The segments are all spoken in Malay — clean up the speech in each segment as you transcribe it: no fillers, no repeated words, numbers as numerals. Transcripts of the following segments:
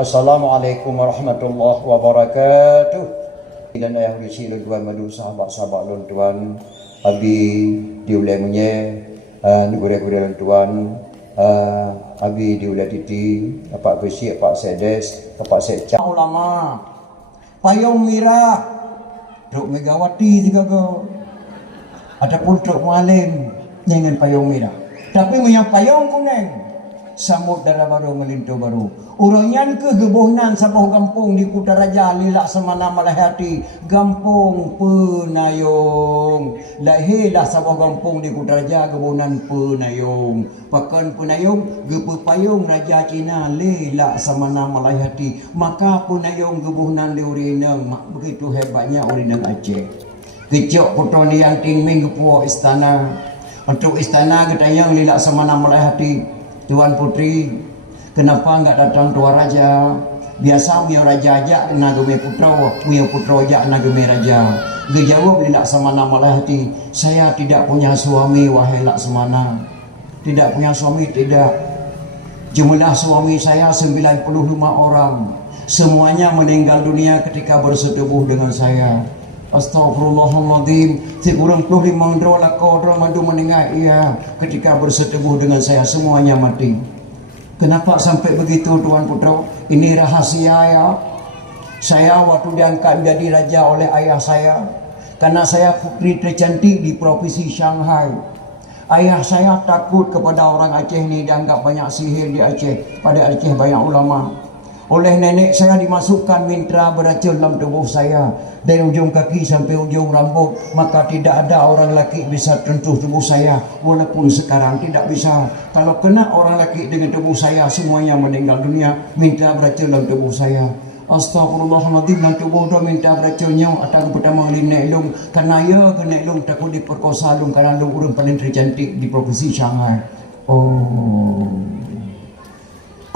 Assalamualaikum warahmatullahi wabarakatuh. Dan ayah bisi tuan madu sahabat-sahabat lon tuan abi diulai menye negara-negara tuan abi diulai titi apa besi apa sedes apa secah ulama payung mirah Duk Megawati juga go ataupun Duk Mualim dengan payung mirah tapi punya payung kuning samud darah baru melintu baru uranyan ke gebuhnan sabuh kampung di Kutaraja lilak semana malahati kampung Penayung lahilah sabuh kampung di Kutaraja gebuhnan Penayung pakan Penayung gepu payung Raja Cina lilak semana malahati maka Penayung gebuhnan di Urineng begitu hebatnya Urineng Aceh kecok putoni yang tingming gepuak istana untuk istana ketayang lilak semana malahati Tuan Putri, kenapa enggak datang Tuan Raja? Biasa punya Raja ajak nagame putra, punya putra ajak nagame Raja. Dia jawab di Laksamana Malahati, saya tidak punya suami wahai Laksamana. Tidak punya suami, tidak. Jumlah suami saya 95 orang. Semuanya meninggal dunia ketika bersetubuh dengan saya. Astaghfirullahaladzim. Sekurang 25 dolar kodra madu meninggal ia ketika bersetubuh dengan saya semuanya mati. Kenapa sampai begitu Tuan Putra? Ini rahasia ya. Saya waktu diangkat jadi raja oleh ayah saya karena saya putri tercantik di provinsi Shanghai. Ayah saya takut kepada orang Aceh ini dianggap banyak sihir di Aceh. Pada Aceh banyak ulama. Oleh nenek saya dimasukkan mintra beracun dalam tubuh saya dari ujung kaki sampai ujung rambut, maka tidak ada orang lelaki bisa tentu tubuh saya walaupun sekarang tidak bisa. Kalau kena orang lelaki dengan tubuh saya semuanya meninggal dunia. Mintra beracun dalam tubuh saya. Astagfirullahaladzim dalam tubuh dah minta beracunnya atau pertama linek long karena ya kena long takut diperkosa long karena long orang paling tercantik di provinsi Shanghai. Oh,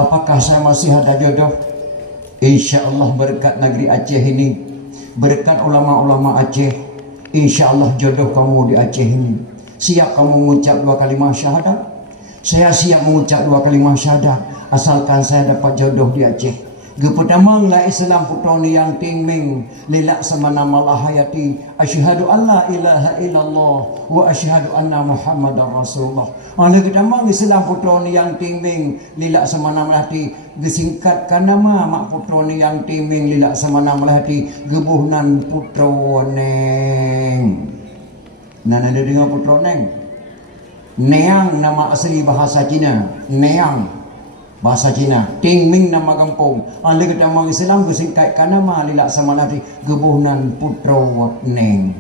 apakah saya masih ada jodoh? InsyaAllah berkat negeri Aceh ini, berkat ulama-ulama Aceh, InsyaAllah jodoh kamu di Aceh ini. Siap kamu mengucap 2 kalimah syahadat? Saya siap mengucap 2 kalimah syahadat asalkan saya dapat jodoh di Aceh. Pertama la Islam putoni yang tingming lilak semana malahayati asyhadu an la ilaha illallah wa asyhadu anna muhammadar rasulullah. Oleh pertama Islam putoni yang tingming lilak semana malahati disingkatkan nama mak putoni yang tingming lilak semana malahati gebuhnan putroneng. Nana ada dengar putroneng? Neang nama asli bahasa Cina, Neang bahasa Cina, Tingming nama kampung. Oleh ketama Islam disingkatkan nama lilak sama nanti gebuhnan Putroneng.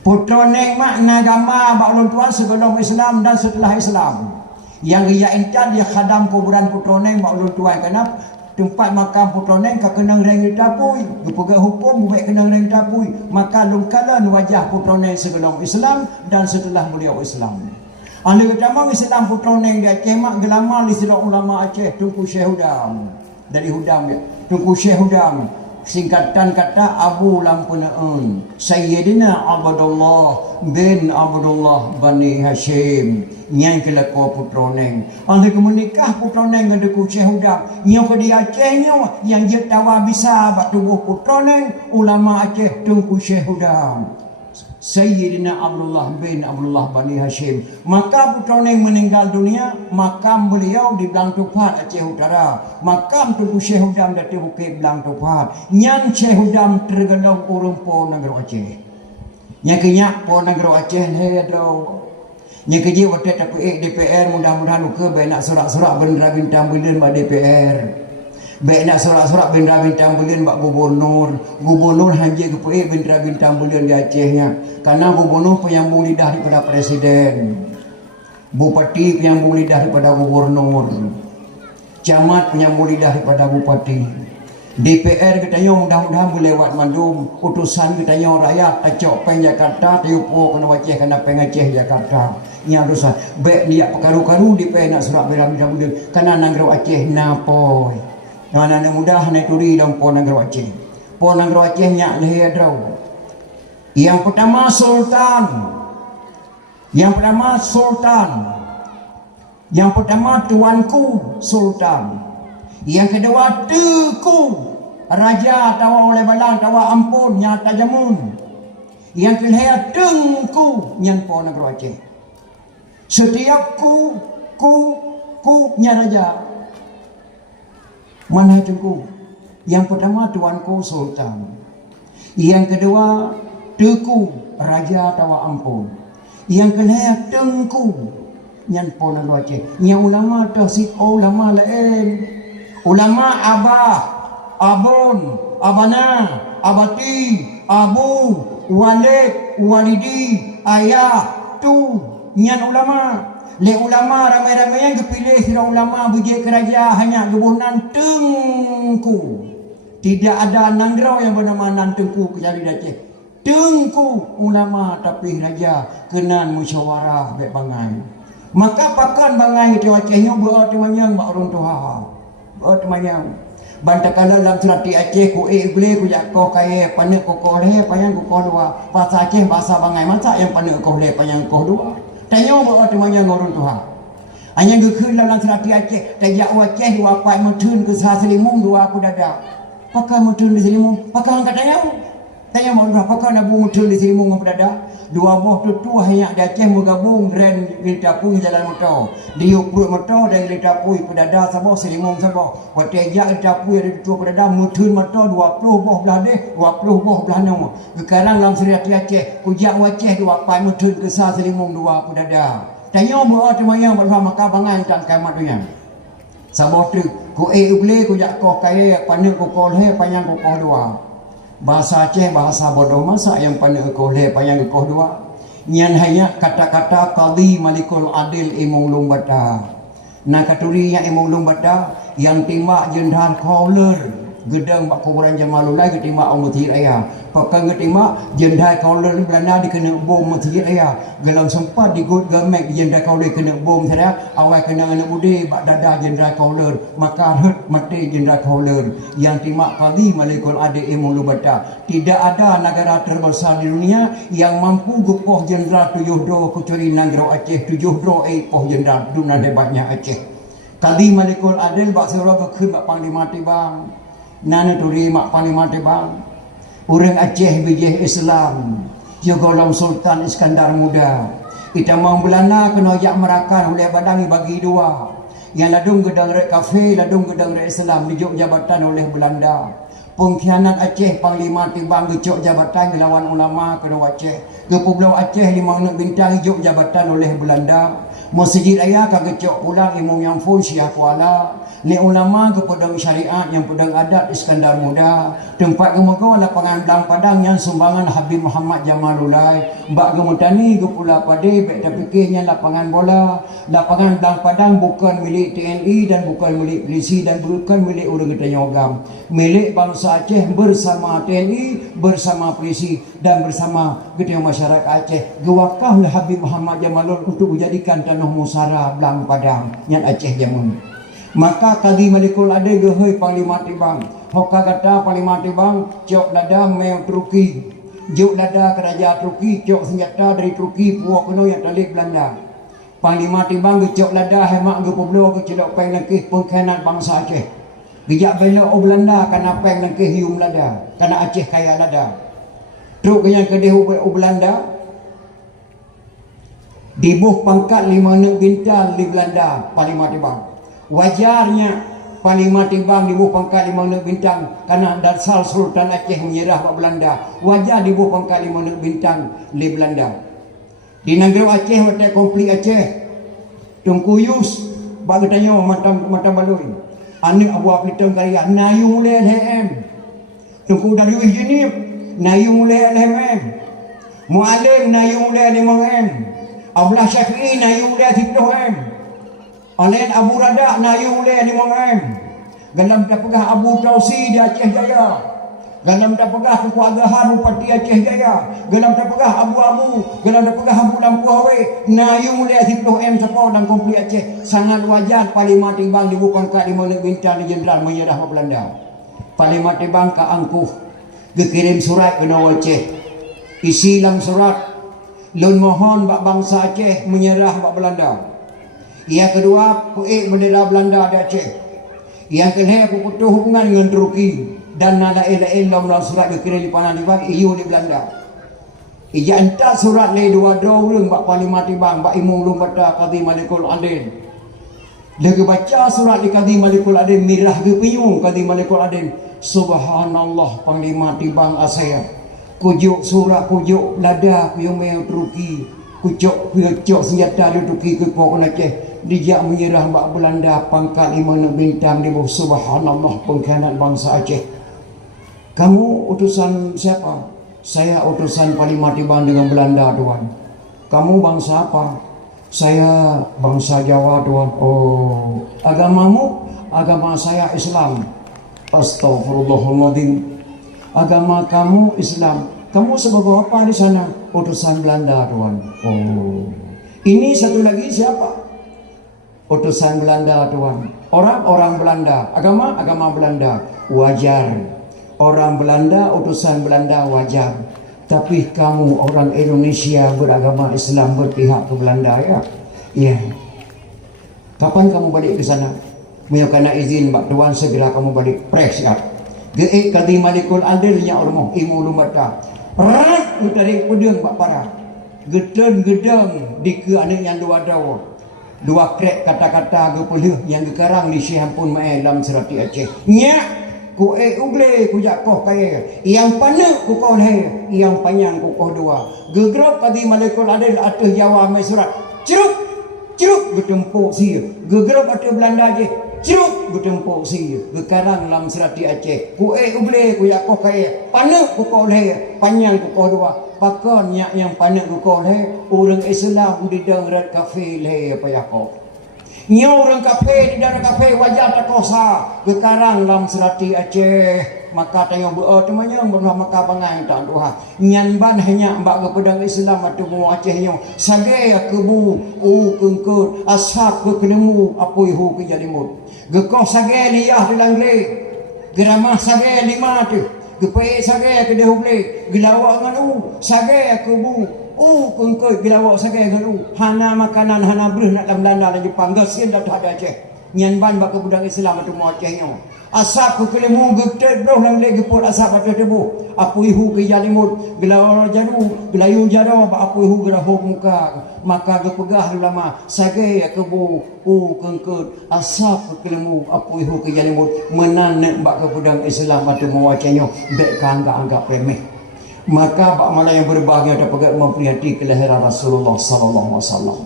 Putroneng makna agama baklun tuan sebelum Islam dan setelah Islam. Yang ia intan dia khadam kuburan Putroneng baklun tuan kenapa? Tempat makam Putroneng ka kenang reng tapui, gepegak hukum buat kenang reng tapui. Maka lungkalan wajah Putroneng sebelum Islam dan setelah beliau Islam. Oleh utama Islam Putroneng di Aceh mak gelama istilah ulama Aceh Tunku Syekh Hudam. Dari Hudam dia. Tunku Syekh Hudam. Singkatan kata Abu Lampunaun. Sayyidina Abdullah bin Abdullah Bani Hashim. Yang kelakua Putroneng. Oleh kemenikah Putroneng dengan Tunku Syekh Hudam. Yang ke di Acehnya yang dia tawa bisa bak tubuh Putroneng ulama Aceh Tunku Syekh Hudam. Sayyidina Abdullah bin Abdullah Bani Hashim. Maka Putroneng meninggal dunia, makam beliau di Belang Tupat Aceh Utara. Makam Tunku Syekh Hudam dari Bukit Belang Tupat. Nyan Syekh Hudam tergelong urumpo negara Aceh. Nyan kenyak po negara Aceh hedau. Nyan keji waktu tapi DPR mudah-mudahan luka baik nak surat-surat bendera bintang bulan bak DPR. Baik nak sorak-sorak bendera bintang bulan bak gubernur haji kepuik bendera bintang bulan di Acehnya karena gubernur penyambung lidah daripada presiden, bupati penyambung lidah daripada gubernur, camat penyambung lidah daripada bupati, DPR katanya mudah-mudahan boleh lewat mandum utusan katanya rakyat acok peng Jakarta tiupo kena Aceh kena peng Aceh Jakarta nya utusan baik dia pekaru-karu di peng nak surat bendera bintang bulan karena negara Aceh napoi. Anak mudah naik turi dalam pon negara Aceh. Pon negara Aceh nyak leh adrau. Yang pertama Sultan. Yang pertama Tuanku Sultan. Yang kedua, Teku Raja tawa oleh balang tawa ampun nyata jamun. Yang ketiga, Tengku nyampo negara Aceh. Setiap ku nya raja. Mana Tengku? Yang pertama Tuanku Sultan. Yang kedua, Teku Raja tawa ampun. Yang ketiga, Tengku nyampo negara Aceh. Yang ulama tasik ulama lain. Ulama abah, abun, abana, abati, abu, walid, walidi, ayah, tu, nyan ulama. Le ulama ramai-ramai yang kepilih sira ulama bujik keraja hanya gebunan Tengku. Tidak ada nangrau yang bernama Nan Tengku kecuali Aceh. Tengku ulama tapi raja kenan musyawarah baik bangai. Maka pakan bangai di Acehnya buat temannya mak orang tua. Buat temannya. Bantakala dalam serati Aceh ku igle ku jak ko kaya panek ko koleh payang ku ko dua. Bahasa Aceh bahasa bangai masa yang panek ko le payang ko dua. Tanya buat temannya orang tua. Hanya gekun dalam serati Aceh tajak Aceh dua pai mentun ke sah selimung dua aku dada. Pakai mentun di selimung, pakai angkat tanya mau berapa kan abu mentun di selimung aku dada. Dua buah tutu hanya di Aceh menggabung ren litapui jalan motor. Diuk perut motor dan litapui pedada sabah selimung sabah. Waktu ajak litapui ada tutu pedada mentun motor 20 buah belah deh, 20 buah belah nama. Sekarang dalam serati Aceh, kujak Aceh dua pai mentun ke sah selimung dua pedada. Tanya buat temannya bersama kabangan tak kiamat dunia. Sabah tu ku uble ku jak ko kaya panek ko kolhe panjang ko dua. Bahasa Aceh bahasa bodoh masa yang panek ko le panjang ko dua. Nyan hanya kata-kata qadi malikul adil imung lumbata. Nak katuri yang imung lumbata yang timak jenderal Kauler gedang bak kuburan Jamalulai ketimak orang Masjid Raya. Pakai ketimak jenderal Kauler Belanda dikena bom Masjid Raya. Gelam sempat digut gamek jenderal Kauler kena bom saya. Awal kena anak budi bak dada jenderal Kauler. Maka hut mati jenderal Kauler. Yang timak qadi malikul adil imung lumbata. Tidak ada negara terbesar di dunia yang mampu gepoh jenderal 7 do kecuali negara Aceh 7 do poh jenderal dunia hebatnya Aceh. Qadi malikul adil bak surah berkun bak panglima tibang. Nana turi mak panglima tibang. Orang Aceh bijih Islam. Jogolom Sultan Iskandar Muda. Kita mau Belanda kena ajak merakan oleh badangi bagi dua. Yang ladung gedang rek kafe, ladung gedang rek Islam dijuk jabatan oleh Belanda. Pengkhianat Aceh panglima tibang gecok jabatan ngelawan ulama kedua Aceh. Ke Pulau Aceh 5 bintang dijuk jabatan oleh Belanda. Masjid Raya kagecok pulang imam yang fun Syekh Kuala. Ni ulama ke pedang syariat yang pedang adat Iskandar Muda. Tempat gemoga lapangan Belang Padang yang sumbangan Habib Muhammad Jamalulai. Mbak gemutani ke Pulau Padi baik terfikirnya lapangan bola. Lapangan Belang Padang bukan milik TNI dan bukan milik polisi dan bukan milik orang Ketanya Ogam. Milik bangsa Aceh bersama TNI, bersama polisi dan bersama Ketanya masyarakat Aceh. Gewakaflah Habib Muhammad Jamalul untuk menjadikan tanah musara Belang Padang yang Aceh jamun. Maka qadi malikul adil gehoi panglima tibang. Hoka kata panglima tibang cok dada meo Turki. Juk dada kerajaan Turki cok senjata dari Turki puak kuno yang talik Belanda. Panglima tibang cok dada hemak ge poblo ke celok peng lengkih pengkhianat bangsa Aceh. Gejak bela o Belanda kana peng lengkih hium lada, kana Aceh kaya lada. Truk yang kedeh o Belanda dibuh pangkat 5 bintang di Belanda panglima tibang. Wajarnya panglima tibang dibuh pangkat 5 bintang karena dasar Sultan Aceh menyerah ke Belanda. Wajar dibuh pangkat 5 bintang di Belanda. Di negara Aceh mata komplit Aceh. Tungkuyus bagi tanya mata baloi. Anak abu apitong karya nayu mulai LHM. Tungku dari Jinip nayu mulai LHM. Mualim nayu mulai 5M. Abdullah Syafi'i nayu mulai 10M. Alain Abu Radak nayu mulai 5M. Galam tak pegah Abu Tausi di Aceh Jaya. Galam tak pegah Keluarga Haru Pati Aceh Jaya. Galam tak pegah Abu Abu. Galam tak pegah Abu Lampu Hawe. Nayu mulai 10M sepuluh dan komplit Aceh. Sangat wajar panglima tibang dibuh pangkat 5 bintang di jenderal menyerah ke Belanda. Panglima tibang ke angkuh. Dikirim surat ke Aceh. Isi dalam surat lun mohon bak bangsa Aceh menyerah bak Belanda. Yang kedua, puik bendera Belanda di Aceh. Yang kelih aku putus hubungan dengan Turki dan nada ilail dalam surat dikira di panan di bang iyo di Belanda. Ija entah surat le dua drawing bak palimati bang bak imung lum bata Qadhi Malikul Adil. Lagi baca surat di Qadhi Malikul Adil mirah ke piyung Qadhi Malikul Adil. Subhanallah panglima tibang asaya. Kujuk surat kujuk lada piyung meo Turki. Kujuk senjata di Turki ke pokok Aceh. Dijak menyerah bak Belanda pangkat 5 bintang di bawah. Subhanallah pengkhianat bangsa Aceh. Kamu utusan siapa? Saya utusan Palimati Bang dengan Belanda tuan. Kamu bangsa apa? Saya bangsa Jawa tuan. Oh, agamamu? Agama saya Islam. Astagfirullahaladzim. Agama kamu Islam. Kamu sebagai apa di sana? Utusan Belanda tuan. Oh, ini satu lagi siapa? Utusan Belanda tuan. Orang Belanda. Agama Belanda. Wajar. Orang Belanda, utusan Belanda wajar. Tapi kamu orang Indonesia beragama Islam berpihak ke Belanda ya? Ya. Kapan kamu balik ke sana? Kena izin bak tuan segera kamu balik. Pres ya. Geik Qadhi Malikul Adil nya ormo imu lumata. Perat utari pedeng bak parah. Gedeng di ke anak yang dua dawa. Dua krek kata-kata gepuluh yang gekarang di Syihampun Mae dalam serati Aceh. Nyak ku ugle ku jakoh kaya. Yang panah ku kau leh, yang panjang ku kau dua. Gegrap Qadhi Malikul Adil atas Jawa Mae surat. Ceruk getempuk si. Gegrap atas Belanda je. Ceruk getempuk si. Gekarang dalam serati Aceh. Ku ugle ku jakoh kaya. Panah ku kau leh, panjang ku kau dua. Pakan yang panik kau le orang Islam di dalam kafe le apa ya kau? Nya orang kafe di dalam kafe wajah tak kosa kekarang dalam serati Aceh maka tayang berdoa temannya berulah maka bangai tak doa nyan ban hanya mbak ke pedang Islam atau mu Aceh nyo sage kebu kengkut ashab ke kenemu apoi hu ke jalimut gekoh sage liyah dalam le geramah sage lima tu Gepai sage ke dehuble gilawak dengan sage ke bu kengkoi gilawak sage dengan hana makanan hana breh nak dalam Belanda dan Jepang gasin dah ada Aceh nyan ban bak ke budang Islam tu mu Aceh nyo asap ke kelemu getet bro lang le gepot asap atu debu apu ihu ke jalimut gilawak jadu gilayu jado bak apu ihu gerah muka maka gepegah lama sage ke bu kengkut asap ke kelemu apu ihu ke jalimut menanek bak ke budang Islam atu mu Aceh nyo dek anggap remeh maka bak malah yang berbahagia dapat memperingati kelahiran Rasulullah sallallahu alaihi wasallam.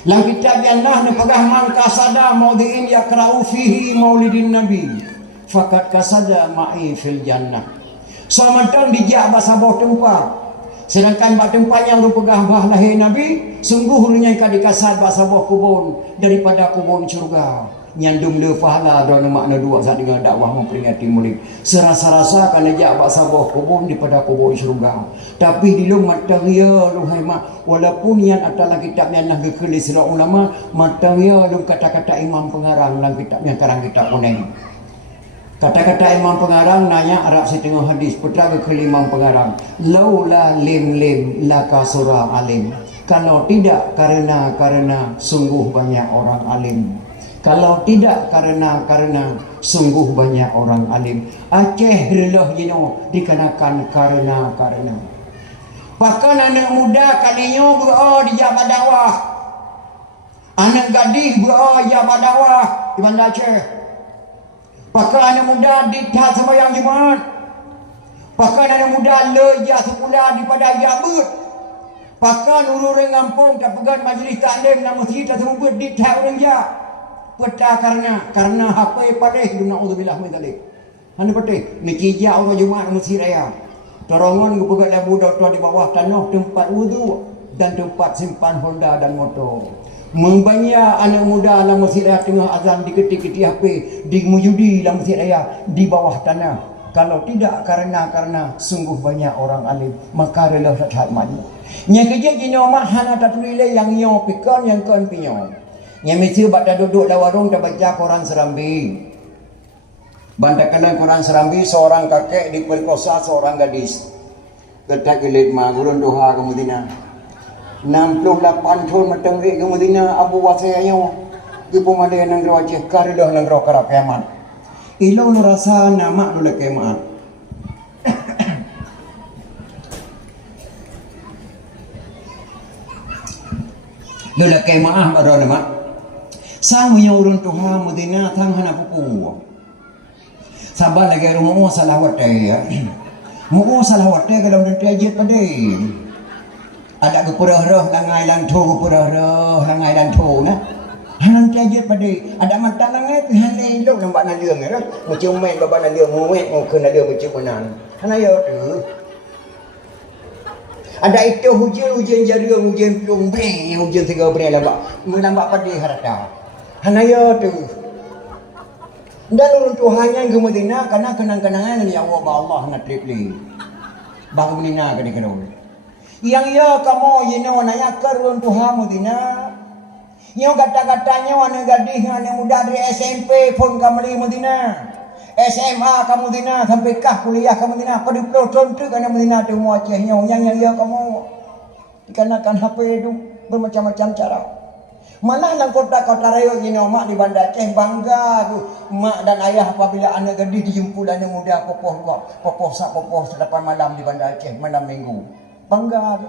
Dalam kitab jannah ni pegah man kasada maudhi'in yakra'u fihi maulidin nabi fakat kasada ma'i fil jannah. Sementara dijak bahasa bawah tempat sedangkan bawah tempat yang rupegah bah lahir nabi sungguh runya kadi kasad bahasa bawah kubun daripada kubun syurga nyandung le pahala dan makna dua saat dengan dakwah memperingati Maulid serasa-rasa kan ajak bahasa bawah kubun daripada kubun syurga tapi di lu material lu haimat walaupun yang adalah kitabnya nah gekelis ulama material lu kata-kata imam pengarang dalam kitabnya karang kitab kuning kata-kata imam pengarang nanya Arab setengah hadis putra ke imam pengarang laula lim la kasura alim kalau tidak karena sungguh banyak orang alim kalau tidak karena sungguh banyak orang alim Aceh relah jino dikenakan karena bahkan anak muda kalinya berdoa di jabat dakwah anak gadis berdoa di jabat dakwah di Bandar Aceh bahkan anak muda ditah sembahyang Jumaat bahkan anak muda lejah sekolah di pada jabut bahkan orang ngampung tak pegang majlis taklim dan masjid tak semua ditah orang jah peta karena apa padeh naudzubillah min zalik. Hanya padeh nikijak orang Jumaat masjid raya. Torongan gepegat labu doktor di bawah tanah tempat wudu dan tempat simpan Honda dan motor. Membanyak anak muda dalam masjid raya tengah azan diketik-ketik HP di mujudi dalam masjid raya di bawah tanah. Kalau tidak karena sungguh banyak orang alim maka rela tak maju. Yang kerja jino mah hana tak tulis yang nyo pikon yang kon pinyo. Yang mesti pada duduk dalam warung dah baca Quran Serambi. Bantakan Quran Serambi seorang kakek diperkosa seorang gadis. Ketak gilit mah gurun doha ke Madinah. 68 tahun matang ke Madinah Abu Wasayanya. Di pemandai nang Aceh karilah nang roh karap kiamat. Ilo no rasa nama dulu ke maaf. Dulu ke maaf baru nama. Sang punya urun Tuhan mudina tang hana pupu. Sabar lagi rumah salah wadah ya. Mu salah wadah kalau nanti aja pada. Ada kepurah-rah langai lantu kepurah-rah langai lantu na. Hanan tiajet pada ada mata langai tu hanai dok nampak naliang kan. Macam main baba naliang muet mau ke naliang macam mana. Hanai ya tu. Ada itu hujan jaria hujan plombeng hujan 3 bulan lambat. Melambat pada harata. Hanai ya tu. Dan urun Tuhannya ke Madinah karena kenang-kenangan yang Allah nak tripli. Bang Madinah ke dia. Yang ya kamu yino nanya kerun Tuhan Madinah. Yang kata-katanya wana gadis wana muda dari SMP pun kamu di Madinah. SMA kamu Madinah sampai kah kuliah kamu Madinah. Pada pelotong tu kan Madinah tu muacihnya yang ya kamu dikarenakan HP itu bermacam-macam cara. Malah dalam kota-kota raya ini mak di Banda Aceh bangga tu mak dan ayah apabila anak gadis dijemput anak muda popoh selepas malam di Banda Aceh malam minggu. Bangga tu.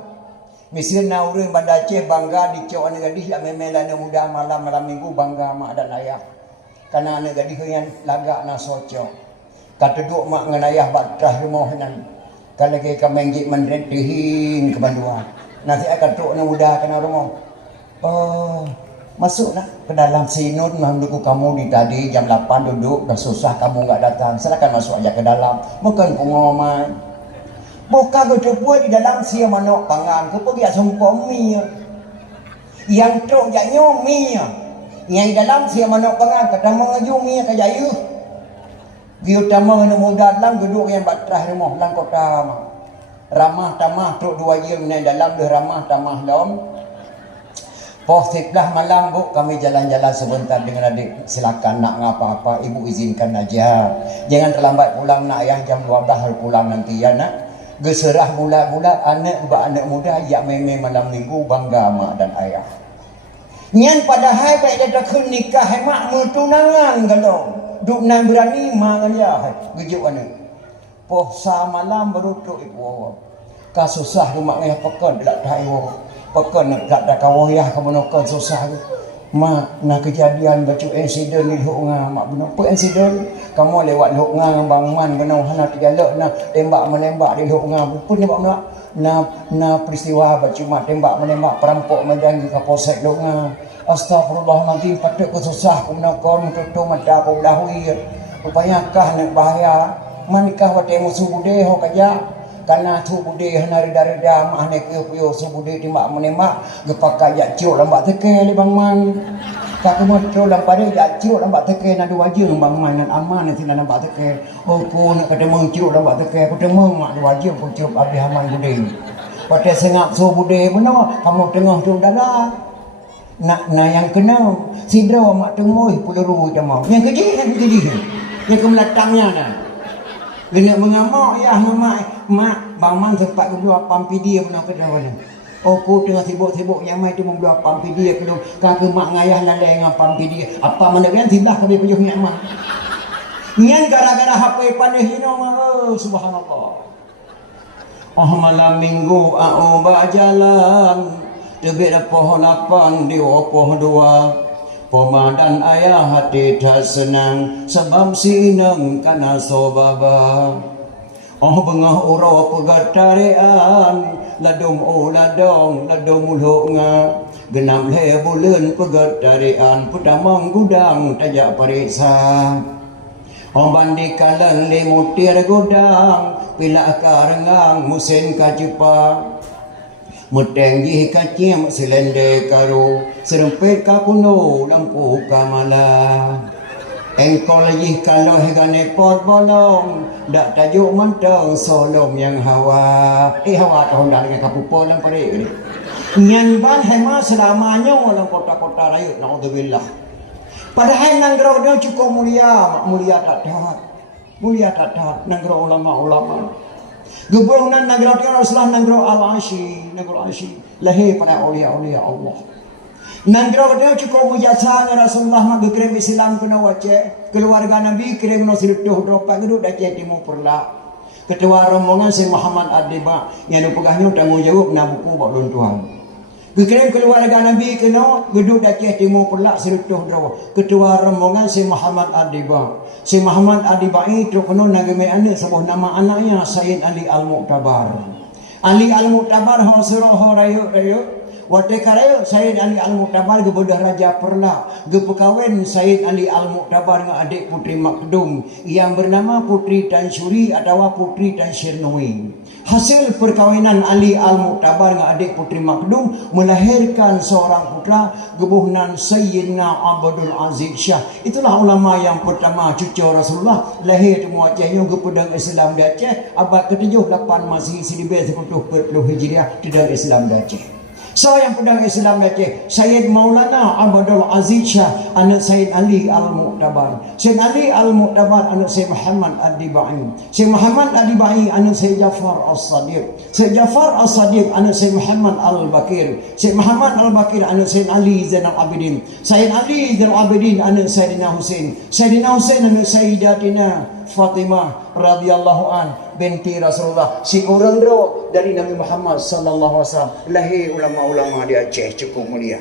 Misalnya orang Banda Aceh bangga dicok anak gadis yang memel anak muda malam minggu bangga mak dan ayah. Karena anak gadis yang lagak na socok. Kata duk mak dengan ayah batrah rumah nan. Kalau kita menggik menretihin ke banduan. Nanti akan tok anak muda kena rumah. Oh, masuklah ke dalam sinod menunggu kamu di tadi jam 8 duduk dah susah kamu enggak datang. Silakan masuk aja ke dalam. Bukan pengumuman. Buka ke buat di dalam sia manok pangan ke pergi sumpah mi. Yang truk jaknya mi. Yang di dalam sia manok pangan kata mengaju mi ke jayu. Dia utama nak muda dalam duduk yang batrah rumah dalam kota. Ramah tamah truk 2 jam naik dalam dah ramah tamah dalam. Positlah malam bu kami jalan-jalan sebentar dengan adik. Silakan nak ngapa-apa ibu izinkan aja. Jangan terlambat pulang nak ayah jam 12 harus pulang nanti ya nak. Geserah bulat-bulat anak muda yang memang malam minggu bangga mak dan ayah. Nyan padahal baik dia dah nikah mak mentunangan kalau duk nan berani mangan ya gejuk anak. Puasa malam baru tok ibu. Kasusah rumah ayah pekan dak tahu. Pekan dak dak kawayah kamu nak susah. Mak nak kejadian bacu insiden di Hoknga mak benar apa insiden kamu lewat Hoknga dengan Bang Man kena hana dialog nak tembak menembak di Hoknga pun mak na peristiwa bacu mak tembak menembak perampok medan ke Kapolsek Hoknga. Astagfirullahalazim patut kesusah aku nak kau tutup mata aku dahui rupanyakah nak bahaya manikah wate musuh bude ho kaja karena tu bude hanari dari mah nek yo subude timbak menembak gepak jak ciuk lambat teke le Bang Man. Ka kemo ciuk lambat dia jak ciuk lambat teke na dua jeung Bang Man nan aman nanti na lambat teke. Oh ku nak ketemu ciuk lambat teke ku temu mak dua jeung ku ciuk abdi haman bude. Pada sengap su bude benar kamu tengah tu dalam. Nak yang kena sidra mak temui puluh jamaah. Yang keji. Yang kemelatangnya dah. Kena mengamak ya mak Bang Man sempat berdua pampi dia pernah ke dalam. Oh ku tengah sibuk-sibuk yang mai tu memberdua pampi dia ke kaki mak ngayah lalai dengan pampi dia. Apa mana kan tilah kami pujuk nak mak. Nyan gara-gara HP panih ini subhanallah. Oh malam minggu au jalan tebik pohon 8 di pohon 2. Poma dan ayah hati tak senang sebab sineng kana sobaba. Oh bengah uro pegatarian ladung ulhoknga genam le bulan pegatarian putamang gudang tajak periksa. Oh bandi kalan le mutir gudang pila karengang musim kajepa. Mutenggi kacim selende karu serempet kapuno lampu kamala. Engkol lagi kalau hegane pot bolong dak tajuk manteng solom yang hawa. Hawa tahun dah dengan kapupo lang pare ni. Nyan ban hema selamanya dalam kota-kota raya naudzubillah. Padahal nang grau dia cukup mulia tak dah. Mulia tak dah nang grau ulama-ulama. Geburunan negara Rasulullah negara al-Ashi lahir pada awliya Allah. Nanggro dia cukup berjasa dengan Rasulullah mak kirim Islam kena wace. Keluarga Nabi kirim no sirutuh dropak geduk dah cek timur perla. Ketua rombongan si Muhammad Adiba yang dipegahnya tanggung jawab na buku bak lun Tuhan. Kirim keluarga Nabi kena geduk dah cek timur perla sirutuh drop. Ketua rombongan si Muhammad Adiba. Si Muhammad Adiba ini terus kena nagame anak sebuah nama anaknya Sayyid Ali Al-Mu'tabar. Ali Al-Mu'tabar hosiro horayu. Waktu kala Sayyid Ali Al-Mu'tabar kepada Raja Perla kawin Sayyid Ali Al-Mu'tabar dengan adik Putri Makdum yang bernama Putri Tan Suri atau Putri Tan Syirnui. Hasil perkawinan Ali Al-Mu'tabar dengan adik Putri Makdum melahirkan seorang putra gebuhnan Sayyidina Abdul Aziz Shah. Itulah ulama yang pertama cucu Rasulullah lahir di Acehnya kepada Islam di Aceh abad ke-7 8 Masihi 1040 Hijriah di Islam di Aceh. So yang pedang Islam Aceh Sayyid Maulana Abdul Aziz Shah anak Sayyid Ali Al-Mu'tabar. Sayyid Ali Al-Mu'tabar anak Sayyid Muhammad Adibai. Sayyid Muhammad Adibai anak Sayyid Jafar As-Sadiq. Sayyid Jafar As-Sadiq anak Sayyid Muhammad Al-Bakir. Sayyid Muhammad Al-Bakir anak Sayyid Ali Zainal Abidin. Sayyid Ali Zainal Abidin anak Sayyidina Husain. Sayyidina Husain anak Sayyidatina Fatimah radhiyallahu an binti Rasulullah. Si orang dari Nabi Muhammad sallallahu alaihi wasallam lahir ulama-ulama di Aceh cukup mulia.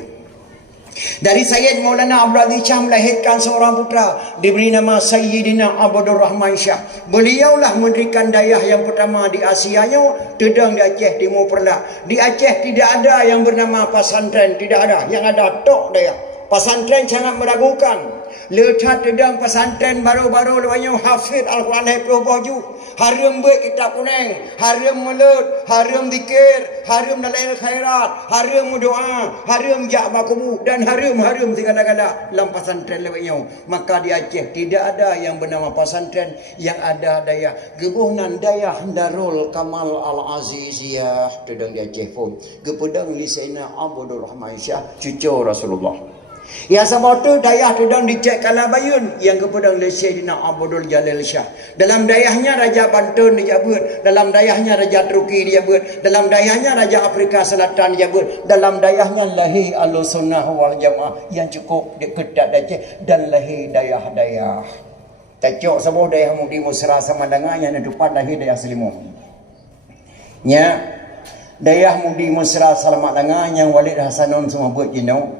Dari Sayyid Maulana Abdul Aziz Shah melahirkan seorang putra diberi nama Sayyidina Abdul Rahman Shah. Beliaulah mendirikan dayah yang pertama di Asianya, tedang di Aceh Timur Perla. Di Aceh tidak ada yang bernama pesantren, tidak ada. Yang ada tok dayah. Pesantren sangat meragukan. Letak tedang pesantren baru-baru lewanyo hafid Al-Quran hafid baju. Harum buat kitab kuning, harum mulut, harum zikir, harum dalail khairat, harum doa, harum jak bakumu dan harum segala-gala dalam pesantren lewanyo. Maka di Aceh tidak ada yang bernama pesantren, yang ada dayah gebuhnan dayah Darul Kamal Al-Aziziyah tedang di Aceh pun. Gepedang li Sayyidina Abdul Rahman Shah cucu Rasulullah. Ya sebab tu dayah tedang dicek Kalabayun yang kepada Sayyidina Abdul Jalil Shah. Dalam dayahnya Raja Banten dijabut, dalam dayahnya Raja Turki dijabut, dalam dayahnya Raja Afrika Selatan dijabut, dalam dayahnya lahir Ahlussunnah wal Jamaah yang cukup ketat Aceh dan lahir dayah-dayah. Tacok sebab dayah Mudi Musra sama dengan yang depan lahir dayah Selimut. Nya dayah Mudi Musra Selamat dengan yang Walid Hasanun semua buat jinau.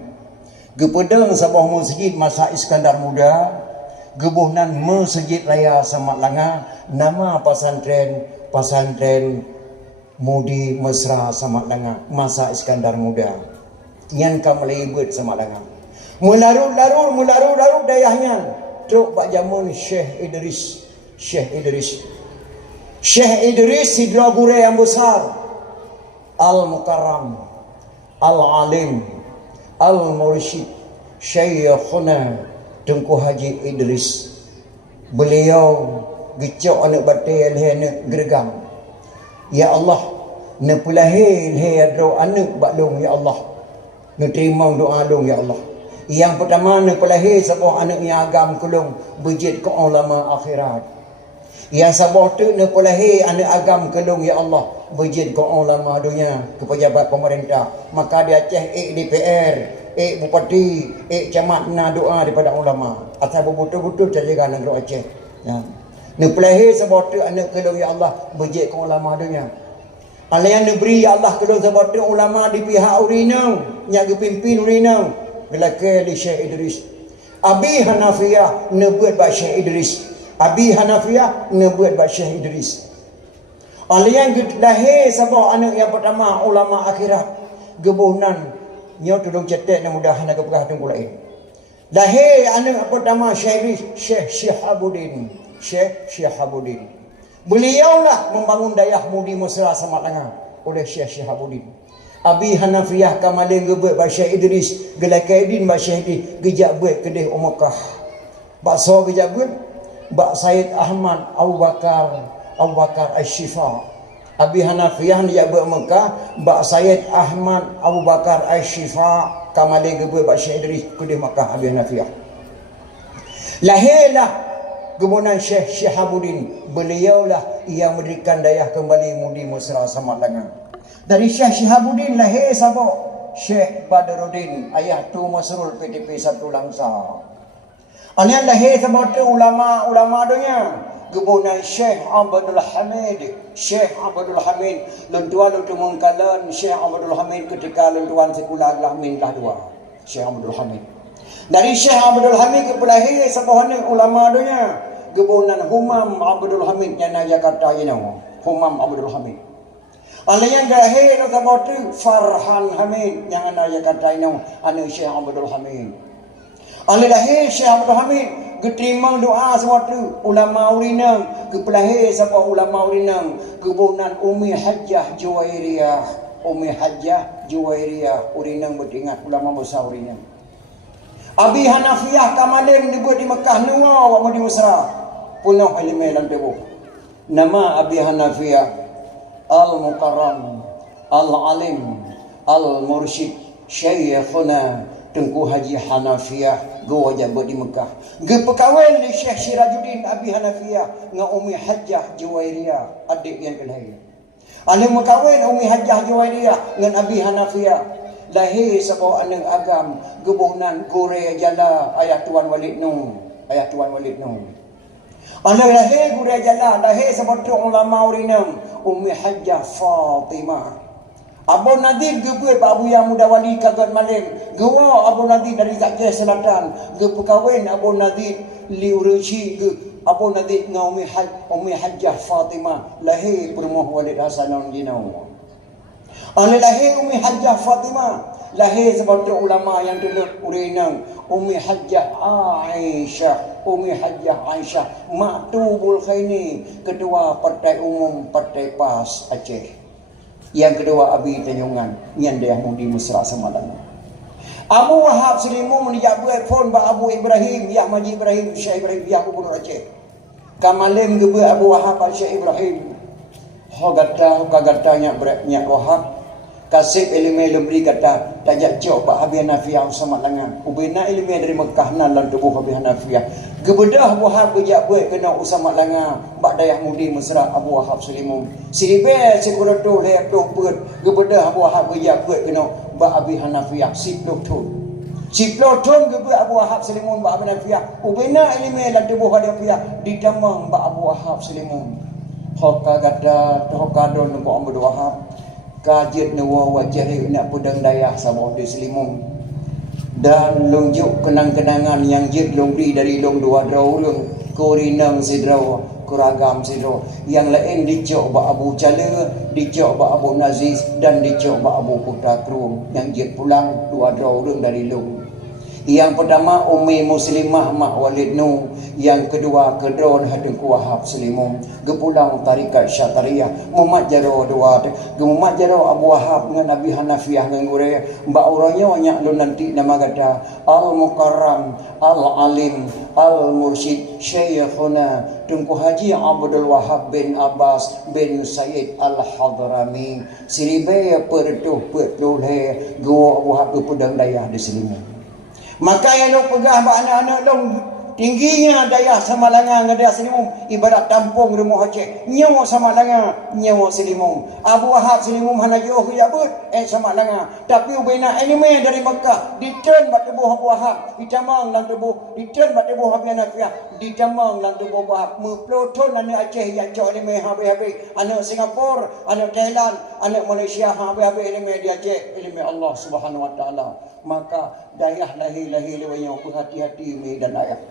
Gepedang sebuah masjid masa Iskandar Muda, gebuhnan Masjid Raya Samat Langa, nama pesantren Mudi Mesra Samat Langa masa Iskandar Muda. Yang kamu buat Samat Langa. Mularu dayahnya. Truk Pak Jamun Syekh Idris. Syekh Idris Sidra Gure yang besar. Al-Mukarram, Al-Alim, Al-Mursyid Syekhuna Tengku Haji Idris. Beliau gecok anak batil anak gergam. Ya Allah, ne pulahil he adro anak baklong ya Allah. Ne terima doa dong ya Allah. Yang pertama ne pulahil sebuah anak yang agam kulung bejit ke ulama akhirat. Yang sabah tu ne pulahil anak agam kulung ya Allah bejit ke ulama dunia, ke pejabat pemerintah. Maka di Aceh DPR, bupati, camat na doa daripada ulama. Asal betul-betul jaga negeri Aceh. Ya. Ne pelahir sebab tu anak kedua ya Allah bejit ke ulama dunia. Allah yang diberi ya Allah kedua sebab tu ulama di pihak urinang, yang pimpin urinang. Bila ke di Syekh Idris. Abi Hanafiyah ne buat ba Syekh Idris. Abi Hanafiyah ne buat ba Syekh Idris. Allah yang lahir sebab anak yang pertama ulama akhirat gebuhnan nyo tudung cetek na mudah nak pegah tunggu lain. Lahir anak pertama Syekh Syihabuddin. Syekh Syihabuddin. Beliaulah membangun dayah Mudi Mesra Samat Langa oleh Syekh Syihabuddin. Abi Hanafiyah kamalin gebuat ba Syekh Idris, gelakaidin ba Syekh Idris gejak buat kedai Mekah. Bakso gejak buat ba Said Ahmad Abu Bakar Asy-Syifa. Abi Hanafiyah dia buat Mekah, Bak Sayyid Ahmad Abu Bakar Asy-Syifa kamalin gebuat Bak Syekh Idris kedih Mekah Abi Hanafiyah. Lahirlah gebunan Syekh Syihabuddin. Beliaulah yang mendirikan dayah kembali Mudi Mesra Samat Langa. Dari Syekh Syihabuddin lahir sabak Syekh Badruddin ayah tu Masrul PTP satu Langsa. Anian lahir sama tu ulama donya. Gebunan Syekh Abdul Hamid. Syekh Abdul Hamid lentuan untuk mengkalan Syekh Abdul Hamid ketika lentuan sekular Lahmin lah dua. Syekh Abdul Hamid. Dari Syekh Abdul Hamid ke pelahir sebuah ulama donya. Gebunan Humam Abdul Hamid yang na Jakarta you know. Humam Abdul Hamid. Ala yang lahir sama tu Farhan Hamid yang na Jakarta you know. Anu Syekh Abdul Hamid. Ala lahir Syekh Abdul Hamid keterima doa suatu ulama urinang ke pelahir siapa ulama urinang kebunan Umi Hajjah Juwairiyah. Umi Hajjah Juwairiyah urinang beringat ulama besar urinang. Abi Hanafiyah Kamalin dibuat di Mekah nunga wa di Usra punuh ilmu dalam tubuh. Nama Abi Hanafiyah Al-Mukarram Al-Alim Al-Mursyid Syekhuna Tengku Haji Hanafiyah go jabat di Mekah. Ge perkawin di Syekh Sirajuddin Abi Hanafiyah dengan Umi Hajjah Juwairiyah adik yang kelahir. Ane mekawin Umi Hajjah Juwairiyah dengan Abi Hanafiyah. Lahir sebuah anak agam gebunan Gure Jala ayah Tuan Walid Nung. Ayah Tuan Walid Nung. Ane lahir Gure Jala lahir sebuah ulama urinam Umi Hajjah Fatimah. Abu Nadir gebuat Pak Abu Yang Muda Wali kagat maling. Gewa Abu Nadir dari Aceh Selatan. Ge perkahwin Abu Nadir Liuruci ge Abu Nadir dengan Umi Hajjah Fatimah. Lahir Permuh Walid Hasanon Jinau. Ane lahir Umi Hajjah Fatimah. Lahir sebagai ulama yang dulu urinang Umi Hajjah Aisyah. Umi Hajjah Aisyah Maktubul Khaini, Ketua Partai Umum Partai PAS Aceh. Yang kedua Abi Tanjungan yang dia mudi mesra semalam. Abu Wahab Selimung menjabat phone ba Abu Ibrahim ya Maji Ibrahim Syekh Ibrahim ya Abu Aceh. Kamalim gebe Abu Wahab Syekh Ibrahim. Hogata nya Wahab kasih ilmu lebri kata tajak cok Pak Habib Hanafiyah sama lengan. Ubina ilmu dari Mekah nan lan tubuh Habib Hanafiyah. Gebedah Wahab bejak buat kena usama lengan bak dayah mudi mesra Abu Wahab Selimung. Siribe sekuroto lep doh put gebedah Abu Wahab bejak buat kena bak Habib Hanafiyah siploh tu. Siploh tu gebe Abu Wahab Selimung bak Habib Hanafiyah. Ubina ilmu lan tubuh Habib Hanafiyah ditamang bak Abu Wahab Selimung. Hokagada hokadon ko Abu Wahab. Kajit nawa wajari nak pudang dayah sama di Selimung dan lunjuk kenang-kenangan yang jid lungri dari long dua draulung kurinang sidraw kuragam sidraw yang lain dicok ba Abu Cala dicok ba Abu Naziz dan dicok ba Abu Putra Krum yang jid pulang dua draulung dari long. Yang pertama Umi Muslimah Mak Walid Nu. Yang kedua Kedron Hadengku Wahab Selimung. Gepulang Tarikat Syatariyah Muhammad Jaro dua. Muhammad Jaro Abu Wahab dengan Nabi Hanafiyah dengan Gure. Mbak Uranyo nyak lu nanti nama kata Al-Mukarram Al-Alim Al-Mursyid Syekhuna Tengku Haji Abdul Wahab bin Abbas bin Said Al-Hadrami. Siribe pertuh pertulhe Gua Abu Wahab Gepudang dayah di Selimung. Maka yang nak pegah anak-anak dong tingginya dayah sama langan dayah Selimung ibarat tampung rumah Aceh nyawa sama langan nyawa Selimung. Abu Wahab Selimung hana jauh jabut sama langan tapi ubina anime dari Mekah diturn bat tubuh Abu Wahab ditamang lang tubuh diturn bat tubuh Habib Hanafiyah ditamang lang tubuh Abu Wahab meploton anak Aceh yang jauh anime habis-habis anak Singapura anak Thailand anak Malaysia habis-habis anime di Aceh anime Allah Subhanahu Wa Taala. Maka dayah lahir-lahir lewanya hati-hati dan ayah.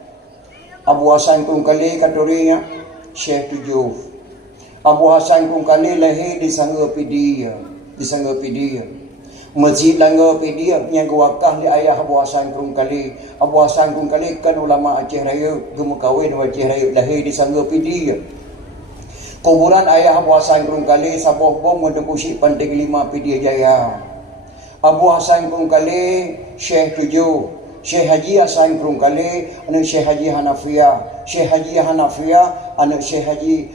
Abu Hasan Kungkali katorinya Syekh Tujuh. Abu Hasan Kungkali lahir di Sanggapedia. Di Sanggapedia. Masjid Langgapedia yang wakah di ayah Abu Hasan Kungkali. Abu Hasan Kungkali kan ulama Aceh Raya, gemukawin Aceh Raya, lahir di Sanggapedia. Kuburan ayah Abu Hasan Kungkali sabuh bom mendebusi Pantai 5 Pedia Jaya. Abu Hasan Kungkali Syekh Tujuh. Syekh Haji Hasan Kungkali anak Syekh Haji Hanafiyah. Syekh Haji Hanafiyah anak Syekh Haji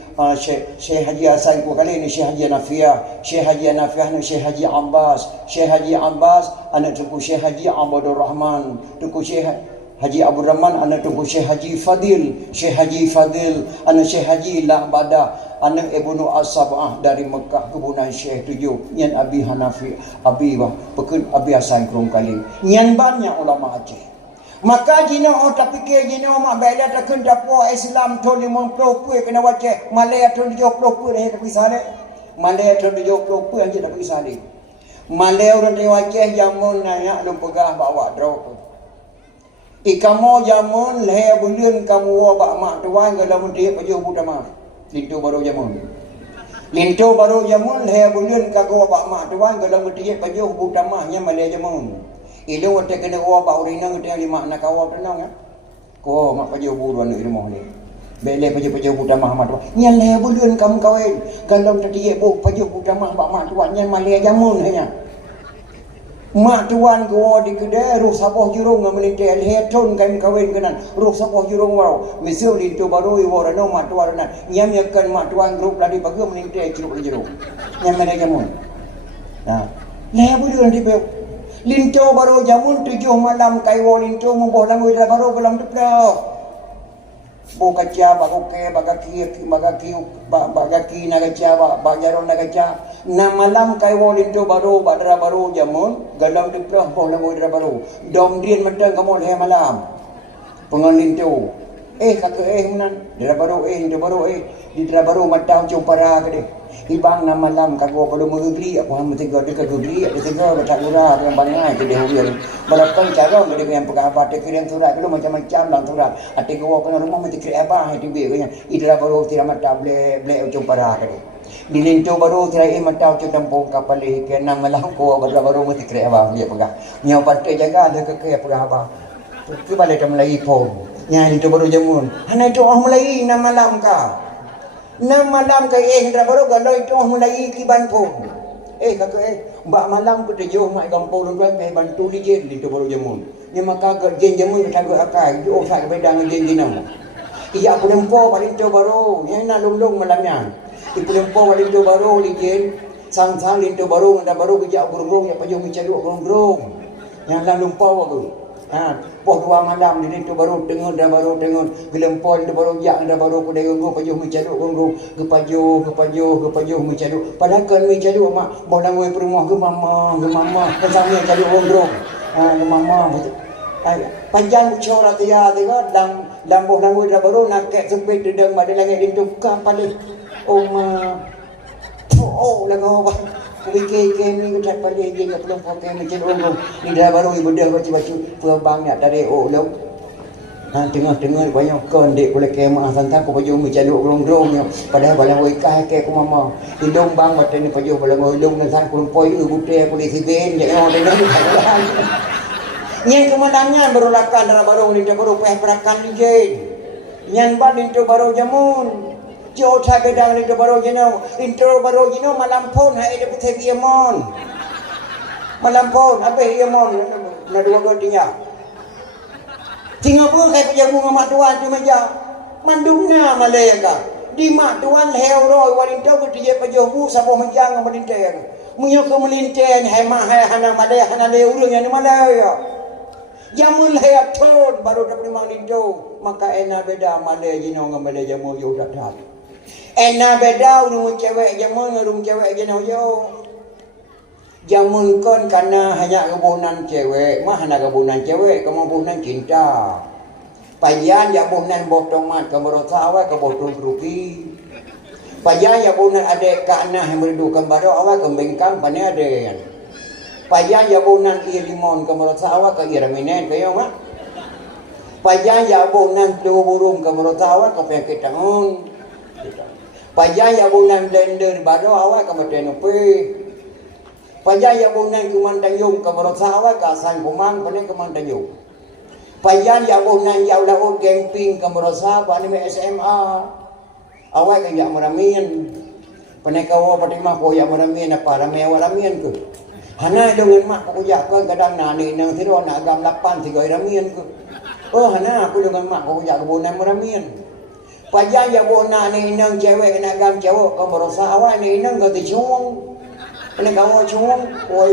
Hasan Kungkali anak Syekh Haji Hanafiyah. Syekh Haji Hanafiyah anak Syekh Haji Abbas. Syekh Haji Abbas anak Tunku Syekh Haji Abdul Rahman. Tunku Syekh Haji Abdul Rahman anak Tunku Syekh Haji Fadil. Syekh Haji Fadil anak Syekh Haji Lahbadah. anak Ibnu As-Sab'ah dari Mekah kebunan Syekh 7 nyan Abi Hanafi Abi bah pekun Abi Hasan Krom kali nyan banyak ulama Aceh. Maka jina tak fikir jina mak baiklah tak kena dapat Islam tu 50 kena wajah Malay tu 70 dah tak bisa dah. Malay tu 70 aja tak bisa dah. Malay orang dia wajah jamun nanya lu pegah bawa draw. Ikamu jamun leh bulan kamu wabak mak tuan kalau dia paju budama. Lintu baru jamun. Lintu baru jamun leh bulan kagu wabak mak tuan kalau dia paju budama nya Malay jamun. Ilu wate kena wabak urinang dia lima nak kawal tenang ya. Ko mak paju buruan ni rumah ni. Bele paju budama mak tuan. Nya leh bulan kamu kawin. Kalau dia paju budama mak tuan nya Malay jamun hanya. Mak tuan gua di kedai ruh sapoh jurung ngamelinte leton kain kawin kenan ruh sapoh jurung wau misul itu baru iwarano mak tuan nan nyam yakan mak tuan grup ladi bagi melinte jeruk jurung nyam mereka jamun nah le bulan di be linto baru jamun 7 malam kai wo linto mumboh langui baru belum deplo buka cia bagaki naga cia bajaron naga cia na malam kai wolin tu baru badra baru jamun galam diplah boh lamu dra baru dom dien mentang kamu le malam pengalin tu kak menan dra baru di dra baru matang cumpara gede ibang na malam kago kalau mengegri apa ham tiga de kegri de tiga batak ura yang bangai ke de huyan balakan cara gede yang pegabat de kiran surat kalau macam-macam lang surat ate go kena rumah mesti kira apa itu be nya idra baru tira mata ble cumpara gede dilinto baru tira mata cu tampung kapal ke na malam ko baru mesti kira apa dia pegah nya pate jaga de ke pegabat tu balik ke Melayu pun nya itu baru jamun hana itu orang Melayu na malam ka na malam ke hindra baru kalau itu mulai kiban pun kak mbak malam ke jauh mai kampung orang pe bantu di jen itu baru jamun ni maka ke jen jamun kita ke akai jo sak bedang jen dinam iya aku dempo paling tu baru ni na lung malamnya iku dempo paling tu baru di jen sang itu baru nda baru ke jak burung ya paju mencari burung yang lalu lumpau aku poh 2 malam di itu baru tengok dah baru tengok gelempon dah baru jak dah baru ku dengung paju mencari gongro ke paju mencari padahal kan mencari mak bolang we perumah ke mama sambil cari gongro ke mama panjang ucara dia tengok dan bolang we dah baru nak kek sempit dedang pada langit itu ka paling lagu apa Kiki ni kita pada dia nak belum pakai macam orang ni dah baru ibu dah baca perbangnya dari lo tengah banyak kon dek boleh kemah santai ko baju macam orang padahal balang oi kai ke ko mama hidung bang mata ni baju balang oi long dan sang kun poi gute ko di siben je orang ni nyen kemenangan berulakan dalam baru ni baru perakan ni je nyen ban itu baru jamun jauh tak bedang itu baru jino intro baru jino malam pun hai ada putih diamond malam pun apa diamond na dua dia tinggal pun saya pergi bunga mak tuan cuma jah mandungna Malaysia di mak tuan heo roy walinta ko dia pajobu sabo menjang melinten munyo ko melinten hai ma hai hana Malaya hana le urang yang Malaya jamun hai ton baru dapat mang lindo maka ena beda Malaya jino ngam Malaya jamu yo dak dak ena beda urung cewek jamun urung cewek jino yo jamun kon karena hanya kebunan cewek mah hanya kebunan cewek kamu kebunan cinta pajan ya kebunan botong mat kamu rosawa ke botong rupi pajan ya kebunan adek kana yang berdukan baru awak kembengkang pane adean pajan ya kebunan ia limon kamu rosawa ke iraminen kayo mah pajan ya kebunan burung kamu rosawa ke penyakit tangun pajan ya kebunan blender baru awak kamu tenupi pajaya bunan kumantayung kamarasawa kasan kumang pane kumantayung pajan ya bunan ya ulah camping kamarasawa ni SMA awak ke ya maramin pane kawo patima ko ya maramin apa rame waramin ke hana dengan mak ko ya ko kadang nani nang tiro na agam 8 tiga ramin ke hana aku dengan mak ko ya bunan maramin pajan ya bunan ni nang cewek na agam cewek kamarasawa ni nang ga tichung Ini kamu cuma,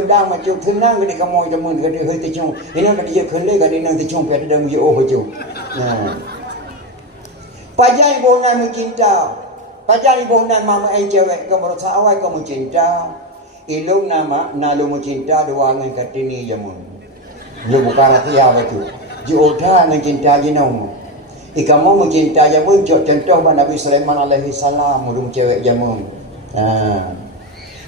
dah macam tenang ni kamu jaman kata hati cuma. Ini kata dia kelai kata nang cuma pada dalam dia oh cuma. Pajai bonai mencinta. Pajar ibu nan mama ai cewek ke merasa awal kau mencinta. Ilung nama nalu mencinta dua ngan katini jamun. Lu bukan ratia betul. Jodoh mencinta jenong. Ikamu mencinta jamun contoh Nabi Sulaiman alaihi salam mudung cewek jamun.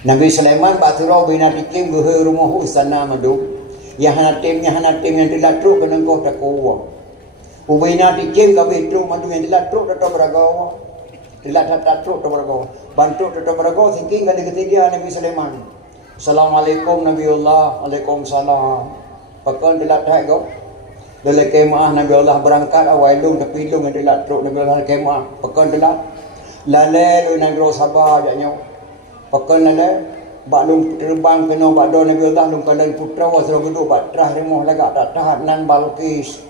Nabi Sulaiman baturau bina dikim buhe rumah sana madu. Yang hanatim yang dilatruk kena kau tak kuat. Ubina dikim kau itu madu yang dilatruk tak beragawa. Dilatrat tak beragawa. Bantu tak beragawa thinking kali ketiga Nabi Sulaiman. Assalamualaikum Nabiullah. Waalaikumsalam. Pakai dilatrat kau. Dalam kemah Nabi Allah berangkat awal lung tapi lung yang dilatruk Nabi Allah kemah. Pakai dilat. Lalai Nabi Allah sabar jaknya. Pakai lalai. Bak lung terbang kena bak do Nabi Allah lung kandang putra wa suruh duduk bak terah remah lagak tak tahat nan Balqis.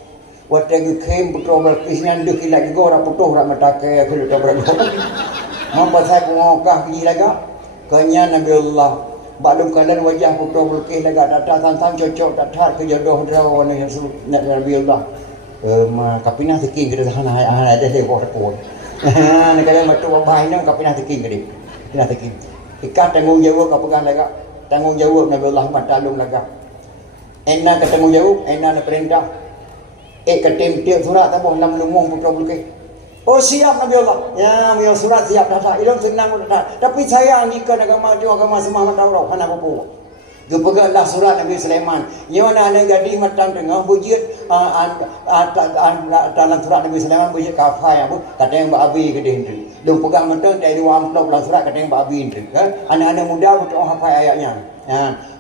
Watagi kem putra Balqis nan duk kilat juga ora putuh ora matake aku tak berado. Mampa saya ngokah gi lagak. Kanya Nabi Allah bak lung kandang wajah putra Balqis lagak tak tahat tantang cocok tak tahat ke jodoh draw ni Nabi Allah. Kapinah tiking kita hana ada lewo rekod. Nak kala matu babai nang kapinah tiking gede. Kapinah tiking. Ikat tanggung jawab kau pegang lagak. Tanggung jawab Nabi Allah matalung lagak. Enak ke tanggung jawab, enak nak perintah. Ketim tiap surat tak boleh nam lumung putra bulke. Oh siap Nabi Allah. Ya, Nabi surat siap dah. Ilmu senang dah. Tapi sayang jika agama tu agama semua mata orang hana apa. Gepegaklah surat Nabi Sulaiman. Nyona ada gading matang tengah bujit dalam surat Nabi Sulaiman bujit kafai apa kata yang babi gedeng tu. Dong pegang matang dari dua amplop dalam surat kata yang babi tu. Kan? Anak-anak muda betul hafal ayatnya.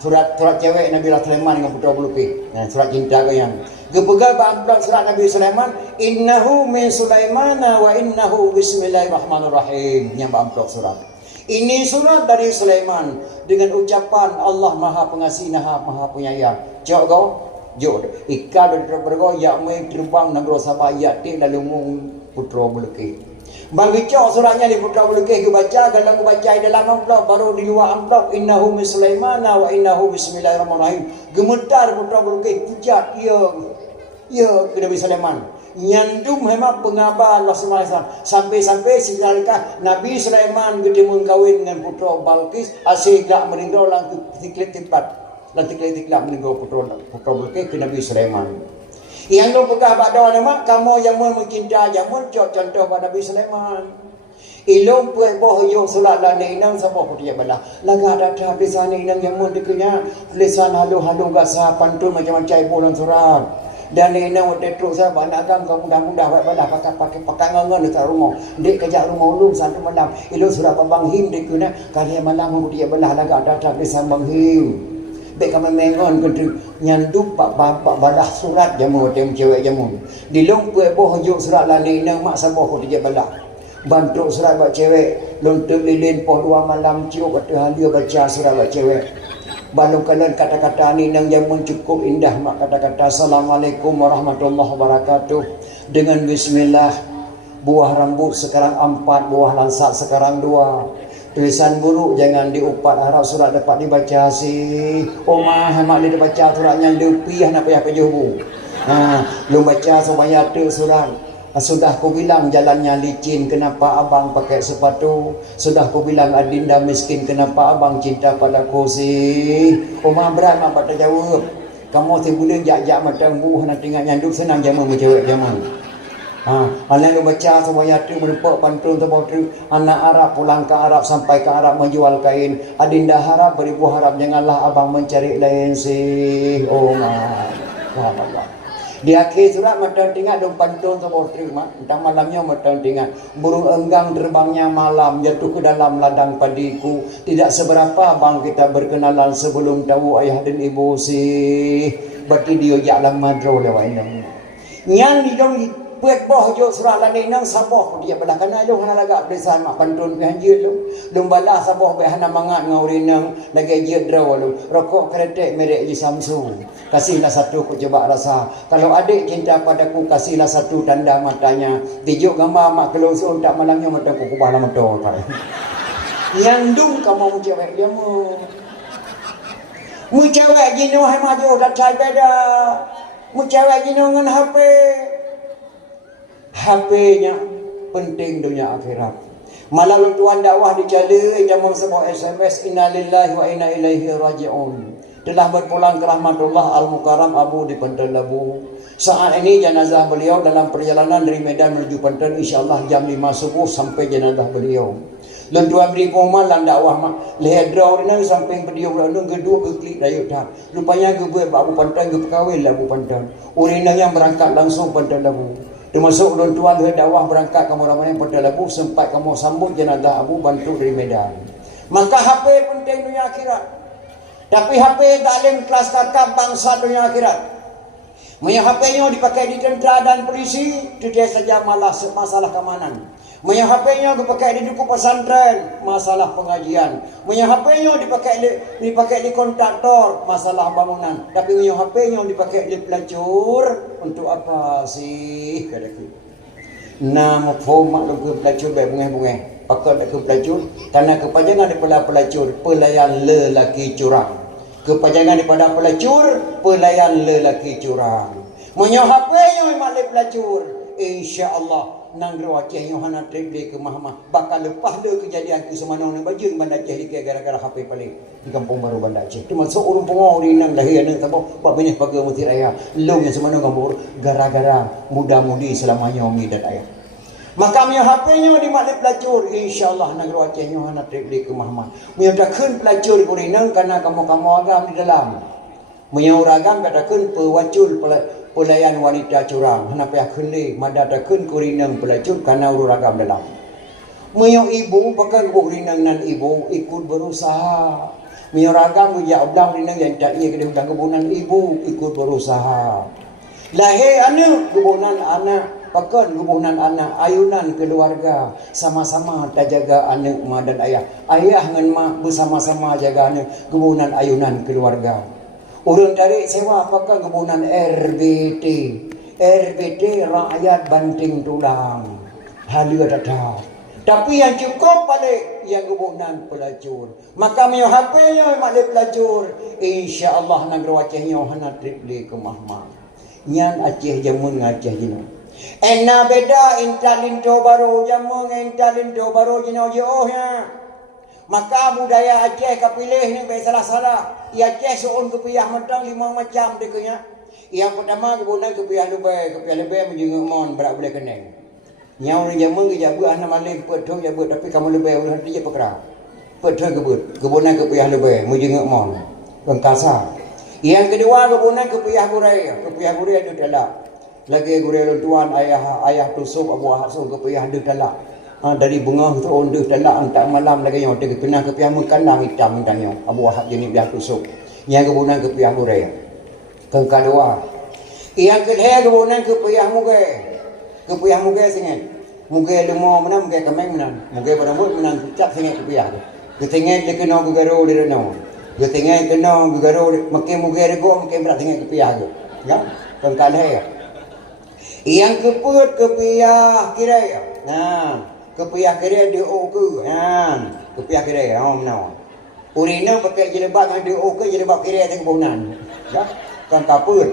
Surat cewek Nabi Sulaiman dengan putra buluki. Surat cinta ke yang. Gepegang amplop surat Nabi Sulaiman. Innahu min Sulaimana wa innahu bismillahirrahmanirrahim. Yang amplop surat. Ini surat dari Sulaiman dengan ucapan Allah Maha Pengasih Maha Penyayang. Jauh kau, jauh. Ikan dari bergo yak mai terbang negara Sabah yak ti lalu mung putra bulke. Bang bicau suratnya di putra bulke ku baca kalau ku baca dalam amplop baru di luar amplop innahu min Sulaiman wa innahu bismillahirrahmanirrahim. Gemetar putra bulke pujat ya ke Nabi Sulaiman. Nyandum hemat pengabar Allah SWT sampai-sampai sejarah Nabi Sulaiman gede mengkawin dengan putra Balqis asyik tak meninggal lang tiklik tipat lang tiklik meninggal putra Balqis ke Nabi Sulaiman. Yang lu pegah pada nama kamu yang mencinta yang contoh pada Nabi Sulaiman. Ilung puai boh yung sulat lani inang sama putih bala. Laga ada di sana inang yang mendeknya lisan halu-halu gasa pantun macam-macam bulan surat. Dan ini waktu terus saya banyak agam kau mudah-mudah balah pakai ngangan dekat rumah. Dek kejak rumah ulung sampai malam. Ilu sudah Bang Him dek kena kali malam aku dia belah lagak datang di Bang Him. Dek kami mengon ke nyandup balah surat jamu tem cewek jamu. Di long kue boh juk surat lani nang mak sabah aku dia belah. Bantu surat buat cewek lontuk lilin poh 2 malam ciuk kata halia baca surat buat cewek. Balung kalian kata-kata ni nang jamun cukup indah mak kata-kata Assalamualaikum warahmatullahi wabarakatuh dengan bismillah buah rambut sekarang 4 buah lansat sekarang 2 tulisan buruk jangan diupat harap surat dapat dibaca sih omah mak dia baca suratnya lebih nak payah kejubu lu baca supaya tu surat. Sudah ku bilang jalannya licin, kenapa abang pakai sepatu? Sudah ku bilang adinda miskin, kenapa abang cinta padaku sih? Omah berat mak pada jawab. Kamu si boleh jak-jak macam buah nak tinggal nyanduk senang jaman bercewek jaman. Anak lu baca supaya tu menepak pantun sebab tu anak Arab pulang ke Arab sampai ke Arab menjual kain. Adinda harap beribu harap janganlah abang mencari lain sih. Omah. Allah. Di akhir surat matang tinggal dong pantun sama terima. Entah malamnya matang tinggal. Burung enggang terbangnya malam jatuh ke dalam ladang padiku. Tidak seberapa bang kita berkenalan sebelum tahu ayah dan ibu sih. Berarti dia jaklah madro lewat ini. Yang di dong puet boh jo surat lani nang saboh dia belah kana jo hana lagak besan mak pantun pi hanjil lu. Dong balah saboh be hana mangat ngau nang lagi je draw lu. Rokok kretek merek je Samsung. Kasihlah satu ku coba rasa. Kalau adik cinta padaku kasihlah satu tanda matanya. Tijuk gambar mak kelosong tak malangnya mata ku kubah lama tu. Yang dung kamu cewek dia mu. Mu cewek jino hai maju kat cai beda. Mu cewek jino ngan HP. HP-nya penting dunia akhirat. Malah tuan dakwah dicala jamang sebuah SMS innalillahi wa inna ilaihi raji'un. Telah berpulang ke rahmatullah Al-Mukarram Abu di Pantai Labu. Saat ini jenazah beliau dalam perjalanan dari Medan menuju Pantai, insya-Allah jam 5 subuh sampai jenazah beliau. Lalu tuan beri pengumuman dan dakwah mak lehadra orang ni sampai beliau berandung kedua ke klik dayuk dah. Rupanya ke buat Abu Pantai ke perkahwin Labu Pantai. Orang yang berangkat langsung Pantai Labu. Termasuk tuan dari dakwah berangkat kamu ramai Pantai Labu, sempat kamu sambut jenazah Abu bantu dari Medan. Maka HP penting dunia akhirat. Tapi HP taklim kelas kakap bangsa dunia akhirat. Punya HP-nya dipakai di tentera dan polisi, itu dia saja masalah keamanan. Punya HP-nya dipakai di duku pesantren, masalah pengajian. Punya HP-nya dipakai di kontraktor, masalah bangunan. Tapi punya HP-nya dipakai di pelacur, untuk apa sih? Kataku. Nah, mafhum maklum ke pelacur baik bungai-bungai. Pakar ke pelacur, karena kepanjangan daripada pelacur, pelayan lelaki curang. Kepanjangan daripada pelacur, pelayan lelaki curang. Punya HP-nya memang pelacur, insya-Allah nang rawaceh Yohana Tribli ke Mahmah bakal lepas le kejadian ke semana orang bajun Banda Aceh di gara-gara HP paling di kampung baru Banda Aceh. Termasuk urang pengau di nang lahir nang tapo pak benih pakai mesti raya long yang semana ngambur gara-gara muda-mudi selamanya umi dan ayah. Maka punya HP-nya di mak pelacur, insya-Allah nang rawaceh Yohana Tribli ke Mahmah. Punya dakun pelacur ku rinang karena kamu-kamu agam di dalam. Punya uragam katakan pewacul pelayan wanita curang. Kenapa ya keli madadakan kurinang pelacur karena uragam dalam. Meyo ibu pakai kurinang nan ibu ikut berusaha. Meyo ragam uja oblang rinang yang tak ia kedai hutang kebunan ibu ikut berusaha. Lahir anak kebunan anak pakai kebunan anak ayunan keluarga sama-sama tak jaga anak mak dan ayah. Ayah dengan mak bersama-sama jaga anak kebunan ayunan keluarga. Orang tarik sewa apakah kebunan RBT. RBT rakyat banting tulang. Halia datang. Tapi yang cukup balik yang kebunan pelacur. Maka punya HP-nya mak pelacur. InsyaAllah nak rawacehnya hana tripli ke Mahmah. Nyan Aceh jamun ngaceh jino. Ena beda intalinto baru jamun intalinto baru jino ya. Maka budaya Aceh kapilih ni baik salah-salah. Ia Aceh seorang kepiah matang 5 macam dekanya. Yang pertama kebunan kepiah lebih menjenguk mon berak boleh keneng. Yang orang jamun ke jabu anak malik petung jabu tapi kamu lebih ulah dia perkara. Petung kebunan kepiah lebih menjenguk mon. Pengkasa. Yang kedua kebunan kepiah gurai itu telak. Lagi gurai tuan ayah tusuk Abu Hasan kepiah itu telak. Dari bunga tu onduh telak tak malam lagi yang terkena kepiah mengkandang hitam tanya Abu Wahab jenis biar tusuk yang kebunan kepiah murai yang kedua yang ketiga kebunan kepiah mugai singit mugai lemo menang mugai kemeng menang mugai pada mut menang cak singit kepiah tu ketinggal dia kena gugaro di renau ketinggal kena gugaro makin mugai rego makin berat singit kepiah tu ya yang ketiga yang keput kepiah kira nah kepiah kira dia ke kan kepiah kira mana urina pakai jilbab dengan dia ke jilbab kira atas kebunan ya kan kapur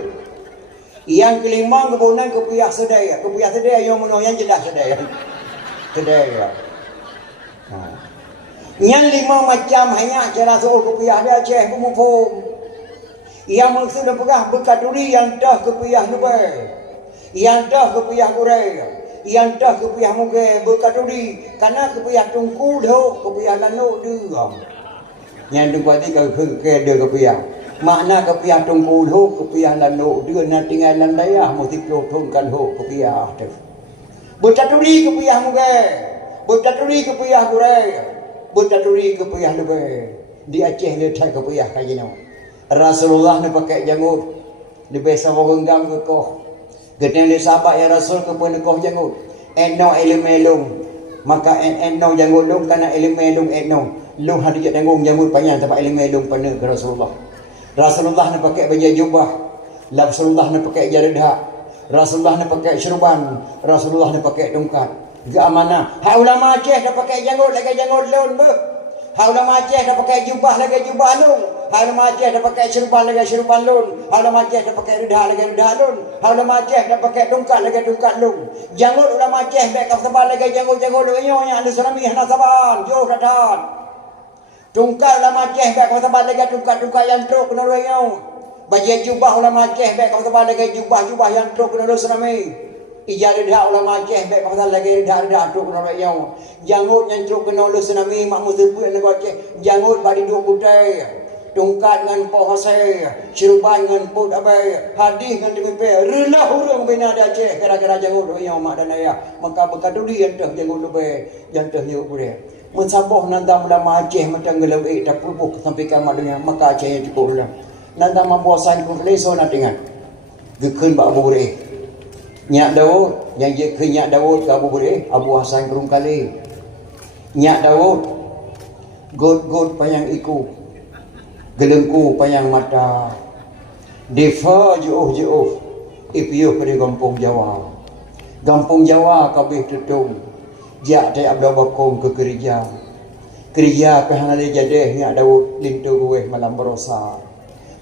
yang kelima kebunan kepiah sedaya yang mana yang jelas sedaya yang 5 macam hanya cara suruh kepiah dia Aceh pemufum yang maksud dah pegah berkaturi yang dah kepiah lebih yang dah kepiah kurai yang dah kepiah muka berkaturi karena kepiah tungku dah kepiah lanuk dia yang dua tiga ke dia kepiah makna kepiah tungku dah kepiah lanuk dia nak tinggal landaya mesti ketonkan ho kepiah tu berkaturi kepiah muka berkaturi kepiah kurai berkaturi kepiah lebih di Aceh letak kepiah kajino Rasulullah ni pakai janggut lebih sama genggam ke koh Gedeng dia sahabat ya Rasul kepada kau janggut. Eno elung. Maka eno janggut long karena elung eno. Long hari dia tanggung janggut panjang tempat elung pada ke Rasulullah. Rasulullah nak pakai baju jubah. Rasulullah nak pakai jaridah. Rasulullah nak pakai syurban. Rasulullah nak pakai tongkat. Gak mana? Hak ulama Aceh dah pakai janggut lagi janggut lon be. Hal ulama Aceh dah pakai jubah lagi jubah lun. Hal ulama Aceh dah pakai syurban lagi syurban lun. Hal ulama Aceh dah pakai redah lagi redah lun. Hal ulama Aceh dah pakai dungkat lagi dungkat lun. Janggut ulama Aceh baik kapal lagi janggut-janggut lu yang ada tsunami hana saban. Jauh datang. Dungkat ulama Aceh baik kapal lagi dungkat-dungkat yang truk kena lu yang. Baju jubah ulama Aceh baik kapal lagi jubah-jubah yang truk kena lu tsunami. Ija redah ulama Aceh baik pasal lagi redah truk kena rakyau. Janggut yang truk kena lu tsunami mak musibut negara Aceh. Janggut badi dua putih. Tungkat dengan pohasai, syurban dengan put abai, hadis dengan demipe. Relah urang bina da Aceh gara-gara janggut rakyau mak dan ayah. Maka berkaduli yang teh janggut lebih yang teh yu boleh. Mensaboh nanda ulama Aceh macam gelebek dak pupuk sampai kiamat dunia maka Aceh yang cukup lah. Nanda mampuasan ku leso na dengan. Gekeun ba Abu Hurairah. Nyak Daud yang je ke Nyak Daud ke Abu Hurairah Abu Hasan kurung kali. Nyak Daud god payang iku gelengku payang mata defa jauh ipiuh pada kampung Jawa. Kampung Jawa kabeh tutung jak tai abda bakong ke gereja pehang ada jadeh Nyak Daud lintu gueh malam berosa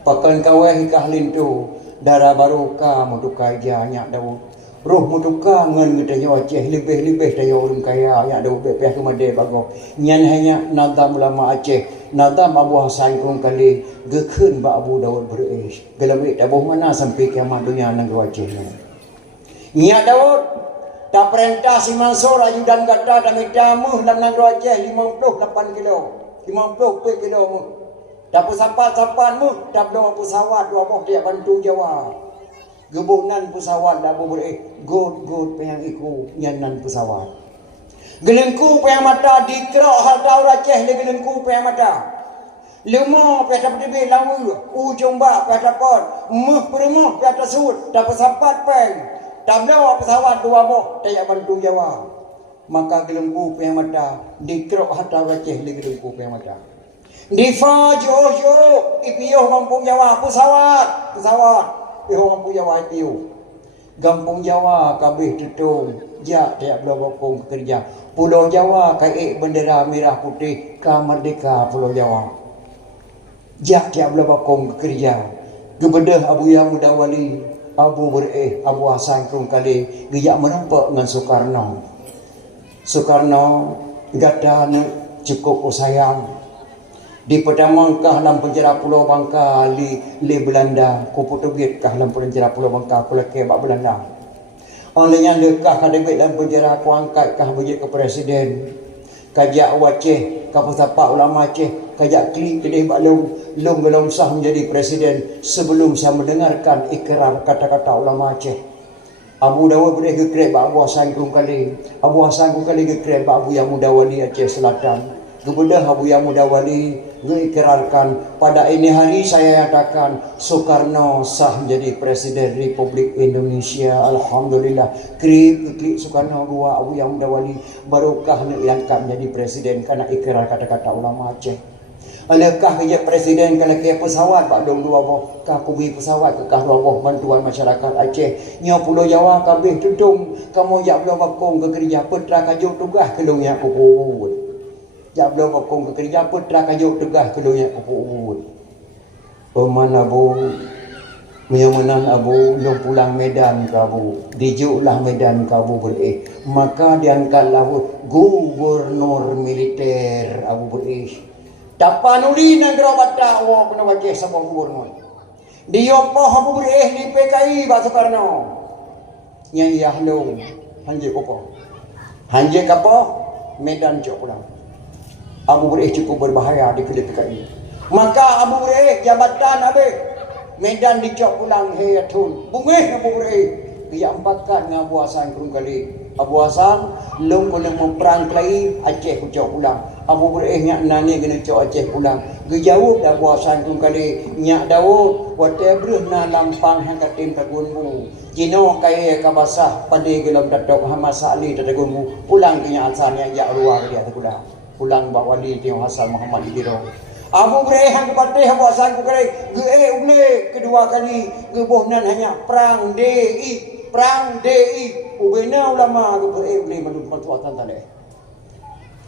pakan kaweh kah lintu darah barokah mudukai ja Nyak Daud roh muduka ngan ngedayo Aceh lebih-lebih dayo orang kaya yang ada bepeh kumade bago nyan hanya nadam ulama Aceh nadam Abu Hasan kurung kali gekeun ba Abu Daud bereish gelawit abuh mana sampai kiamat dunia negara Aceh Nyak Daud tak perintah si Mansur ajudan kata dan tamu dalam negara Aceh 58 kilo 50 kilo mu tak sapat mu tak belum pesawat dua boh dia bantu Jawa gebunan pesawat dah boleh god payang iku nyanan pesawat gelengku payang mata dikrak hal tahu Aceh le gelengku payang mata lemo payah dapat lawu ujung bak payah dapat meh peremah payah tersud dapat sapat payang tak bawa pesawat dua boh tak bantu Jawa maka gelengku payang mata dikrak hal tahu Aceh le gelengku payang mata difa jo ipiuh kampung Jawa pesawat orang punya wajib Kampung Jawa kabeh tutung jak tiap blokong kerja Pulau Jawa kai bendera merah putih kamerdeka Pulau Jawa jak tiap blokong kerja gebedah Abu Yang Muda Wali Abu Hurairah Abu Hasan kurung kali gejak menampak dengan Soekarno gatane cukup sayang di Pedamangkah dalam penjara Pulau Bangka li Belanda ku Portugis kah dalam penjara Pulau Bangka ku leke bak Belanda oleh yang dekah kadebek dalam penjara ku angkat kah menjadi ke presiden kajak Aceh ka pesapa ulama Aceh kajak kli kedeh bak long gelong sah menjadi presiden sebelum saya mendengarkan ikrar kata-kata ulama Aceh Abu Dawud boleh gekrek bak Abu Hasan kurung kali Abu Hasan kurung kali gekrek bak Abu Yang Muda Wali Aceh Selatan kemudian Abu Yang Muda Wali mengikrarkan pada ini hari saya nyatakan Soekarno sah menjadi Presiden Republik Indonesia. Alhamdulillah. Klik Soekarno dua Abu Yang Muda Wali barokah diangkat menjadi Presiden karena ikrar kata-kata ulama Aceh. Adakah kerja Presiden kalau ke pesawat Pak Dong dua boh kah kubi pesawat ke kah dua boh bantuan masyarakat Aceh nya Pulau Jawa kabeh tutung kamu jak belum bakong ke kerja petra kajuk tugas kelung yang kuku jak belum bakong ke kerja petra kajuk tugas kelung yang kuku pemana bu menang abu yang pulang Medan kabu dijuklah Medan kabu berih maka diangkatlah gubernur militer Abu Berih tapanuli nang gerobata wa puna wajah sama gubernur diopoh Abu Berih di PKI Pak Soekarno yang yahlung hanje kopo hanje kapo Medan cok pulang Abu Berih cukup berbahaya di PKI maka Abu Berih jabatan abe Medan dicok pulang heyatun bungeh Abu Berih dia empatkan dengan Abu Hasan kurung kali Abu Hasan lung kena memperang kelai Aceh ku cok pulang Abu Berih nyak nani kena cok Aceh pulang gejauh dah Abu Hasan kurung kali nyak Daud whatever na lampang hang katim tagunmu jino kaya kabasah padi gelam datok Hamasa Ali tagunmu pulang ke nyak Hasan yang jak luar dia pulang pulang Pak Wali Tio Hasan Muhammad Idiro Abu Berih hang patih Abu Hasan ku kali ule kedua kali gebohnan hanya perang DI ubena ulama Abu Berih ule menumpat tuatan tadi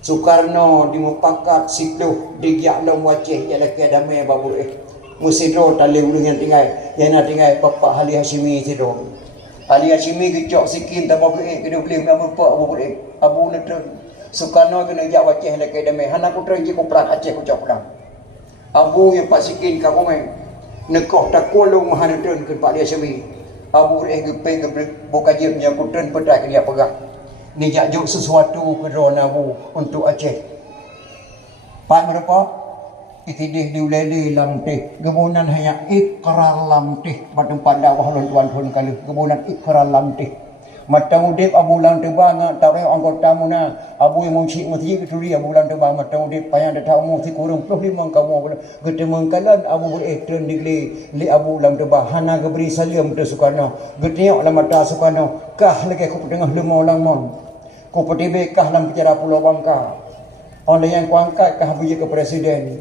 Soekarno di mupakat sikluh digiak long waceh ya laki damai babu musidro tali ulung yang tinggal Bapak Ali Hashimi sidro. Ali Hashimi gejok sikin ta babu kena beli nama babu abu netron. Soekarno kena jak waceh laki damai hana ku terji ku perang Aceh ku cak perang. Abu yang pak sikin ka komeng nekoh takolong hanetron ke Pak Ali Hashimi. Abu gepeng bokajem yang ku tren pedai dia pegang. Ni jakjuk sesuatu kedua nabu untuk Aceh. Pak mereka itidih diuleli lam teh gebunan hanya ikrar lam teh pada dawah lon tuan pun kali gebunan ikrar lam teh mata udip abu lang tebang tahu anggota muna abu yang mungsi mesti ketuli abu lang tebang mata udip payah dah tahu mesti kurang 25 kamu gede mengkalan abu beretren li abu lang tebang hana geberi salim tu Soekarno gede lah mata Soekarno kah lagi aku tengah lemau lang mon ku petibe kah dalam bicara Pulau Bangka oleh yang kuangkat kah buji ke presiden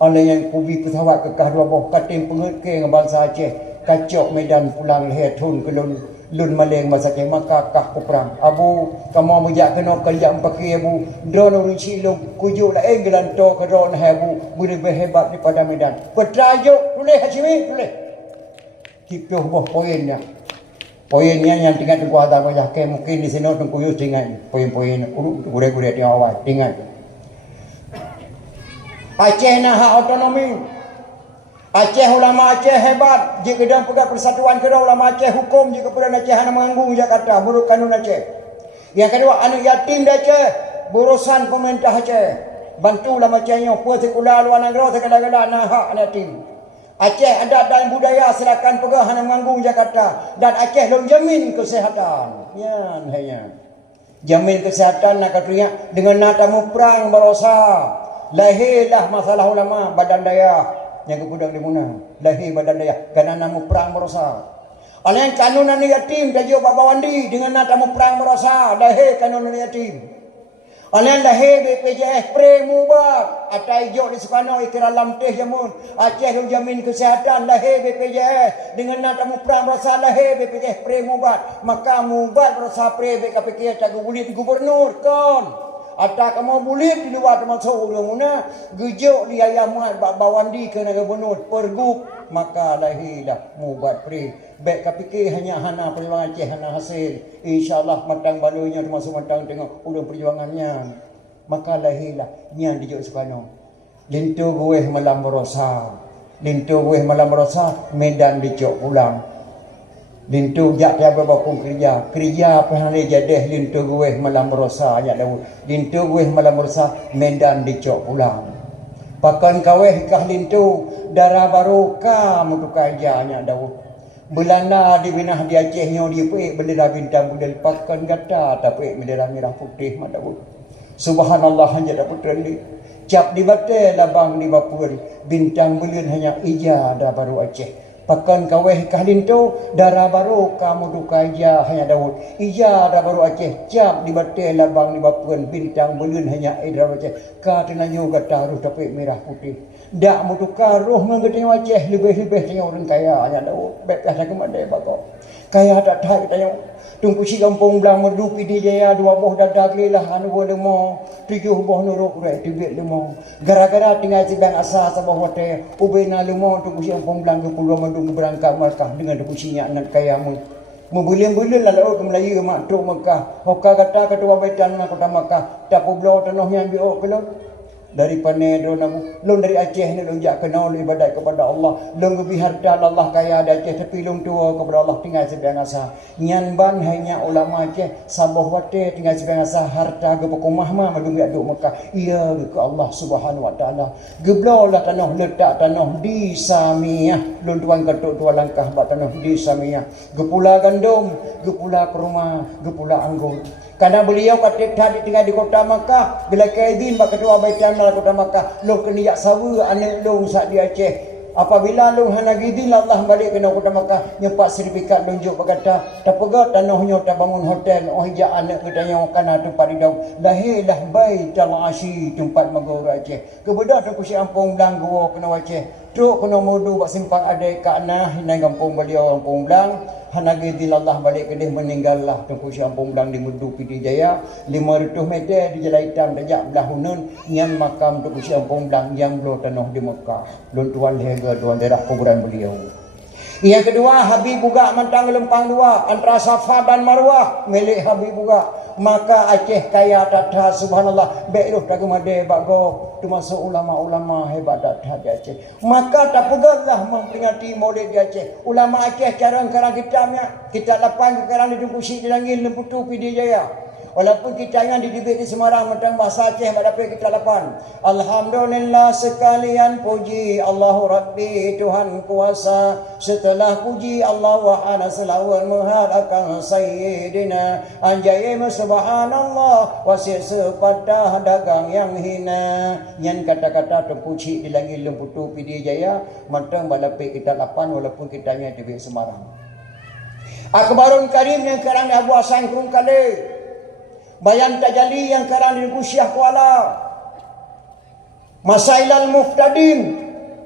oleh yang kubi pesawat ke kah dua boh kating pengekeng bangsa Aceh kacok medan pulang leher tun ke lun maleng masa ke maka kah ku perang abu kamu mejak kena kerja pakai abu drone urusi lu kujuk la englan to ke drone abu lebih hebat daripada medan petrajuk tulis Hashimi tulis tipuh boh poinnya poinnya yang tinggal tunggu ada banyak ke mungkin di sini tunggu yus tinggal poin-poin gure-gure di awal tinggal Aceh nak hak otonomi Aceh ulama Aceh hebat jika dan pegang persatuan kedua ulama Aceh hukum jika pula Aceh hanya menganggung Jakarta buruk kanun Aceh yang kedua anak yatim di Aceh berurusan pemerintah Aceh bantu ulama Aceh yang puas sekolah luar negara segala-gala nak hak yatim Aceh adat dan budaya silakan pegang hanya menganggung Jakarta dan Aceh long jamin kesihatan. Ya, hanya jamin kesihatan nak katanya dengan natamu perang berosa. Lahirlah masalah ulama badan daya yang kepudang di mana. Lahir badan daya kerana namu perang berosa. Oleh kanunan yatim tajuk Baba Wandi dengan natamu perang berosa. Lahir kanunan yatim. Oleh lahir BPJS Premubat atai jok di Soekarno ikrar lam teh jamun Aceh lu jamin kesihatan lahir BPJS dengan natamu perang berasa lahir BPJS Premubat maka mubat berasa pre BKPK tak bulit gubernur kon ata kamu bulit di luar termasuk ulama gejuk di ayamat bawandi kena gubernur pergub maka lahirlah mubat pre BKPK hanya hana perjuangan Aceh hana hasil insyaallah matang balunya termasuk matang tengok ulun perjuangannya maka lahirlah nyan di Jok Soekarno lintu gue malam berosa medan di Jok pulang lintu jak dia berbakung kerja apa yang jadi lintu gue malam berosa ya Daud lintu gue malam berosa medan di Jok pulang pakan kaweh kah lintu darah baru kamu tu kajanya Daud Belanda di binah di Aceh nyo di puik bendera bintang budal pakan gata tapi bendera merah putih mak Daud subhanallah hanya dapat terli cap di batai labang di bapur bintang bulan hanya ija darah baru Aceh pakan kaweh kahlinto darah baru kamu duka ija hanya Daud ija darah baru Aceh cap di batai labang di bapur bintang bulan hanya darah Aceh katanya nyo gata harus tapi merah putih dak mutukar roh mengeteng Aceh lebih-lebih tengok orang kaya hanya Daud baik dah kemana bakok kaya tak tahu tanya tunggu si kampung belang merdu pidi jaya dua boh dadak lelah anu boleh mo tujuh boh nuruk rek tibet lemo gara-gara tinggal sibang asa sabah wate ubena lemo tunggu si kampung belang ke pulau merdu berangkat Mekah dengan tunggu si anak kaya mu membulan-bulan lalu ke Melayu ke mak tuk Mekah hoka kata ketua baitan kota Mekah tak pulau tanahnya ambil kelau dari Panedro nabu lon dari Aceh ni lon jak kenal ibadat kepada Allah lon lebih harta Allah kaya ada Aceh tapi lon tua kepada Allah tinggal sebiang asa nyan ban hanya ulama Aceh sabah wate tinggal sebiang asa harta ke pekumah mah madung yak duk Mekah iya ke Allah Subhanahu wa taala geblolah tanah letak tanah di Samiyah lon tuan ketuk tua langkah bak tanah di Samiyah gepula gandum gepula kurma gepula anggur karena beliau ketika tinggal di kota Makkah bila kaidin bak ketua baitan dalam kota Makkah lo kena yak sawa anak lo sak di Aceh apabila lo hana gidin Allah balik kena kota Makkah nyepak sertifikat lunjuk berkata tak pegat tanahnya tak bangun hotel oh hijak anak kedanya kana tempat di daun lahirlah baitul asyi tempat magor Aceh kebedah tu kusi ampung belang gua kena Aceh truk kena modu bak simpang adai ka anah hinai kampung beliau kampung belang hanagi dilallah balik ke dia meninggal lah tengku syampung belang di Mudu Pidi Jaya 500 meter di Jalan Hitam tajak belah hunun nyan makam tengku syampung belang yang belah tanah di Mekah lun tuan lega tuan daerah kuburan beliau. Yang kedua, Habib buka mantang lempang dua antara Safa dan Marwah milik Habib buka. Maka Aceh kaya tata subhanallah beruh tagemade bago termasuk ulama-ulama hebat tata di Aceh. Maka tak pegarlah memperingati Maulid di Aceh. Ulama Aceh karang-karang kita lapan karang di Dukusi di Langit Lemputu Pidi Jaya. Walaupun kita ingat di Dibit di Semarang tentang bahasa Aceh tapi kita lapan. Alhamdulillah sekalian puji Allahu Rabbi Tuhan kuasa. Setelah puji Allah wahana selawan mengharapkan Sayyidina anjayim subhanallah wasir sepatah dagang yang hina. Yang kata-kata terpuji di Langit Lemputu Pidi Jaya mantang balapi kita lapan walaupun kita ingat di Dibit Semarang. Akbarun Karim yang kerang Abu Hasan Kurung Kale. Bayan Tajali yang kerang di Kusyah Kuala. Masailal Muftadin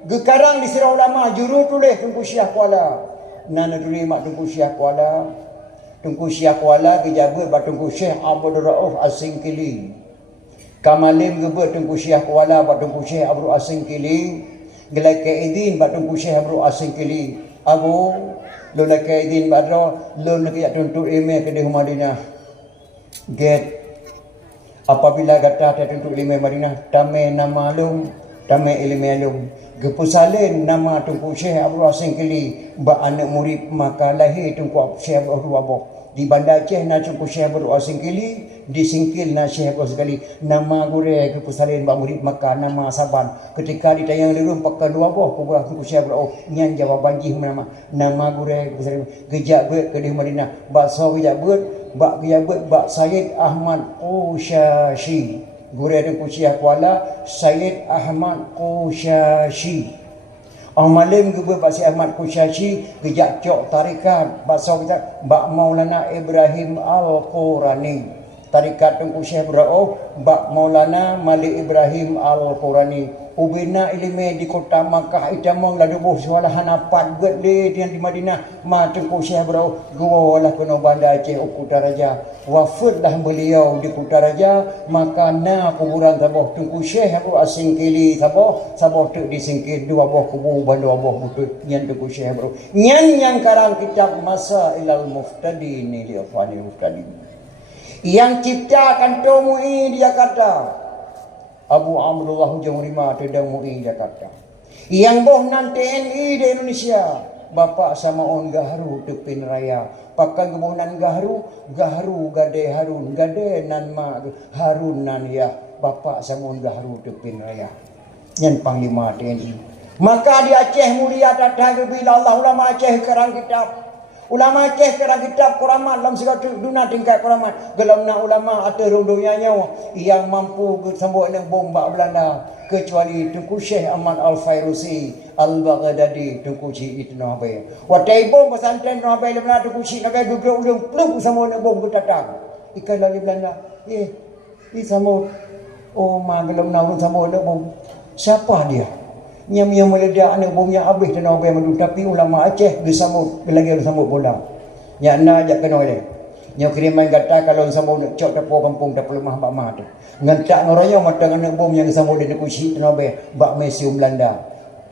gekarang di Sirah Ulama juru tulis di Kusyah Kuala. Nana duri mak di Kusyah Kuala. Tungku Syah Kuala gejabat batungku Syekh Abdul Rauf Asingkili. Kamalim gebet tungku Syah Kuala batungku Syekh Abdul Asingkili. Gelai Kaidin batungku Syekh Abdul Asingkili. Abu lulai Kaidin badro lun nak tuntut email ke di Madinah. Get apabila kata tentu ilmu Madinah tame nama alum tame ilmu alum gepusalin nama Tungku Syekh Abdul Hasan Kili ba anak murid maka lahir Tungku Syekh Abdul Wabah di Bandar Aceh na Tungku Syekh Abdul Hasan Kili disingkil na Syekh Abdul Hasan Kili nama gure gepusalin ba murid maka nama Saban ketika ditayang lirum pakai dua boh kubah Tungku Syekh Abdul nyan jawaban jih nama gure gepusalin gejak bet ke di Madinah bakso gejak bet Bak Biabut Bak Syed Ahmad Qushashi Gure di Kusyah Kuala Syed Ahmad Qushashi Malim juga Bak Syed Ahmad Qushashi Kejak Cok Tarikat Bakso kita Bak Maulana Ibrahim Al-Qurani Tarikat Tengku Syekh Berau Bak Maulana Malik Ibrahim Al-Qurani Ubina ilmu di kota Makkah itamang la dubuh sualahan apat gede yang di Madinah ma Tengku Syekh Berau gua lah kena Bandar Aceh Kutaraja wafatlah beliau di Kutaraja maka na kuburan sabah Tengku Syekh Abdul Asingkili sabah tu disingkir dua buah kubur bandar buah butut yang Tengku Syekh Berau yang karang kitab Masailal Muftadin ni dia Fanil Muftadin yang ciptakan Tomui dia kata Abu Amrullah Hujung Rima Tedang MUI Jakarta. Yang boh nan TNI di Indonesia. Bapak sama on Gahru Tepin Raya. Pakai kebunan Gahru gade Harun. Gade nan ma Harun nan ya. Bapak sama on Gahru Tepin Raya. Yang Panglima TNI. Maka di Aceh mulia datang bila Allah ulama Aceh kerang kitab. Ulama Aceh kerana kitab Quramat dalam segala dunia tingkat Quramat gelamna ulama atau dunia nyawa yang mampu bersambut dengan bomba Belanda kecuali Tengku Syekh Ahmad Al-Fairusi Al-Baghdadi Tengku Syekh Ibn Nabai watai bom pesantren Nabai Belanda Tengku Syekh Nabai duduk ulung peluk bersambut dengan bom ketatang ikan dari Belanda sambut oh ma gelamna ulung sambut dengan bom siapa dia yang meledak anak bomnya habis tanah Nabai Madu tapi ulama Aceh bersambut lagi bersambut bola yang nak ajak kena oleh yang kiriman kata kalau sambut nak cok dapur kampung dapur lemah bak mah tu ngantak ngoraya mata anak bom yang sambut di Kusi tanah Nabai bak museum Belanda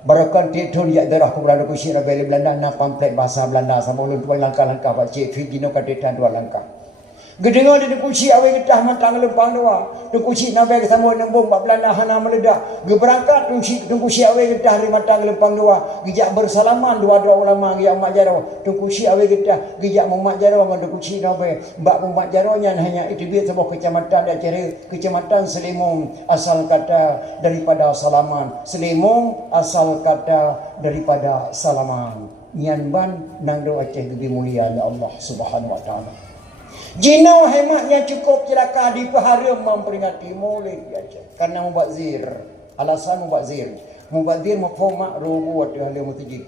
barakan titur ya darah kuburan Kusi Nabai Belanda na pamflet bahasa Belanda sama ulun dua langkah-langkah baca Fidino kadetan dua langkah gedengar di Kusi awe getah mantang lempang doa Kusi Nabai kesambut dengan bom bak Belanda hana meledak geberangkat Kusi awe getah di mantang lempang doa gejak bersalaman dua-dua ulama gejak mak jaro Kusi awe getah gejak mak jaro dengan Kusi Nabai bak mak jaronya hanya itu dia sebuah kecamatan dan cari kecamatan Selimung asal kata daripada salaman Selimung asal kata daripada salaman Nyanban nang do Aceh lebih mulia oleh Allah Subhanahu wa taala. Jino hematnya cukup celaka di Paharum memperingati Maulid Aceh karena mubazir. Alasan mubazir. Mubazir mafhum rubu wa tahli mutajib.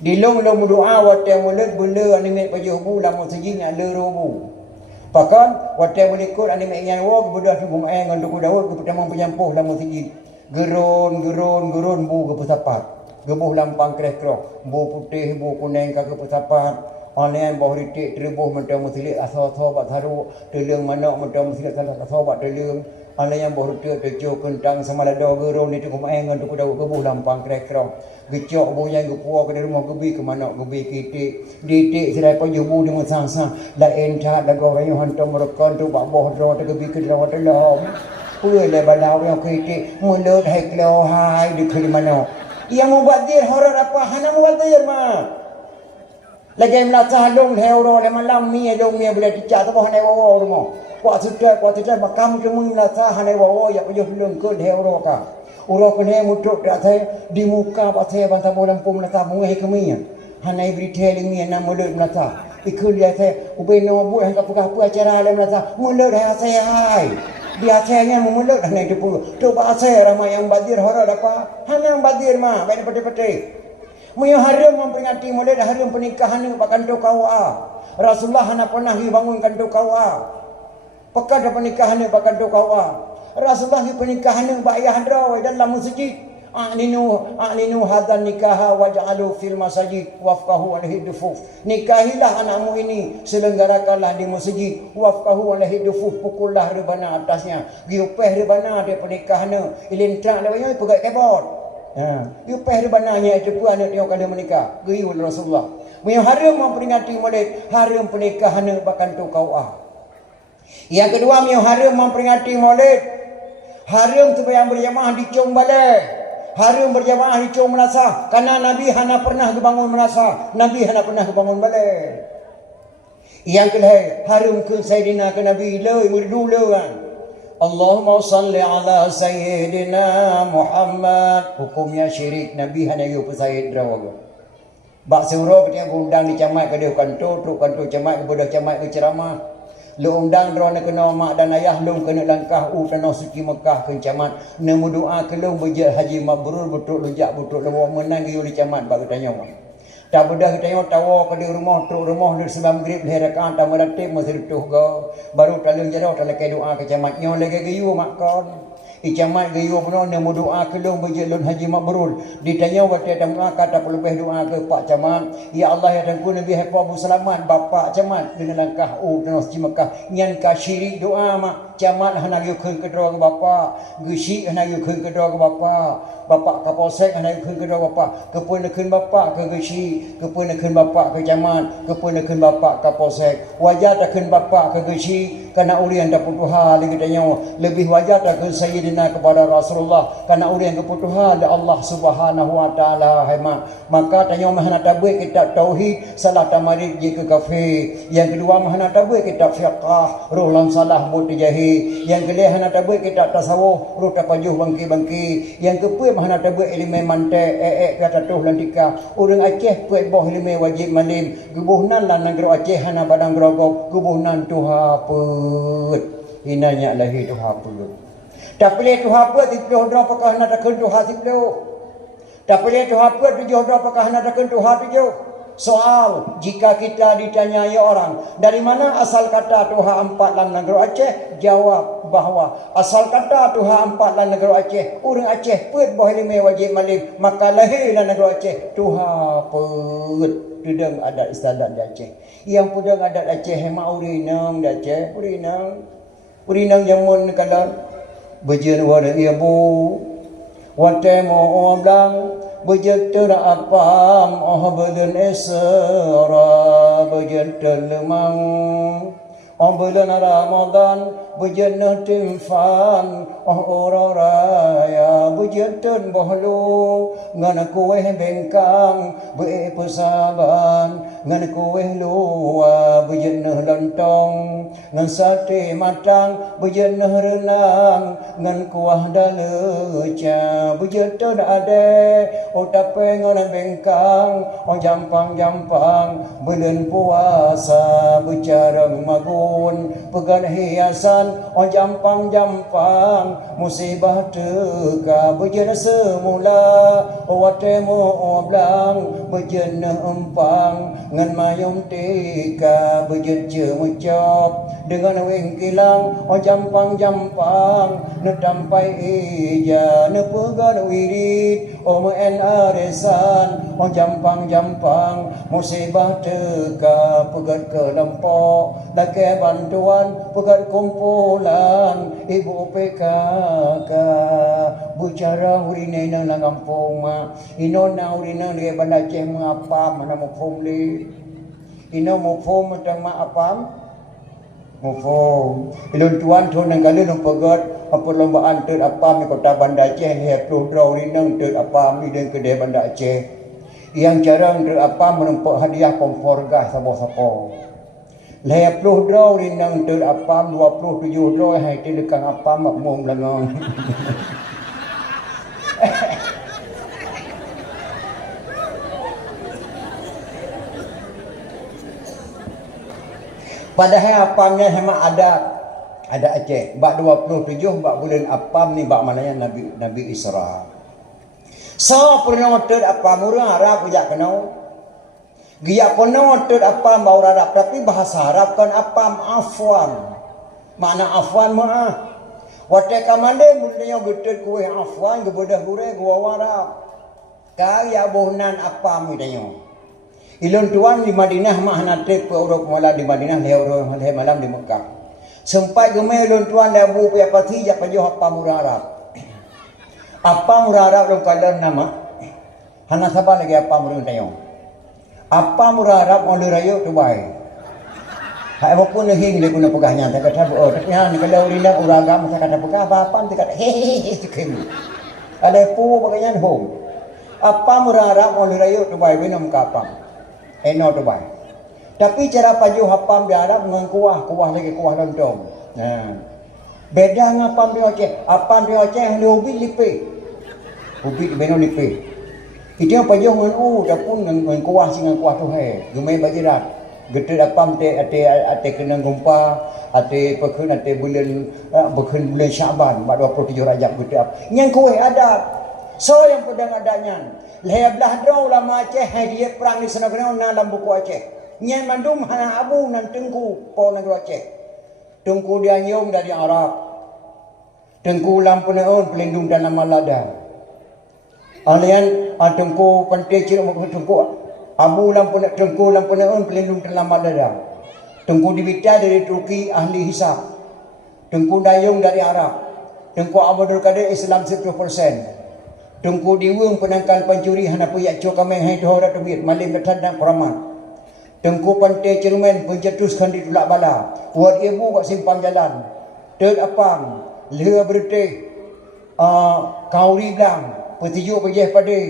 Dilong lo doa wa ta'amulak bela animet pajuhu la mutajib ala rubu. Pakan wa ta'amulikul animet yang wa budah tu bumae ngan duku dawud ku pertama penyampuh la mutajib. Gerun bu ke pesapat. Gebuh lampang kreh-kreh, bu putih, bu kuning ke pesapat. Online boh ritik terubuh mentang muslik asal bat haru telung manak mentang muslik asal bat telung online yang boh ritik tejo kentang samalada gerong ni tu kumain ngan tu dauk kebuh lampang krek-krok gecok boh yang gepua ke rumah gebi ke manak gebi kitik ditik serai pajubu di musang-sang la encat la goreng hantam rekan tu bak boh dro te gebi ke dro telom puai le balau yang kitik mulut hai klo hai di ke mana yang mubadir horor apa hana mubadir mah lagi melacah long hero le malam mi long mi boleh dicak tu hane wawo rumah kuat sudah makam tu melacah hane wawo ya payah long ke hero ka uro kene mutuk dak thai di muka pak thai bantah bolam pum melacah mungai kemi hane beri telling mi na mulut melacah ikut dia thai ubeno bu hang apa acara le melacah mulut hai asai hai dia thainya mulut hane tu tu pak asai ramai yang badir horor apa hane yang badir mah baik pete-pete Muya haram memperingati mulai haram pernikahan ni pakai kantor kawa. Rasulullah hana pernah bangun kantor kawa. Pakai dah pernikahan ni pakai kantor kawa. Rasulullah pernikahan ni bak ayah hadra dalam masjid. A'linu hadzal nikaha waj'alu fil masajid wafqahu alaihi dufuf. Nikahilah anakmu ini, selenggarakanlah di masjid. Wafqahu alaihi dufuf, pukullah rebana atasnya. Giupeh rebana dia pernikahan ni. Ilintrak dah banyak pegat keyboard. You peh di bananya itu pun anak dia kada menikah. Gayul Rasulullah. Yang haram memperingati maulid, haram pernikahan bahkan tu kau Yang kedua, yang haram memperingati maulid, haram tu yang berjamaah di Cung Balai. Haram berjamaah di Cung Menasah. Karena Nabi hana pernah kebangun Menasah. Nabi hana pernah kebangun Balai. Yang kedua, haram ke Sayyidina ke Nabi loi merdulu kan. Allahumma salli ala Sayyidina Muhammad. Hukumnya syirik Nabi hanya yu pesayid rawaga. Bak surau ketika undang di camat ke dia kantor, truk kantor camat ke bodoh camat ke ceramah. Lu undang drone kena mak dan ayah lu kena langkah tanah suci Mekah ke camat. Nemu doa ke lu berjaya haji mabrur betul lujak betul lu menang yu di camat bak tanya mak. Tak bedah kita yang tahu ke di rumah truk rumah di sebelum maghrib leherakan tak melatih masih tuh go baru talung jadau talakai doa ke camat yang lagi gayu makan camat gayu pun nemu doa ke long berjalun haji mabrur ditanya waktu ada kata pelebih doa ke pak camat ya Allah ya dan ku nabi hafa Abu Selamat bapa camat dengan langkah dan suci Mekah nyan ka syirik doa mak camat hana yukun kedua ke bapa gesyik hana yukun kedua ke bapa bapa kapolsek hana yukun kedua bapa kepunakan bapa ke gesyik kepunakan bapa ke camat kepunakan bapa kapolsek wajah takkan bapa ke gesyik karena urian dapat Tuhan lagi tanya lebih wajah takkan sayyidina kepada Rasulullah karena urian keputuhan Allah Subhanahu wa taala maka tanya mahana tabui kitab tauhid salah tamarid je ke kafir yang kedua mahana tabui kitab fiqh ruh lam salah budi jahi yang kedua mahana tabui kitab tasawuf ruh tapajuh bangki yang keempat mahana tabui ilmu mantek kata tuh lantika urang Aceh puai boh ilmu wajib malim gebuhnan lan negeri Aceh hana badang grogok gebuhnan tuha put hinanya lahi tuha put tak boleh tu apa tu dah apakah nak takkan tu hati tu. Tak boleh tu apa tu dah apakah nak takkan tu hati tu. Soal jika kita ditanyai orang dari mana asal kata Tuhan empat dalam negeri Aceh, jawab bahawa asal kata Tuhan empat dalam negeri Aceh, orang Aceh put boleh wajib malim, maka lahir dalam negeri Aceh Tuhan put tudang adat istiadat di Aceh. Yang pudang adat Aceh hemat urinang di Aceh, urinang jamun kalau Berjen wada ibu Wate mo oblang Berjen tera apam Oh belen esera Berjen telemang Oh bulan Ramadan Berjen timfan Oh ororaya Berjen ten bohlu Ngan kueh bengkang Bepesaban Ngan kueh luar Berjen lontong Ngan sate matang Berjen renang Ngan kuah daleca Berjen ten ade Oh tape ngan bengkang Oh jampang-jampang Bulan puasa Bercarang magu pegan hiasan oh jampang-jampang musibah teka berjana semula oh watemu oblang berjana empang ngan mayum tika berjen cemucap dengan weng kilang o jampang-jampang netampai ija nepegan wirid o meen aresan o jampang-jampang musibah teka pegat ke lempok lake bantuan pegat kumpulan ibu PKK bicara urine nang kampung ma inona urine dia banda Aceh mengapa mana mau pumli ino mau pum tang ma apam mau pum ilun tuan thon nang galun pegat apa lombaan ter apam di kota Banda Aceh he plu draw rinang ter apam di den kedai Banda Aceh yang jarang ter apam menempok hadiah kompor gas sabo-sabo le plu draw rinang ter apam 27 draw hai ti lekang apam mak mong langong padahal apamnya sama ada Aceh bak 27 bak bulan apam ni bak mananya Nabi Isra so pernah ter apam urang Arab jak kenau dia pernah ter apam bau Arab tapi bahasa Arab kan apam afwan makna afwan mah wate kamande mulanya getet kue afwan gebedah gure gua Arab kaya bohnan apam itanyo ilun tuan di Madinah mah natrip ke uruk malam di Madinah le malam di Mekah. Sempat gemai ilun tuan dah bu pia pati jak pajoh apa murah Arab. Apa murah Arab dong kalam nama. Hana sabar lagi apa murah tayo. Apa murah Arab mau rayo tu baik. Hai walaupun hing dia guna pegahnya tak kata oh taknya ni kalau rinda uragam tak kata pegah apa tak kata hehehe cikem. Ada pu bagainya hong. Apa murah Arab mau rayo tu baik minum kapang. Eno tu baik. Tapi cara pajuh hapam di Arab dengan kuah lagi kuah lontong. Nah. Beda dengan apam di Aceh. Apam di Aceh le ubi lipe. Ubi beno lipe. Itu yang pajuh dengan dapun dengan kuah sing kuah tu he. Gemai bajirat. Getet apam ate kena gumpa, ate pekun ate bulan bulan Syaban 27 Rajab getet ap. Yang kuih ada. So yang pedang adanya. Lehablah draw lama Aceh dia perang di sana kena dalam buku Aceh. Nyen mandum hana abu nan tengku po negara Aceh. Tengku dia nyom dari Arab. Tengku lampunaon pelindung dalam malada. Alian tengku pantai ciri tengku abu lampunaon pelindung dalam malada. Tengku dibita dari Turki ahli hisab. Tengku dayung dari Arab. Tengku Abdul Qadir Islam 100%. Tengku diwung penangkal pencuri hana puyak cok kami hai dohora tumit malim datang dan keramat. Tengku pantai Cermen pencetuskan di tulak bala. Buat ibu buat simpang jalan. Ter apam leh berteh kauri blang petijuk pejeh pade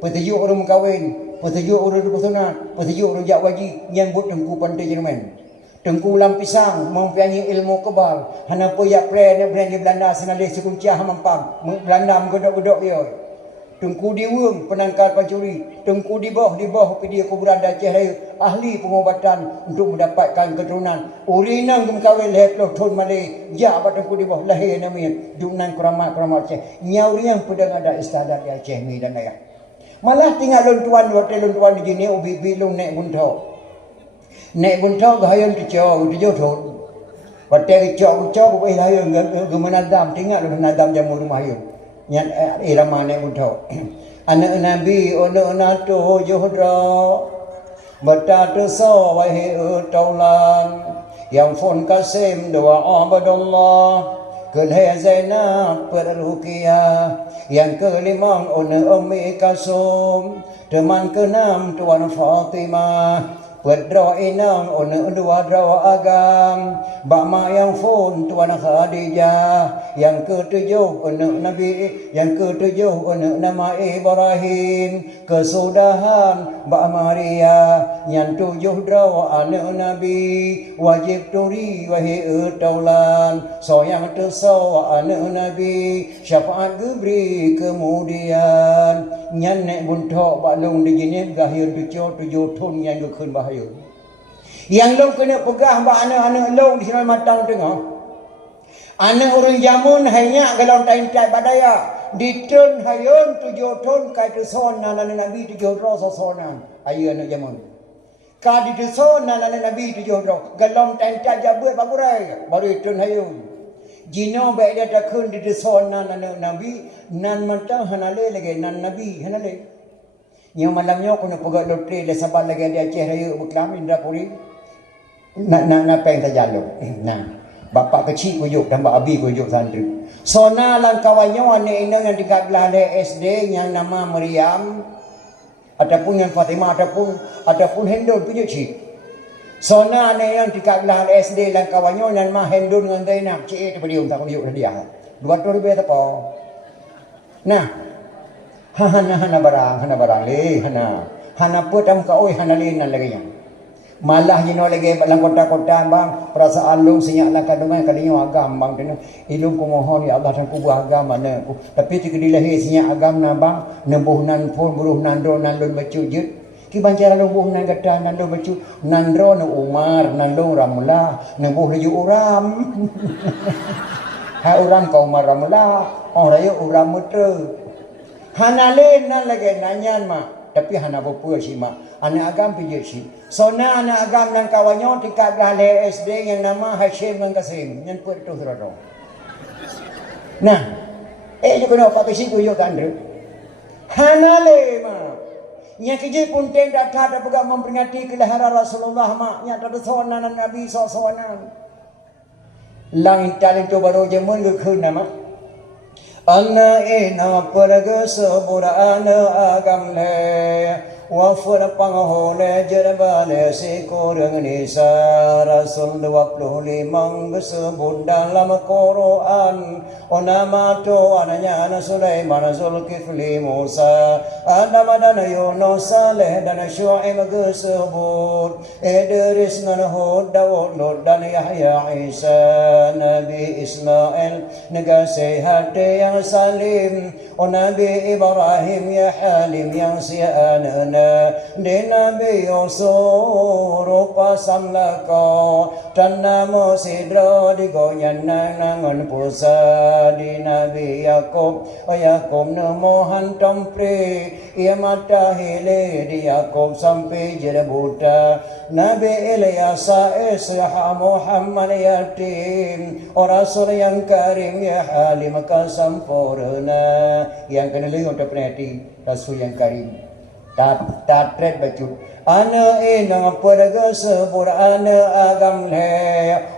petijuk orang kahwin petijuk orang bersunat petijuk orang jak waji yang buat tengku pantai Cermen. Tengku lampisang mempunyai ilmu kebal hana puyak brand di Belanda senalih sekunciah mampam Belanda menggodok-godok dia. Tengku diwung penangkal pencuri. Tengku di bawah dia kuburan Aceh Raya ahli pengobatan untuk mendapatkan keturunan. Urinang kemkawin leher thon malay. Ya apa tengku di bawah lahir namanya dunan keramat Aceh. Nyauri yang pedang ada istiadat di Aceh ni dan ayah. Malah tinggal lontuan di sini ubi bilung naik buntok. Naik buntok gahayan kecau thon. Pakai kecau bayi lahir gemenadam tinggal nadam jamu rumah ayun. Yang irama naik buntok. Anak Nabi anak tu Juhdra bertatu sawai taulan yang fun kasim doa abadullah kelih Zainab perruqyah yang kelima Ummi Kasum teman keenam Tuan Fatimah Pedro inang dua draw agam Bama yang fun Tuan Khadijah. Yang ketujuh Nabi. Yang ketujuh nama Ibrahim. Kesudahan Mbak Maria. Yang tujuh draw anak Nabi. Wajib turi wahai taulan. So yang tersau anak Nabi. Syafaat gebri kemudian. Nyan nek buntok baklong di jenis gahir tujuh ton yang gekun bahaya. Yang long kena pegah mbak anak-anak long di sana matang tengah. Anak orang jamun hanya kalau tain-tain badaya. Di ton hayun 7 ton kai tu son anak Nabi 7 ton sosonan. Ayo anak jamun. Ka di deson nan Nabi 7 ro. Galom tan ta jabut bagurai. Baru itu hayu. Jino baik dia tak kun di deson nan Nabi nan mantang hanale lagi nan Nabi hanale. Nyo malamnya kuno pegat lotri le sabal lagi dia Aceh Raya Beklam Indra Puri. Nak peng tajalo. Nah, bapak kecil kujuk dan bak abi kujuk santri. Sona lan kawannya ane inang yang dekat belah SD yang nama Maryam ataupun yang Fatimah ataupun Hendon punya cik. Sona ane yang dekat belah SD lan kawannya yang nama Hendon dengan Zainab cik daripada dia tak kujuk dia. 200 ribu apa? Nah, hana barang le hana putam ka oi hana linan lagi yang malah jino lagi dalam kota-kota bang perasaan lu senyak lah kadungan kalinya agam bang tena ilung ku mohon ya Allah dan ku buah agam mana tapi tika dilahir senyak agam na bang nembuh nan pun buruh nandro nan lun bacu jut ki bancara lumbuh nan gata nan lun bacu nandro na Umar nan lun ramula nembuh laju uram ha uram ka Umar ramula orang raya uram mutra hana len nan lagi nanyan mak tapi hana bapa si mak anak agam pijat si sona anak agam dan kawannya dekat belah SD yang nama Hashim dan Kasim yang put tu serata nah je kena pakai si kuyo kan dia hana le mak yang kerja pun tidak ada pegang memperingati kelahiran Rasulullah mak yang ada sona Nabi SAW lang talent tu baru jemun ke khun nama Anna ina perga seburana agam le wafur panghole jerbale si kurang nisa Rasul 25 disebut dalam Quran onama to ananya Sulaiman Zulkifli Musa Adam dan Yunus Saleh dan Syuaib disebut Idris dan Hud Daud Lut dan Yahya Isa Nabi Ismail negasi hati yang salim Nabi Ibrahim ya Halim yang siana di Nabi Yusuf rupa samlaka dan nama sidra di goyan nangan pusa di Nabi Yakub nemo hantam pri ia mata hile di Yakub sampai jadi buta Nabi Ilyas Ishaq Muhammad yatim Rasul yang karim ya Halim sempurna yang kena lihat untuk penati Rasul yang karim tatret baju ana ina perga sebur ana agam le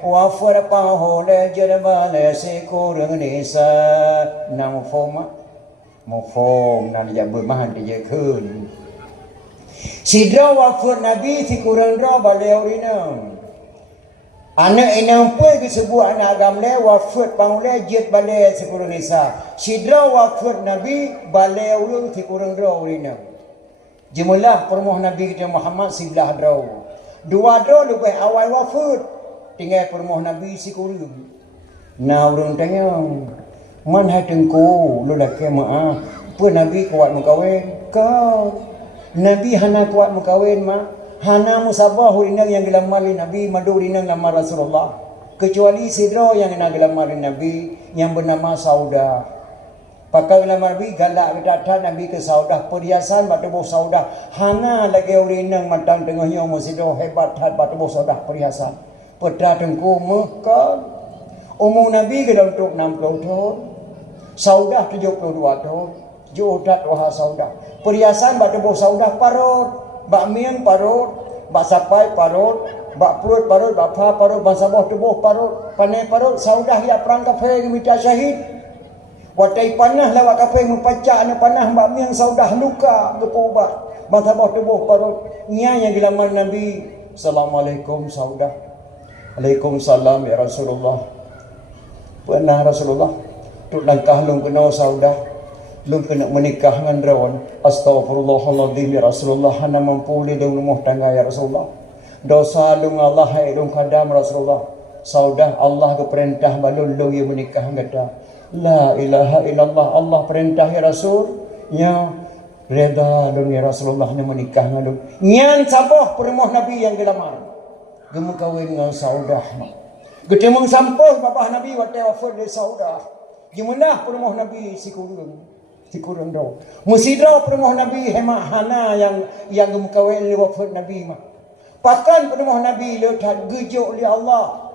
wafur pahole jerbale si kurang nisa nang mofom nan jabu mahan dia kun sidra wafur nabi si kurang ro baleau rina ana ina perga sebur ana agam le wafur pahole jet bale si kurang nisa sidra wafur nabi baleau ru si kurang ro rina Jumlah permoh Nabi kita Muhammad 11 draw. 2 draw lebih awal wafat. Tinggal permoh Nabi si kurung. Nah orang tanya, man hatengku lu dah kemaah. Apa Nabi kuat mengkawin? Kau. Nabi hana kuat mengkawin mak. Hana musabah urinang yang gelamari Nabi madu urinang nama Rasulullah. Kecuali sidra yang gelamari Nabi yang bernama Saudah. Pakai nama Nabi galak kita Nabi ke saudah perhiasan batu bos saudah hana lagi urinang matang tengahnya musido hebat hat batu bos saudah perhiasan peda tengku mekal umur Nabi ke dalam 60 tahun saudah 72 tahun jodat wahai saudah perhiasan batu bos saudah parut bak miang parut bak sapai parut bak perut parut bak pa parut bak sabah tubuh parut panai parut saudah ya perang kafe minta syahid watai panah lawak kafe mempacak na panah mbak miang saudah luka gepobat matabah tubuh parut nya yang dilamar Nabi assalamualaikum saudah Waalaikumsalam ya Rasulullah pernah Rasulullah tu langkah lung kena saudah lung kena menikah dengan rawan astagfirullahaladzim ya Rasulullah hana mampu li lung rumah tangga ya Rasulullah dosa lung Allah hai lung kadam Rasulullah saudah Allah ke perintah balun lung yang menikah ngata La ilaha illallah Allah perintah ya Rasul nya reda dun ya Rasulullah nya menikah ngalung nyan sabah permoh Nabi yang gelamar gemu kawin dengan saudah gede mung sampah babah Nabi watai wafat de saudah gimana permoh Nabi si kurang do musidra permoh Nabi hema hana yang gemu kawin wafat Nabi mah Pakan penemah Nabi letak gejuk oleh Allah.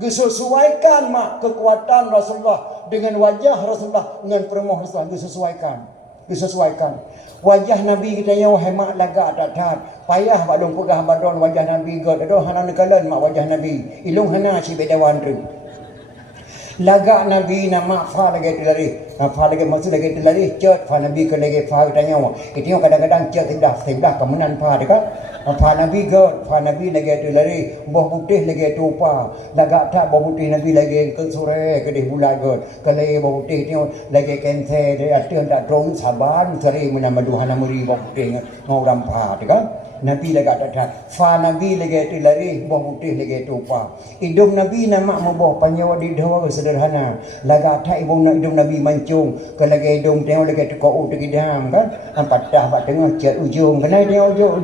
Disesuaikan mak kekuatan Rasulullah dengan wajah Rasulullah dengan penemah Rasulullah. Disesuaikan. Wajah Nabi kita yang wahai mak lagak tak payah bak dong pegah badon wajah Nabi god aduh hana nekalan mak wajah Nabi ilung hana si bedawan tu lagak Nabi nama fa lagi telari fa lagi maksud lagi telari cet fa Nabi ke lagi fa tanya kita kadang-kadang cet tidak kemenan fa dekat fa Nabi god fa Nabi lagi telari boh putih lagi tupa lagak tak boh putih Nabi lagi ke sore ke di bulan god kalau boh putih tu lagi kente dia atuan tak terus saban seri menama duhana muri boh putih ngau rampa dekat Nabi lagi tak fa Nabi lagi telari boh putih lagi tupa hidung Nabi nama boh panyawa di dua sederhana laga tak ibu nak hidung Nabi mancung ke lagi hidung tengok lagi tekau tu kidam kan patah bak tengah cat ujung kena dia ujung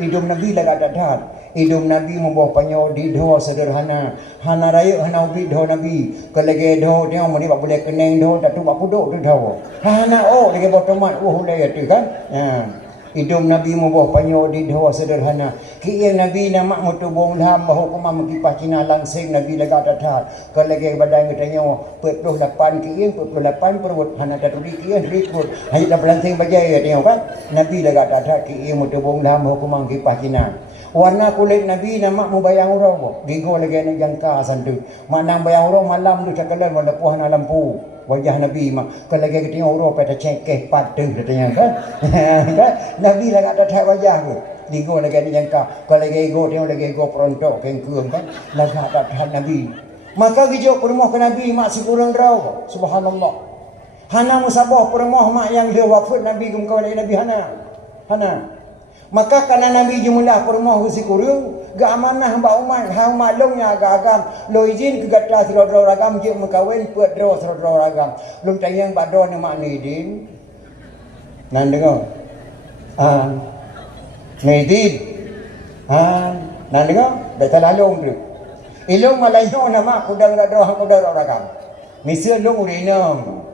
hidung Nabi laga tak hidung Nabi membawa panyawa di dua sederhana hana raya hana ubi dua Nabi ke lagi dua tengok mani bak boleh keneng dua tak tu bak puduk tu dua hana lagi bawa tomat hulai tu kan hidung Nabi membawa panyawa di dua sederhana kian Nabi nama mutubung lam bahu kuma mengkipas Cina langsing Nabi lega datar kalau lagi badan katanya 48 kian 48 perut hana taturi kian rikut hanya dah langsing bajai tengok kan Nabi lega datar kian mutubung lam bahu kuma mengkipas Cina warna kulit Nabi nama mubayang urang gigo lagi nak jangka santu maknang bayang urang malam tu cakalan wala puhana lampu wajah Nabi mak kalau lagi kita orang pada cekeh pateng katanya kan Nabi lah ada tak wajah tu digo lagi dia jangka kalau lagi go tengok lagi go perontok kengkeung kan lagi ada tak Nabi maka gijo permoh ke Nabi mak sekurang draw subhanallah hana musabah permoh mak yang dia wafat Nabi gum kau Nabi hana maka karena Nabi jumlah permoh ke sekurang ga amanah ba umat hang maklumnya agam lo izin ke gata siro-siro ragam je mengkawin puat dro siro-siro ragam lum tayang ba do ni mak ni din nan dengar ni din nan dengar dah talalung tu ilung malayo nama kudang do hang kudang ragam misi lung urinam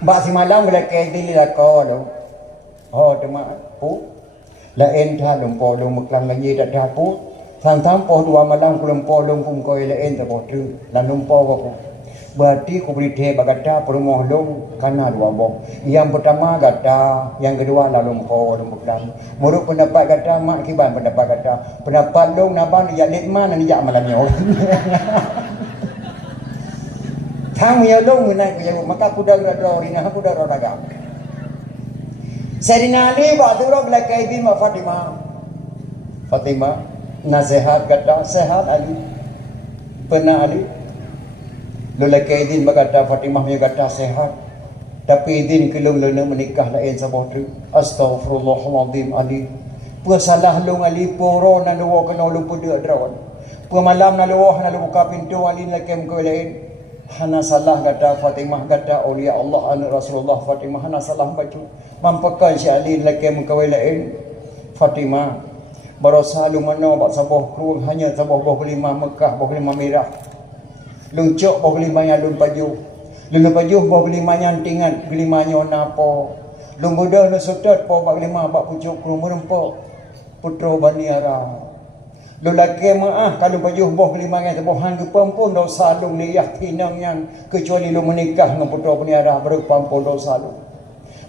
ba si malam boleh ke dili la ko lo temak pu lain tha lumpo lum meklang lagi dak dah pu sang po dua malam ku lumpo lum pum koi lain ta po tru lan lumpo ko berarti ku beri the bagata perumoh lum kana dua boh yang pertama gata yang kedua la lumpo lum meklang muruk pendapat gata mak kiban pendapat gata pendapat lum naban ya litman ni ya malam nyo thang ya lum naik ke maka ku dah ro rina ku dah ro dagang Sayyidina Ali waktu itu belakang ibn Fatimah nasihat kata sehat Ali pernah Ali lelaki idin berkata Fatimah punya kata sehat tapi idin kelung lena menikah lain sabah tu astaghfirullahaladzim Ali salah lung Ali poro na luwa kena lupa dia drawan malam na luwa na buka pintu Ali lelaki mengkau lain hana salah kata Fatimah kata awliya Allah anak Rasulullah Fatimah hana salah baca mampakan si Ali lelaki mengkawai lain Fatimah baru selalu mana bak sabah keruang hanya sabah bawah kelima Mekah bawah kelima merah luncuk bawah kelimanya lun pajuh bawah kelimanya antingan kelimanya napa lun budak lu sutat bawah kelima bak pucuk keruang merempok putra Bani Arab lelaki maah kalau baju boh kelimanya sebuah hang kepampun dosa lu liyah tinang yang kecuali lu menikah dengan putra peniara berpampun dosa lu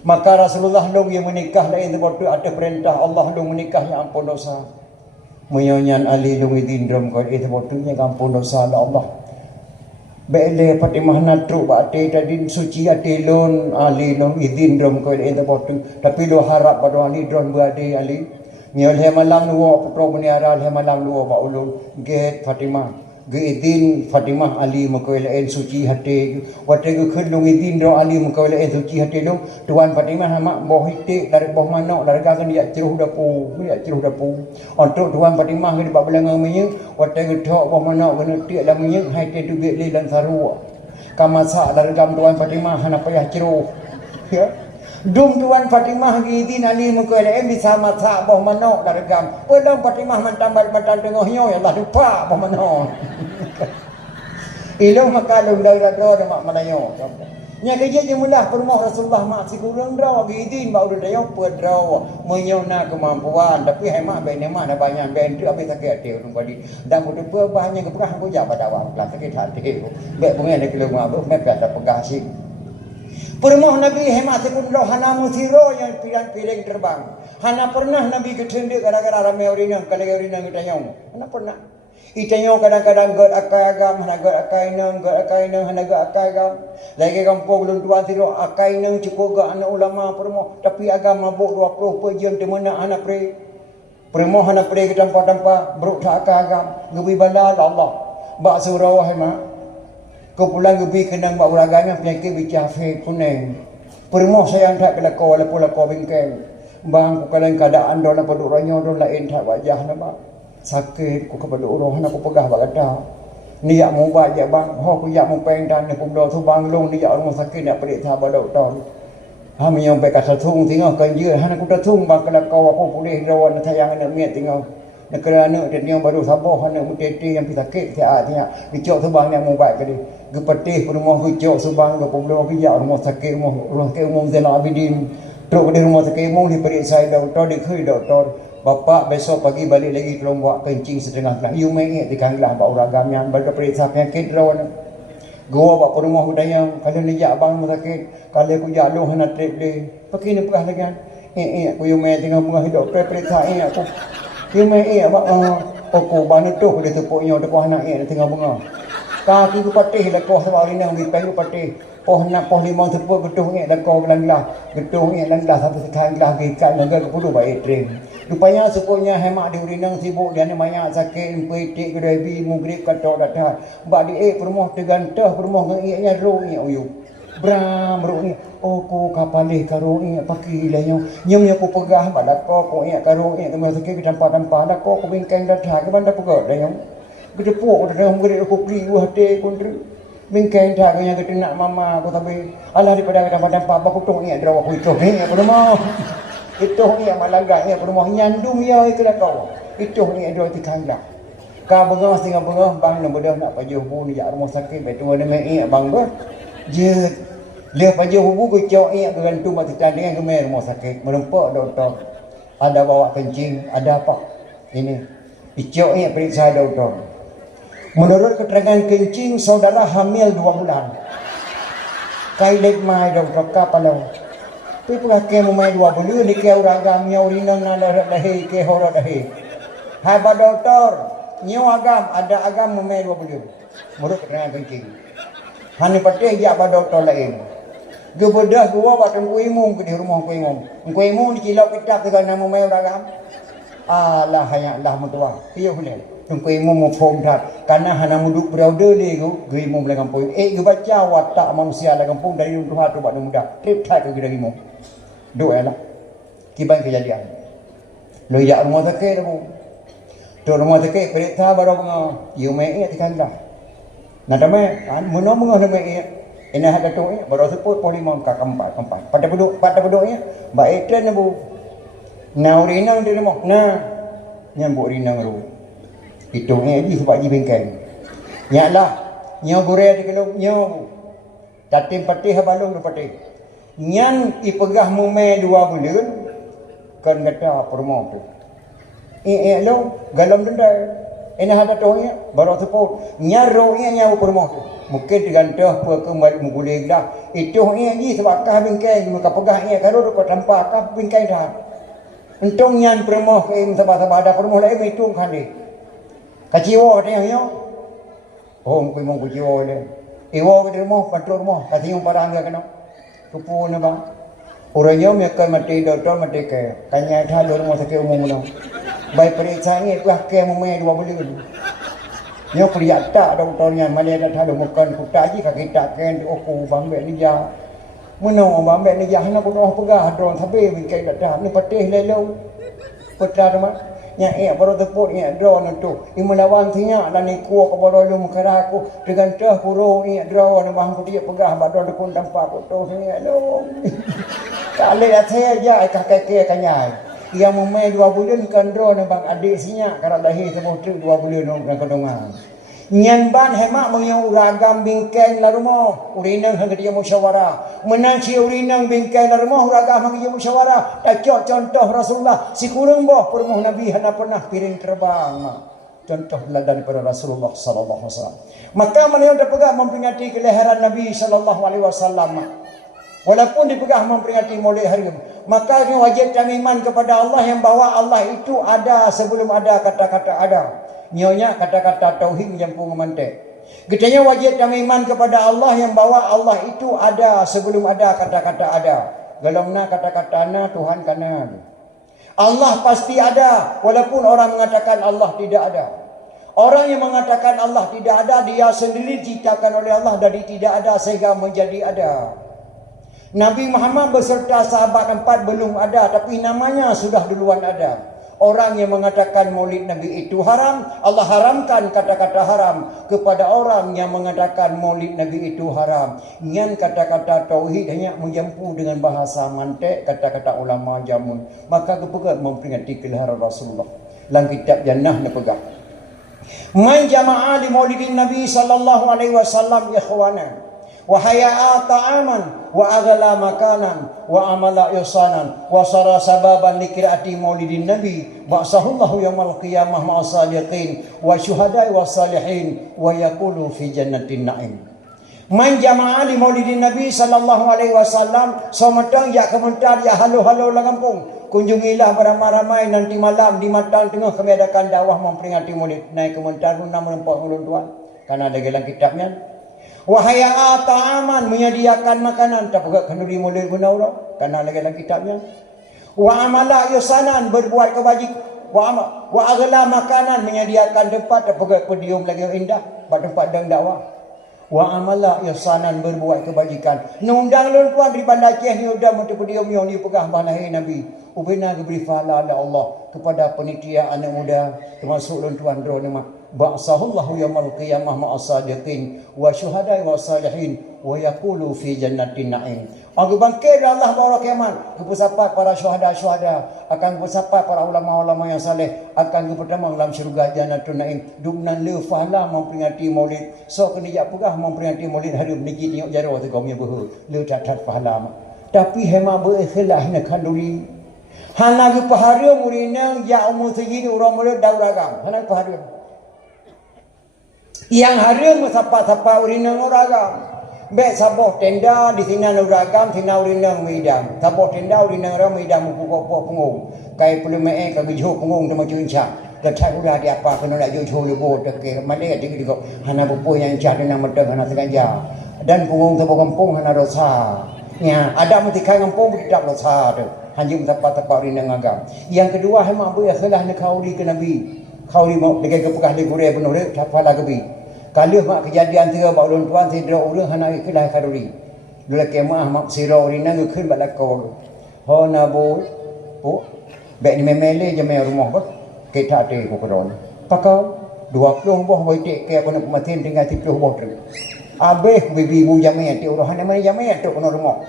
maka Rasulullah lu yang menikah lain waktu ada perintah Allah lu menikah yang ampun dosa menyanyian Ali lu idindram kau itu waktunya ampun dosa Allah bele Fatimah natru bakte tadi suci atilun Ali lu idindram kau itu waktu tapi lu harap pada Ali dron berade Ali Nyol malam luwa putra peniara malam luwa ba ulun get Fatimah geidin Fatimah Ali mengkoilain suci hati wate ke khulung idin ro Ali mengkoilain suci hati lu tuan Fatimah mak boh hitik dari boh manok dari kan dia ceruh dapu untuk tuan Fatimah ke ba belangang menyeng wate ke thok boh manok kena tik dalam menyeng hai te tu bet le dan saru kamasa dari gam tuan Fatimah hana payah ceruh ya Dum tuan Fatimah gidi nali mengkoilain bisa masak boh manok dari gam pedang Fatimah mantambat matan tengah nyo ya Allah lupa boh manok ilung makalung dari mak manayo Nya kerja je mulah permoh Rasulullah mak si kurang draw gidin bau dah yo pedraw menyona kemampuan tapi hemat ben hemat dah banyak ben tu habis sakit hati urang kadi dan kudu banyak keperah aku jak pada awak kelas sakit hati bek pengen nak kilo ngabuk mek ada pegah si permoh Nabi hemat si kurang hana musiro yang piring terbang hana pernah Nabi ketendek gara-gara ramai orang kalau orang kita nyong hana pernah Itanyo kadang-kadang god akai agam, hana god akai nang, hana god akai agam. Lagi kampung belum tua tiro akai nang cukup gak anak ulama permo. Tapi agam mabuk 20 pejam di mana anak pre. Permo hana pre ke tempat-tempat beruk tak akai agam. Gebi bala Allah. Bak surau hema. Kau pulang gebi kenang bak uraganya penyakit bicafe kuning. Permo sayang tak kelakau walaupun lakau bingkeng. Bang ku kalian keadaan dona peduk ranyo don lain tak wajah nama. Sakit ku kepada orang aku pegah bak kata ni yak mu ba je bang ho ku yak mu peng dan ku do tu bang long ni yak rumah sakit nak pedik tha ba doktor ha mi yang pe kata thung tengok kan je han aku dah thung bang kala kau aku pulih rawan sayang nak miat tengok nak kerana dia yang baru sabar han nak mutete yang sakit dia tanya dicok tu bang nak mu ba ke dia gepetih rumah ku cok subang ku do ku yak rumah sakit mu rumah ke umum Zainal Abidin teruk di rumah sakit mu di pedik saya doktor di khoi doktor Bapak besok pagi balik lagi tolong buat kencing setengah kelas. You main di kanglah bak uragam yang berda periksa penyakit lawan. Gua bak rumah budaya kalau ni jak abang sakit, kalau aku jak lu hana trip dia. Pakai ni pegah lagi. Aku you main tengah bunga hidup periksa aku. You main bak aku banu tu dia tepuknya dekat anak tengah bunga. Kaki ku patih lekoh sebab hari ni ambil payung patih. Poh nak poh limau tepuk betul ni lekoh belang-belang. Betul ni belang-belang sampai sekarang gelah gikat negara kepudu baik train. Rupanya sepoknya hemat di urinang sibuk dia ni banyak sakit petik kedebi mugrib kata datang. Bak di permoh tegantah permoh ngainya ro ni uyu. Bram ro ni ku kapalih karo ni pakai lah nyom aku pegah bak dako ko ni karo ni tempat sakit tempat-tempat dako ko bingkang datang ke bandar pegah dah yang. Gedepuk dah mugrib aku beli hati kontri. Bingkang tak yang kita nak mama aku tapi alah daripada tempat-tempat aku tok ni draw aku itu ni apa nama. Itu ni yang malagak ni rumah nyandum ya itu dah kau. Itu ni ada di kandang. Ka bengah tengah bengah bang nak bedah nak pajuh bu ni rumah sakit betul ni mai bang ber. Je le pajuh bu ku cok ni gantung mati tandingan ke mai rumah sakit. Merempak doktor. Ada bawa kencing, ada apa? Ini. Icok ni periksa doktor. Menurut keterangan kencing saudara hamil 2 bulan. Kailet mai doktor kapalo. Tapi pakai memai 2 bulan ni ke orang agam nyau rinang nala dahi ke horor dahi. Hai ba doktor, nyau agam ada agam memai 2 bulan. Menurut keterangan kencing. Hani patih jak ba doktor lain. Gebedah gua ba tengku imung ke di rumah ku imung. Ku imung dicilok kitab dengan nama memai orang agam. Alah hanya Allah mutua. Iya boleh. Tengku imung mu pom dat. Karena hana muduk beraude le ku imung dalam kampung. Ge baca watak manusia dalam kampung dari Tuhan tu bak mudah. Trip tak ke dari imung. Doa lah. Kiban kejadian. Lo ya rumah sakit tu. Tu rumah sakit periksa baru menga. You mai ingat tikandlah. Nah damai menang menga damai ina hada tu baru sebut polimam ka keempat. Pada penduduknya baik tren bu. Nah urinang di rumah. Nah nyambuk rinang ru. Itu ni aja sebab ji bengkang. Nyaklah nyo gore di keluk nyo. Tatim patih balung patih. Nyan ipegah mume 2 bulan kan kata permo tu. Lo galam denda. Ina hada tu ni baru sebut nyaro ni nyawa permo tu. Mungkin digantah pe kembali mengulih dah. Itu ni aja sebab kah bengkang maka pegah ni kalau dekat tempat kah bengkang dah. Untung nyan permo ke sabah-sabah ada permo lain itu kan ni. Kaciwo dia yo. Oh ku mong kuciwo le. Iwo ke rumah patro rumah katiung parang ga kena. Tupu na ba. Orangnya mereka mati doktor mati ke. Tanya dah rumah sakit umum no. Baik periksa ni lah ke mume 2 bulan. Nyo priat tak doktornya malai dah dah mukan kuta ji kaki tak ken oku bambe ni ja. Meno bambe ni ja hana ku doh pegah don sabe bingkai dah ni patih lelo. Putra rumah nya baru tepuk nya drone tu imelawan tinya dan ni kuo ko baru lu mukaraku dengan teh kuro ni drone bang ku dia pegah badon dekun tampak tu ni lo kale saya aja kakek kanyai yang memai 2 bulan kan drone bang adik sinya karena lahir semua tu 2 bulan dengan kedongan Nyan ban hemak mengyang uragam bingkeng la rumah urinang hang dia musyawarah menanci urinang bingkeng la rumah uragam hang dia musyawarah tak contoh Rasulullah si kurang boh permuh Nabi hana pernah piring terbang contoh ladan daripada Rasulullah sallallahu alaihi wasallam maka mana yang terpegang memperingati kelahiran Nabi sallallahu alaihi wasallam walaupun dipegang memperingati Maulid hari maka wajib kami iman kepada Allah yang bahawa Allah itu ada sebelum ada kata-kata ada. Nyonya kata-kata tauhid menyampung memantek. Kitanya wajib kami iman kepada Allah yang bahawa Allah itu ada sebelum ada kata-kata ada. Galongna kata-kata na Tuhan kana. Allah pasti ada walaupun orang mengatakan Allah tidak ada. Orang yang mengatakan Allah tidak ada dia sendiri diciptakan oleh Allah dari tidak ada sehingga menjadi ada. Nabi Muhammad beserta sahabat 4 belum ada tapi namanya sudah duluan ada. Orang yang mengatakan maulid Nabi itu haram, Allah haramkan kata-kata haram kepada orang yang mengatakan maulid Nabi itu haram. Nyan kata-kata tauhid hanya menjampu dengan bahasa mantek kata-kata ulama jamun. Maka kepegat memperingati kelahiran Rasulullah. Dalam kitab Jannah pegang. Man jama'a li maulidin Nabi sallallahu alaihi wasallam ikhwana. Wa haya'a ta'aman wa aghala makanan wa amala ihsanan wa sara sababan likiraati maulidin nabi ba'sahullahu yaumal qiyamah ma'asadiqin wa syuhada'i wa salihin wa yaqulu fi jannatin na'im. Man jama'a li maulidin nabi sallallahu alaihi wasallam sometang ya komentar ya halo-halo la kampung kunjungilah beramai-ramai nanti malam di matang tengah kami adakan dakwah memperingati maulid naik komentar nama nampak ulun tuan karena ada dalam kitabnya. Wahaya ta'aman menyediakan makanan tak pegak kena dimulai guna Allah karena lagi dalam kitabnya. Wa amala yusanan berbuat kebajikan. Wa agla makanan menyediakan tempat tak pegak pedium lagi indah pada tempat dan dakwah. Wa amala yusanan berbuat kebajikan. Nundang lun tuan dari Bandar Aceh ni udah untuk pedium yang ni pegah bahaya Nabi. Ubina beri pahala Allah kepada penitia anak muda termasuk lun tuan dro ni mak. Ba'sahullahu yaumal qiyamah ma'asadiqin wa syuhada'i wa salihin wa yaqulu fi jannatin na'im. Aku bangkit Allah bawa kiamat. Kepusapat para syuhada akan kepusapat para ulama-ulama yang saleh akan bertemu dalam syurga jannatul na'im. Dumnan le fahla memperingati maulid. So kena jak pegah memperingati maulid hari meniki tengok jaro tu kaumnya berhu. Le tak fahla. Tapi hema berikhlas nak kanduri. Hana ke paharia murina ya umur segini orang muda dauragam. Hana paharia. Yang hari sapa-sapa urinang uragam. Bek saboh tenda di sini uragam, sini urinang midam. Saboh tenda urinang orang midam pukul punggung. Kai perlu mee kami jauh punggung dengan cuncak. Letak udah di apa kena nak jauh lebih dekat. Mana yang tinggi juga. Hana bupu yang cah dengan medang hana sengaja. Dan punggung sebuah kampung hana dosa. Ya, ada mutikai kampung tidak dosa tu. Hanya sapa-sapa urinang agam. Yang kedua hemat boleh kelah nak kauli ke Nabi. Kauli mau dekat kepekah di kurai penuh dia tak pala kebi. Kalau mak kejadian tiga bak ulun tuan sidra urang hana ikhlas kaduri. Dula kemah mak sira urina ngkeun balako. Ho na bo. Oh. Bek ni memele je mai rumah bah. Kita ate ko kodon. Pakau 20 boh boy tek ke kono pematin tinggal 30 boh tu. Abeh bibi bu jamai ate urang hana mai jamai ate kono rumah.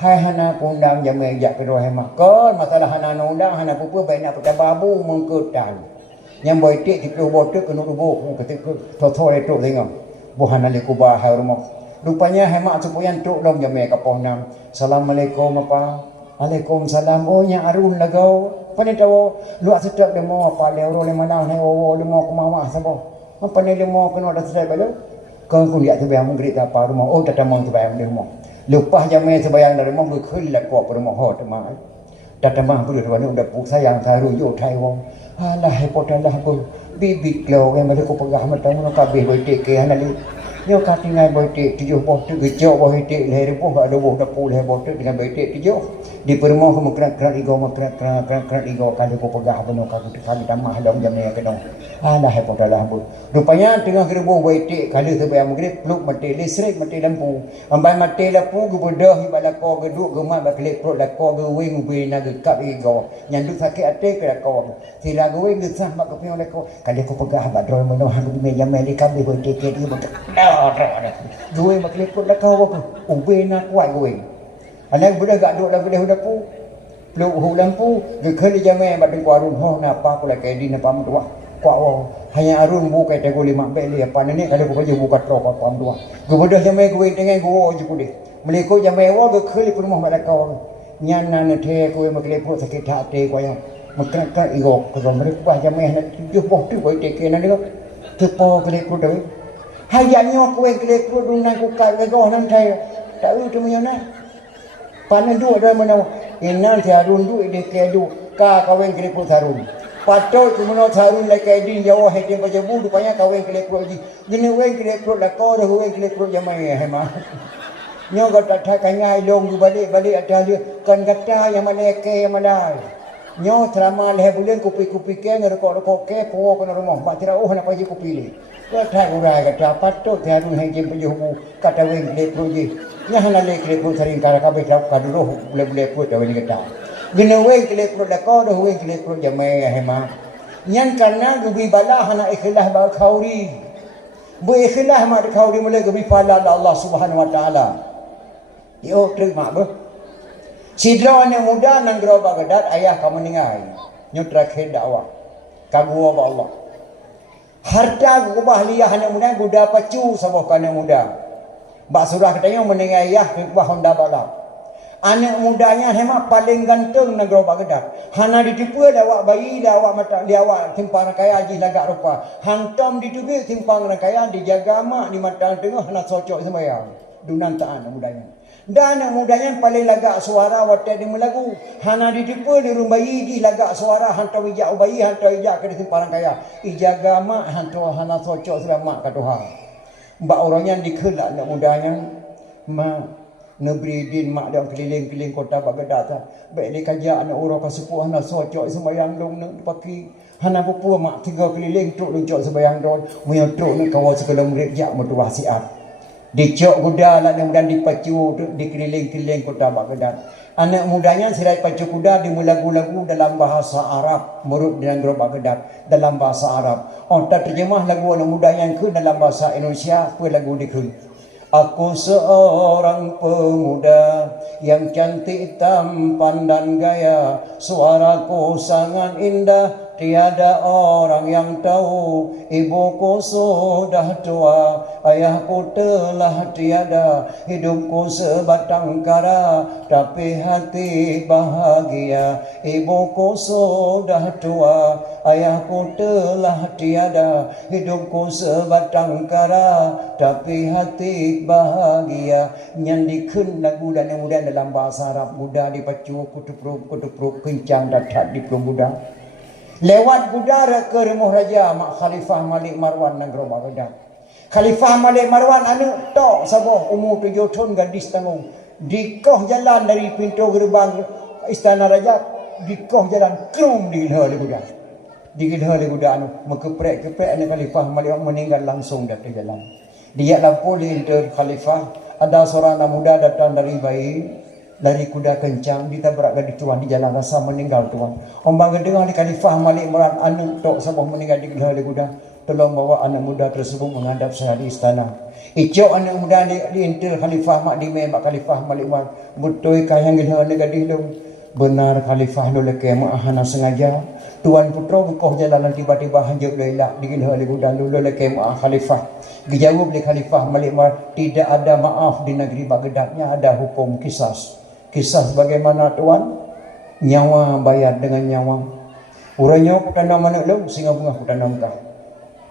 Hai hana pundang jamai jak ke roh mak. Kon masalah hana undang hana pupu baik nak petababu mengketan. Yang boy tik 30 botek kena rubuh ketika thotho itu tengok buhan ali kubah rumah rupanya hemat sepoyan tok dom jamai kapoh nam assalamualaikum apa waalaikumsalam oh nya arun lagau pane tahu luak sedap demo apa le ro le mana ne o demo ku mama sabo apa ne demo kena ada sedap balo kau kun dia sebayang menggerik apa rumah oh tata mau sebayang demo lupa jamai sebayang dari rumah berkhul la ko rumah ho temah tata mah bulu wan udah pu sayang taru yo thai wong alah hepotalah aku bibik lo ke mari ko pegah matang no kabeh boy tik ke hanali yo katingai boy tik 7 boh tu gejok boy tik leher boh ada boh dapul leher boh dengan boy tik 7 di permoh ko makrak igo makrak igo kali ko pegah beno kali tamah dom jamnya ke dong alah hepotalah bu rupanya tengah gerbo boy tik kali sebayang magrib pluk mati listrik mati lampu ambai mati lampu gebedah ibalako geduk gemak baklik pro lako gewing ubi na gekap igo nyanduk sakit ate ke lako sila gewing gesah mak kepion lako kali ko pegah badrol meno hang di meja meli kabeh boy tik ke dia betul gewing baklik pro lako ubi na kuat gewing anak budak gak duk lagu dah pu pluk hu lampu ge khali jamai badeng warung ho na pa ko la ke di na pa mtua Kau hanya arun buka kategori mak beli apa ni kalau kau je buka trok apa am dua. Kemudian jamai kau dengan kau je kau deh. Meliko jamai awak kau keli pun mau mereka kau. Nyana nete kau maklepo sakit hati kau yang makan igok kau mereka jamai nak tujuh boh tu kau teke nanti kau tepo kelepo tu. Hayanya kau kelepo dunia kau kat kau nanti tahu tu mana. Panen dua dah mana. Inan tiarun du ide kedu ka kawin kelepo tarun. Patut kemudian tarun lekai din jauh hati baca bu rupanya kawin kelepo ji. Gini wen kelepo la kau dah wen kelepo jamai hema. Nyo kata takanya long du balik ada dia kan kata yang maleke yang malai. Nyo terama leh bulan kupi-kupi ke ngerokok ke po kena rumah. Mak tira nak pagi kupi le. Kata urai kata patut tiarun hati baca bu kata wen kelepo ji. Nya hana le kelepo saring kara kabeh kaduroh boleh-boleh put dah ni kata. Gina weng kelepo dah kau dah weng kelepo jamai hema. Nyan karena gebi bala hana ikhlas ba khauri. Bu ikhlas mak khauri mulai gebi pala Allah Subhanahu wa taala. Yo terima ba. Sidra ni muda nang geroba gadat ayah kamu ningai. Nyo terakhir dakwah. Kagua ba Allah. Harta gubah liyah anak muda guda pacu sabah kana muda. Bak surah katanya meninggal ayah kebah Honda balap. Anak mudanya hemat paling ganteng negara Baghdad. Hana ditipu dah awak bayi dah awak mata dia awak timpang kaya haji lagak rupa. Hantam ditubik timpang kaya dijaga mak di mata tengah hana socok sembahyang. Dunan taan mudanya. Dan anak mudanya paling lagak suara waktu dia melagu. Hana ditipu di rumah bayi di lagak suara hantam ijak bayi hantam ijak ke timpang kaya. Ijaga mak hantam hana socok sudah mak katuha. Mbak orangnya dikelak anak mudanya mak negeri din mak dia keliling-keliling kota Baghdad ta baik dia kaja anak orang kasupuh anak socok sembayang dong nak paki hana pupu mak tinggal keliling truk luncok sembayang dong muya truk nak kawal segala murid jak mertua siap dicok kuda anak muda dipacu di keliling-keliling kota Baghdad anak mudanya sirai pacu kuda di lagu-lagu dalam bahasa Arab murut dengan grup Baghdad dalam bahasa Arab tak terjemah lagu anak muda yang ke dalam bahasa Indonesia apa lagu dikun. Aku seorang pemuda yang cantik tampan dan gaya, suaraku sangat indah, tiada orang yang tahu. Ibuku sudah tua, ayahku telah tiada, hidupku sebatang kara, tapi hati bahagia. Ibuku sudah tua, ayahku telah tiada, hidupku sebatang kara, tapi hati bahagia. Nyandikun lagu dan kemudian dalam bahasa Arab muda dipacu kutupruk kencang datat di pelung muda. Lewat budara ke rumah raja mak Khalifah Malik Marwan negara Baghdad. Khalifah Malik Marwan anu tok sabah umur 7 tahun gadis tanggung. Dikoh jalan dari pintu gerbang istana raja, dikoh jalan krum di gilha budak. Di gilha budak anu mekeprek-keprek anak Khalifah Malik meninggal langsung dari jalan. Dia lampu linter Khalifah, ada seorang anak muda datang dari bayi, dari kuda kencang, ditabrak gadis tuan di jalan rasa meninggal tuan. Ombang dengar di Khalifah Malik Marwan anu tok sabah meninggal di gilha kuda, tolong bawa anak muda tersebut menghadap saya di istana. Icok anak muda di intel Khalifah Mak Dime Mak Khalifah Malik Marwan, betul kaya gilha gadis lu. Benar Khalifah lu leke hana sengaja. Tuan putra bukoh jalan tiba-tiba hanjuk lelak di gilha kuda lu leke Khalifah. Dijawab oleh Khalifah Malik Marwan, tidak ada maaf di negeri Baghdadnya, ada hukum kisas. Kisas bagaimana tuan? Nyawa bayar dengan nyawa. Urangnya putana mana lu? Singa bunga putana muka.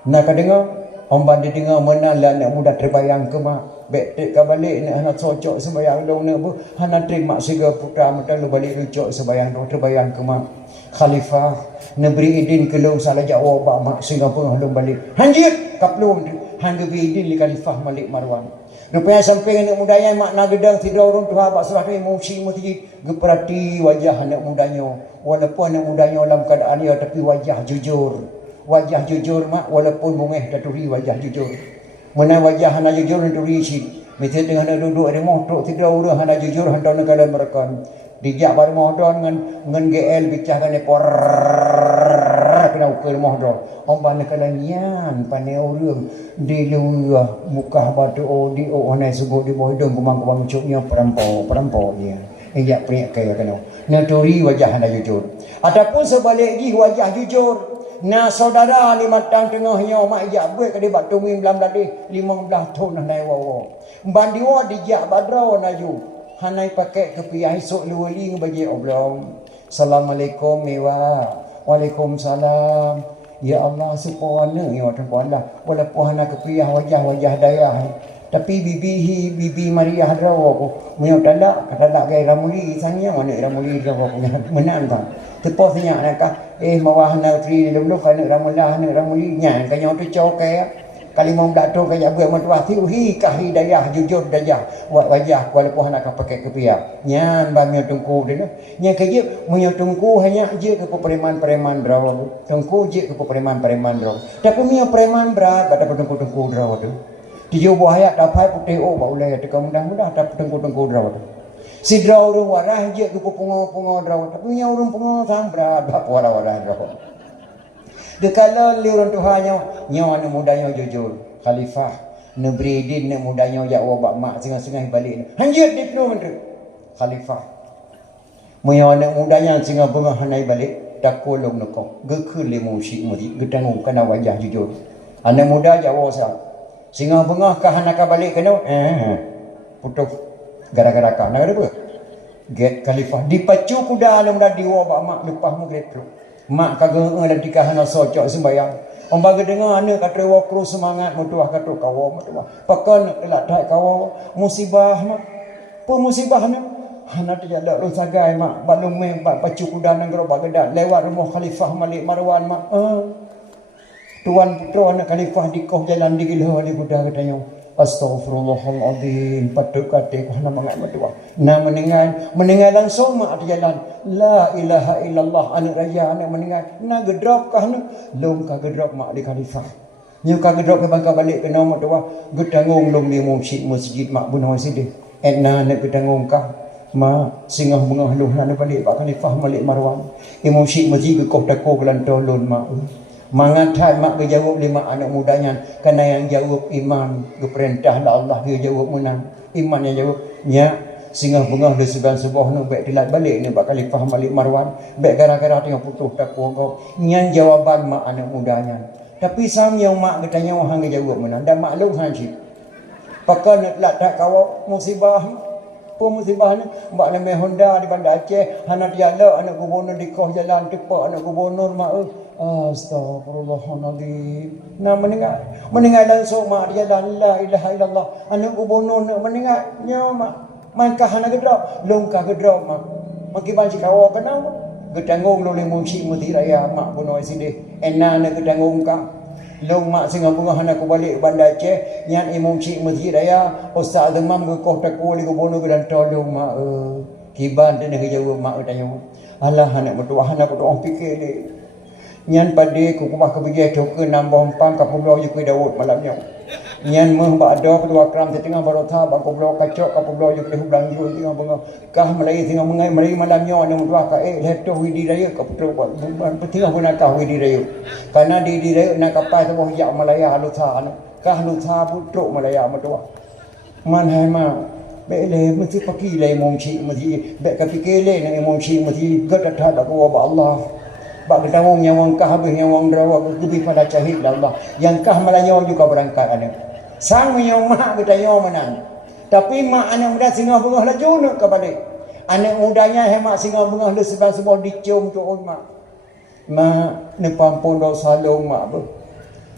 Nak dengar? Omban didengar mana lah anak muda terbayang ke mak. Betek ke balik nak anak cocok sembayang dong nak bu. Hana terima siga putra mata lu balik lucok sembayang dong terbayang ke mak. Khalifah neberi idin ke lu salah jawab bak mak singa bunga lu balik. Hanjir kaplum hangga idin li Khalifah Malik Marwan. Rupanya sampai anak mudanya mak nagedang tidur orang tua bak serah ni musi mesti geperati wajah anak mudanya. Walaupun anak mudanya dalam keadaan dia tapi wajah jujur. Wajah jujur mak walaupun bungeh daturi wajah jujur. Mana wajah hana jujur daturi si. Mesti dengan duduk di motor tidur orang hana jujur hantar negara mereka. Dijak bar motor dengan GL bicahkan ekor kena ukur motor. Omban negara nyan pane orang di luar muka batu di onai sebut di bawah hidung kumang-kumang cuknya perampok dia. Injak periak kaya kena. Naturi wajah hana jujur. Ataupun sebaliknya wajah jujur. na saudara ni matang tengah nya mak ya buat kadi batu mi belam tadi 15 tahun nai wawo bandiwa dijak badra na ju hanai pakai kepiah esok luwali bagi oblong. Assalamualaikum mewa. Waalaikumsalam. Ya Allah sepuana ya tuan lah. Walaupun hana kepiah wajah-wajah dayah. Tapi bibi Maria drawo menyo talak gaya ramuli sanya mana ramuli drawo punya menang kan. Tepo senya nakah mawah na tri lulu kan ramuli nya kanyo tu cokai. Kali mau dato kaya buat matua tiuhi kah hidayah jujur dayah wajah walaupun nak pakai kepiah nyan bamnya tungku dia nya kaya munyo tungku hanya je ke preman-preman draw tungku je ke preman-preman draw tapi munyo preman berat pada tungku draw tu dia buaya dapat putih ba ulai te mudah-mudah dapat tungku draw tu si draw ru warah je ke pungo draw tapi munyo urung pungo sang berat ba warah draw. Dekala liurun Tuhannya nyawa ni mudanya jujur khalifah nebridin ni mudanya jak wabak mak singah-singah balik hanjut di penuh menteri khalifah nyawa ni mudanya singah bunga hanai balik tak kolong nekok gekul limu syik mudi gedangung kena wajah jujur anak muda jak wasa singah bunga kah hanaka balik kena putus gara-gara kah nak ada apa get khalifah dipacu kuda alam dah diwabak mak lepas mu gretruk mak kagak ada dikahana socok sembayang. Om bagi dengar anak kata wakru semangat mutuah kata kawo mutuah. Pakan elak tak kawo musibah mak. Apa musibah ni? Hana terjadi lu sagai mak. Balung meh pacu kuda nang gerobak gedak lewat rumah Khalifah Malik Marwan mak. Tuan putra anak Khalifah dikoh jalan digila oleh kuda katanya. Astaghfirullahaladzim. Patut kata hana mangat mutuah. Nah meninggal langsung mak ada jalan. La ilaha illallah anak raya anak meninggal. Nah gedrop kah nu? Lom kah gedrop mak di khalifah. Nyu kah gedrop ke bangka balik ke nama tua. Gedangong lom di masjid mak bunawai sini. Etna nak gedangong kah. Ma singah bengah luh nak balik pak khalifah Malik Marwan. Imam syid masjid ke kau tako gelantolon mak. Mangatai mak berjawab lima anak mudanya karena yang jawab iman keperintah Allah dia jawab menang iman yang jawab nya singah bengah de sebuah nu baik dilat balik ni bak Khalifah Malik Marwan baik gara-gara tengah putus tak kau nyan jawaban mak anak mudanya tapi sam yang mak katanya hang jawab menang dan maklum haji pakai nak tak kau musibah apa musibah ni mak nama Honda di Bandar Aceh hana dialog anak gubernur di kau jalan tepak anak gubernur mak Astagfirullahaladzim. Nah meninggal langsung mak dia dan la ilaha illallah. Anak gubernur nak meninggal nya mak. Mankah anak gedrop, longkah gedrop mak. Maki banci kawa kenal. Gedangong lo lemon syik muti raya mak bunuh sini. Ena nak gedangong kah. Long mak singa bunga anak balik Bandar Aceh nyan imam syik muti raya ustaz demam gekoh takul gubernur dan tolong mak. Kiban dia nak jawab mak tanya. Alah anak berdoa anak berdoa fikir ni. Nyan pada kubah kebijai token nambah empang kapulau yuki Daud malamnya. Nyan meh ada kedua kram tengah barotha bang kublau kacok kapulau yuki hublang jul tengah bengah kah melai tengah mengai melai malamnya ane dua ka leto widi raya kaputro tengah guna kah widi raya. Karena di raya nak kapal tu ya Malaya lutha kah lutha putro Malaya matua. Man hai ma bele mesti pagi lai momci mesti bek kapikele nak momci mesti gadatha dak wa Allah. Bak ketanggung nyawang kah habis nyawang drawa lebih pada cahid Allah. Yang kah malanyo juga berangkat ada. Sang menyong mak bertanya menang. Tapi mak anak muda singa bengah laju nak ke balik. Anak mudanya hemat singa bengah le sebab dicium tu mak. Mak ne pampun dosa long mak ber.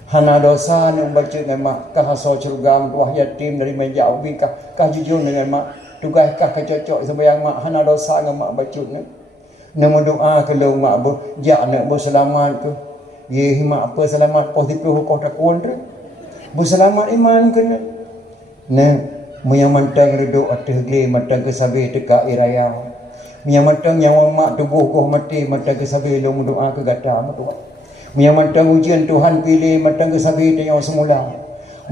Hana dosa ne baca dengan mak kah so curgam tuah yatim dari menjauh kah jujur dengan mak. Tugas kah kecocok sembahyang mak hana dosa dengan mak baca ne. Nama doa kalau mak jak nak berselamat ke. Ye mak apa selamat positif kau tak kontra. Berselamat iman kena. Nah, menyamantang redo ateh gle matang ke sabe teka iraya. Menyamantang nyawa mak tubuh kau mati matang ke sabe lo doa ke gata matua. Menyamantang ujian Tuhan pilih matang ke sabe yang semula.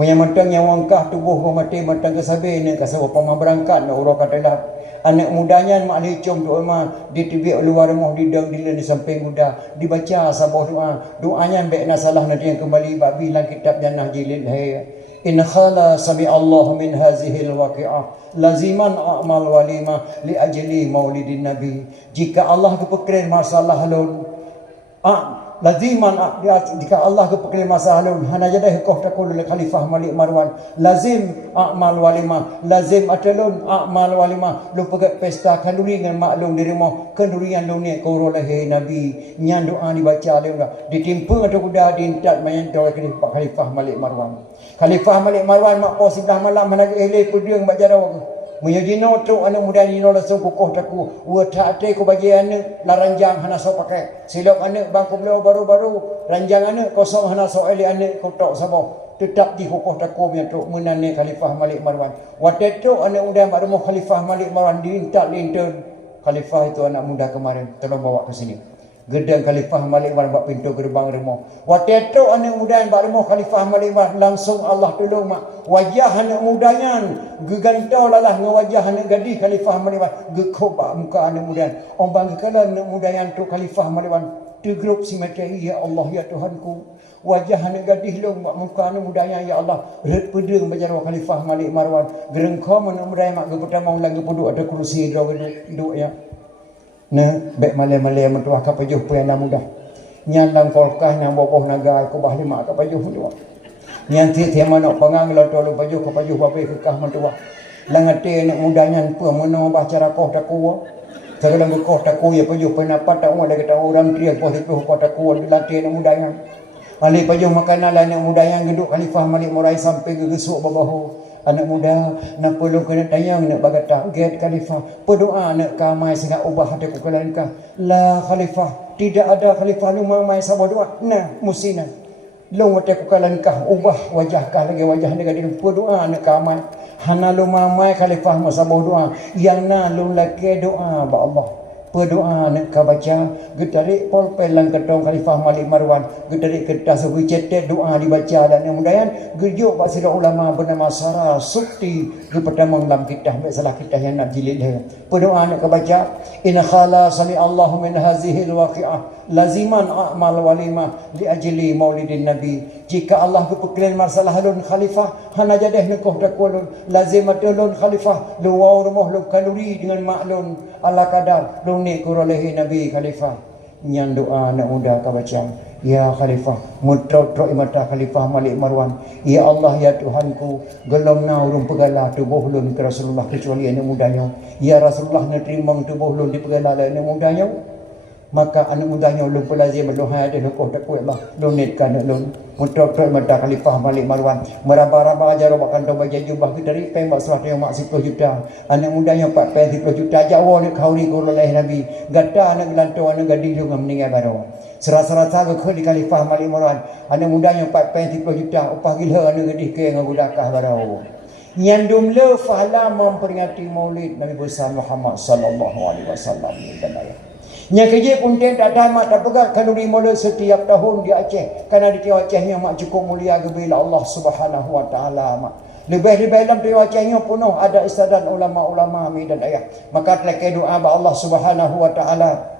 Menyamantang nyawa kah tubuh kau mati matang ke sabe ni kasih apa berangkat nak urang katalah. Anak mudanya mak lecom doa mak ditibik luar rumah didang di samping muda dibaca sabah doanya baik nasalah nanti yang kembali babi dalam kitab jannah jilid in khala sami Allah min hazihi alwaqi'ah laziman a'mal walima li ajli maulidin nabi jika Allah kepikiran masalah lon laziman jika Allah ke pekali masa halun hana jadah koh takul khalifah Malik Marwan lazim amal walima lazim atalun amal walima lu pegat pesta kanduri dengan maklum dirimo kendurian lu ni ko rolah nabi nyan doa dibaca le ditimpa atau kuda dintat main doa khalifah Malik Marwan khalifah Malik Marwan mak pos dah malam mana eleh pudung baca doa Muyajino tu anak muda jino langsung kukuh taku. Uat hati ku bagi anak laranjang hana so pakai. Silap anak bangku beliau baru-baru. Ranjang anak kosong hana so eli anak kutok sabah. Tetap di kukuh taku punya tu menane Khalifah Malik Marwan. Waktu tu anak muda baru mau Khalifah Malik Marwan diintak lintur. Khalifah itu anak muda kemarin tolong bawa ke sini. Gedang Khalifah Malik Marwan buat pintu gerbang rumah. Waktu itu anak muda yang baru mau Khalifah Malik Marwan langsung Allah tolong mak. Wajah anak mudanya gegantau lalah dengan wajah anak gadis Khalifah Malik Marwan. Gekobak muka anak muda. Orang bangkalan anak muda yang tu Khalifah Malik Marwan. Tegrup si mata ya Allah ya Tuhanku. Wajah anak gadis long muka anak mudanya ya Allah. Red pedeng berjalan Khalifah Malik Marwan. Gerengkau anak muda yang mak pertama ulang kepuduk ada kursi duduk ya. Nah, baik malai-malai mentuah kapajuh puyana mudah. Nyandang kolkah nang boboh naga aku bah lima kapajuh mentuah. Nyanti tiama nak pengang la tolu pajuh kapajuh babe kekah mentuah. Langate nak mudanya pu meno bah cara koh taku. Sekarang koh taku ya pajuh penapat tak ada kata orang dia koh itu koh taku dilate nak mudanya. Ali pajuh makanan la nak mudanya geduk Khalifah Malik Morai sampai ke gesuk babahu. Anak muda nak perlu kena tayang nak bagatah get Khalifah berdoa nak kamai sehingga ubah hati ku kalankah la Khalifah tidak ada Khalifah lu mai sabah doa nah musina lu hati ku kalankah ubah wajah kah lagi wajah ni gading berdoa nak kamai hana lu mai Khalifah masabah doa yang na lu laki doa ba Allah berdoa nak baca getarik polpen lang ketong Khalifah Malik Marwan getarik kertas cetek doa dibaca dan kemudian gejuk pak sira ulama bernama Sarah Sukti di pertama dalam kitab salah kitab yang nak jilid dia berdoa nak baca in khala sami Allahu min hazihi alwaqi'ah laziman a'mal walima li ajli maulidin nabi jika Allah kepekalian masalah halun Khalifah hana jadah nekoh takulun lazimatulun Khalifah luwa rumah lu kaluri dengan maklun ala kadar ni kurolehi Nabi Khalifah nyan doa nak muda ka baca ya Khalifah mutrot mata Khalifah Malik Marwan ya Allah ya Tuhanku gelom na urung pegala tubuh lun ke Rasulullah kecuali anak mudanya ya Rasulullah nak terima tubuh lun di pegala anak mudanya maka anak mudanya ulun pelazim belum ada koh tak kuat lah lunitkan lun mutrot mata Khalifah Malik Marwan meraba-raba ajar makan doa baca jubah kita dari pembak surat yang mak 10 juta anak mudanya 40 juta jawa ni kauri ko oleh Nabi gata anak gelanto anak gadis juga meninggal baru serasa-rasa ke di Khalifah Malik Marwan anak mudanya 40 juta upah gila anak gadis ke dengan budakah baru nyandum le fahala memperingati maulid Nabi besar Muhammad sallallahu alaihi wasallam dan ayat nya kerja konten tak tamat tak pegang kalori mula setiap tahun di Aceh kerana di Acehnya mak cukup mulia gebila Allah Subhanahu wa taala mak lebih-lebih dalam di Acehnya penuh ada istiadat ulama-ulama dan ayah maka telah doa ba Allah Subhanahu wa taala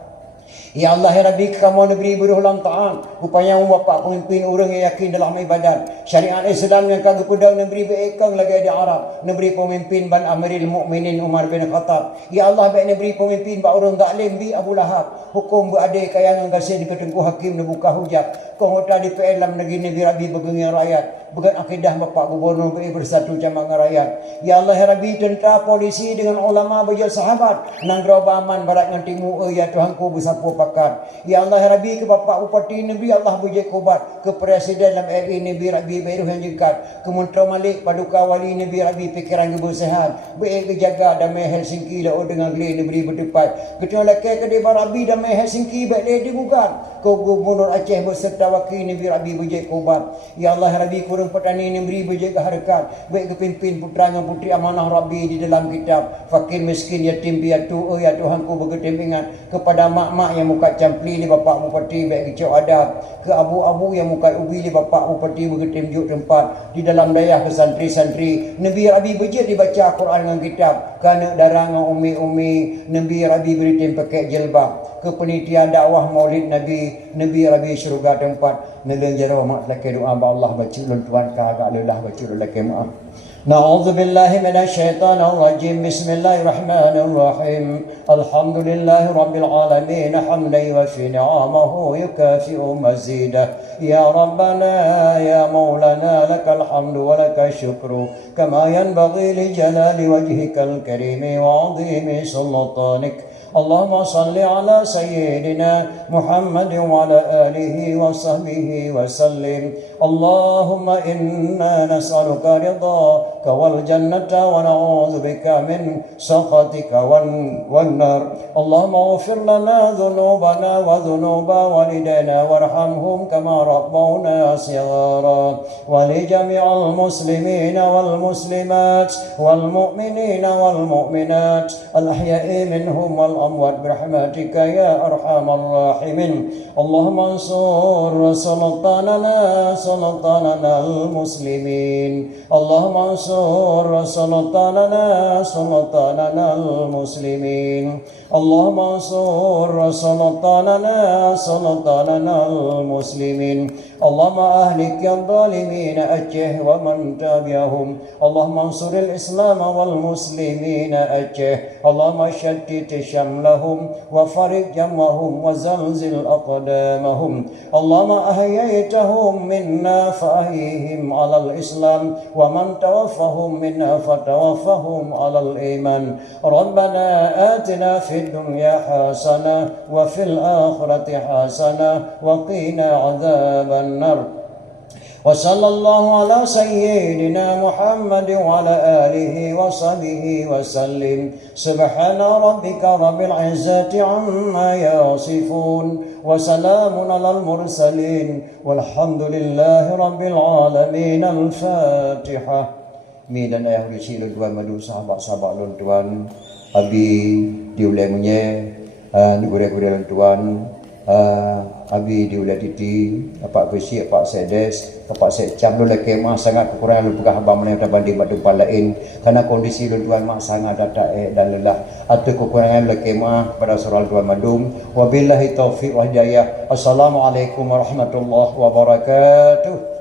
ya Allah ya Rabbi kamu negeri berulang ta'am upaya bapak pemimpin orang yang yakin dalam ibadat syariat Islam yang kagak pedang negeri berekang lagi di Arab negeri pemimpin ban Amirul Mukminin Umar bin Khattab ya Allah baik negeri pemimpin ba orang zalim bi Abu Lahab hukum berade kayangan gasih di ketengku hakim buka hujat kau hotel di dalam negeri Rabbi begengi rakyat bukan akidah bapak gubernur bersatu jamaah rakyat ya Allah ya Rabbi tentera polisi dengan ulama berjaya sahabat nang aman barat ngan timur ya Tuhanku bersapu pakat ya Allah ya Rabbi ke bapak bupati negeri Allah berjaya kobat ke presiden dalam RI Nabi Rabbi Beruh yang jekat ke Muntra Malik paduka wali Nabi Rabbi pikiran gebur sehat baik kejaga damai Helsinki lah dengan geli negeri berdepan ketua laki ke depan Rabbi damai Helsinki baik dia digugat ke gubernur Aceh berserta wakil Nabi Rabbi berjaya kobat ya Allah ya Rabbi kurang petani negeri berjaga harakat baik kepimpin putra dan putri amanah Rabbi di dalam kitab fakir miskin yatim piatu ya Tuhanku bergetim ingat kepada mak-mak yang muka campli ni bapak bupati baik kicau adab ke abu-abu yang muka ubi ni bapak bupati bergetim juk tempat di dalam dayah ke santri-santri Nabi Rabbi berjaya dibaca Quran dengan kitab kerana darang umi-umi Nabi Rabbi beritim pakai jilbab ke penitian dakwah maulid Nabi Rabbi syurga tempat neleng jaro mak laki doa ba Allah baca lun tuan ka agak lelah baca laki maaf نعوذ بالله من الشيطان الرجيم بسم الله الرحمن الرحيم الحمد لله رب العالمين حمدا يوفي نعمه يكافئ مزيده يا ربنا يا مولانا لك الحمد ولك الشكر كما ينبغي لجلال وجهك الكريم وعظيم سلطانك اللهم صل على سيدنا محمد وعلى آله وصحبه وسلم اللهم إنا نسألك رضاك والجنة ونعوذ بك من سخطك والنار اللهم اغفر لنا ذنوبنا وذنوب والدينا وارحمهم كما ربونا صغارا ولجميع المسلمين والمسلمات والمؤمنين والمؤمنات الأحياء منهم والأموات برحمتك يا أرحم الراحمين اللهم انصر سلطاننا المسلمين اللهم انصر سلطاننا المسلمين اللهم انصر سلطاننا المسلمين اللهم أهلك الظالمين أجه ومن تابعهم اللهم انصر الإسلام والمسلمين أجه اللهم شتت شملهم وفرق جمعهم وزلزل أقدامهم اللهم أحييتهم منا فأحيهم على الإسلام ومن توفهم منا فتوفهم على الإيمان ربنا آتنا في الدنيا حسنة وفي الآخرة حسنة وقنا عذاب النار وصلى الله على سيدنا محمد وعلى آله وصحبه وسلم سبحان ربك رب العزة عما يصفون وسلام على المرسلين والحمد لله رب العالمين الفاتحة Mi dan ayah berisi tuan madu sahabat-sahabat tuan abi diulemnya digore-gore tuan abi diulah titi apa besi apa sedes apa secam lu kemah sangat kekurangan lu pegah abang mana ada banding batu lain karena kondisi tuan mak sangat ada dan lelah atau kekurangan lu kemah pada surah tuan madum wabillahi taufiq wa hidayah assalamualaikum warahmatullahi wabarakatuh.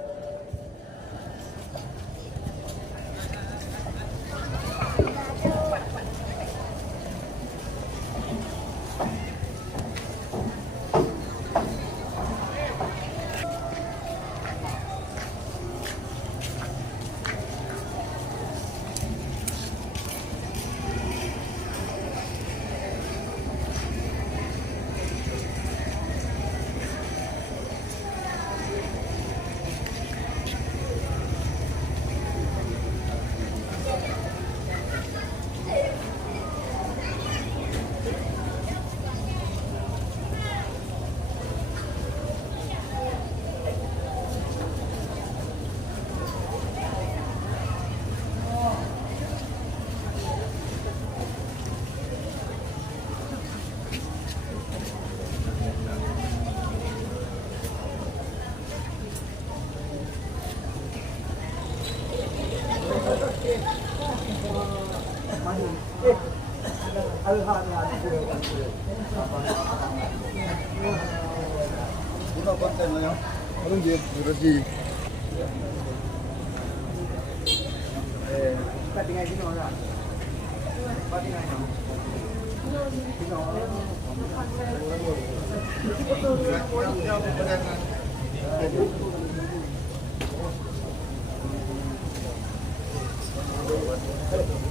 Hey.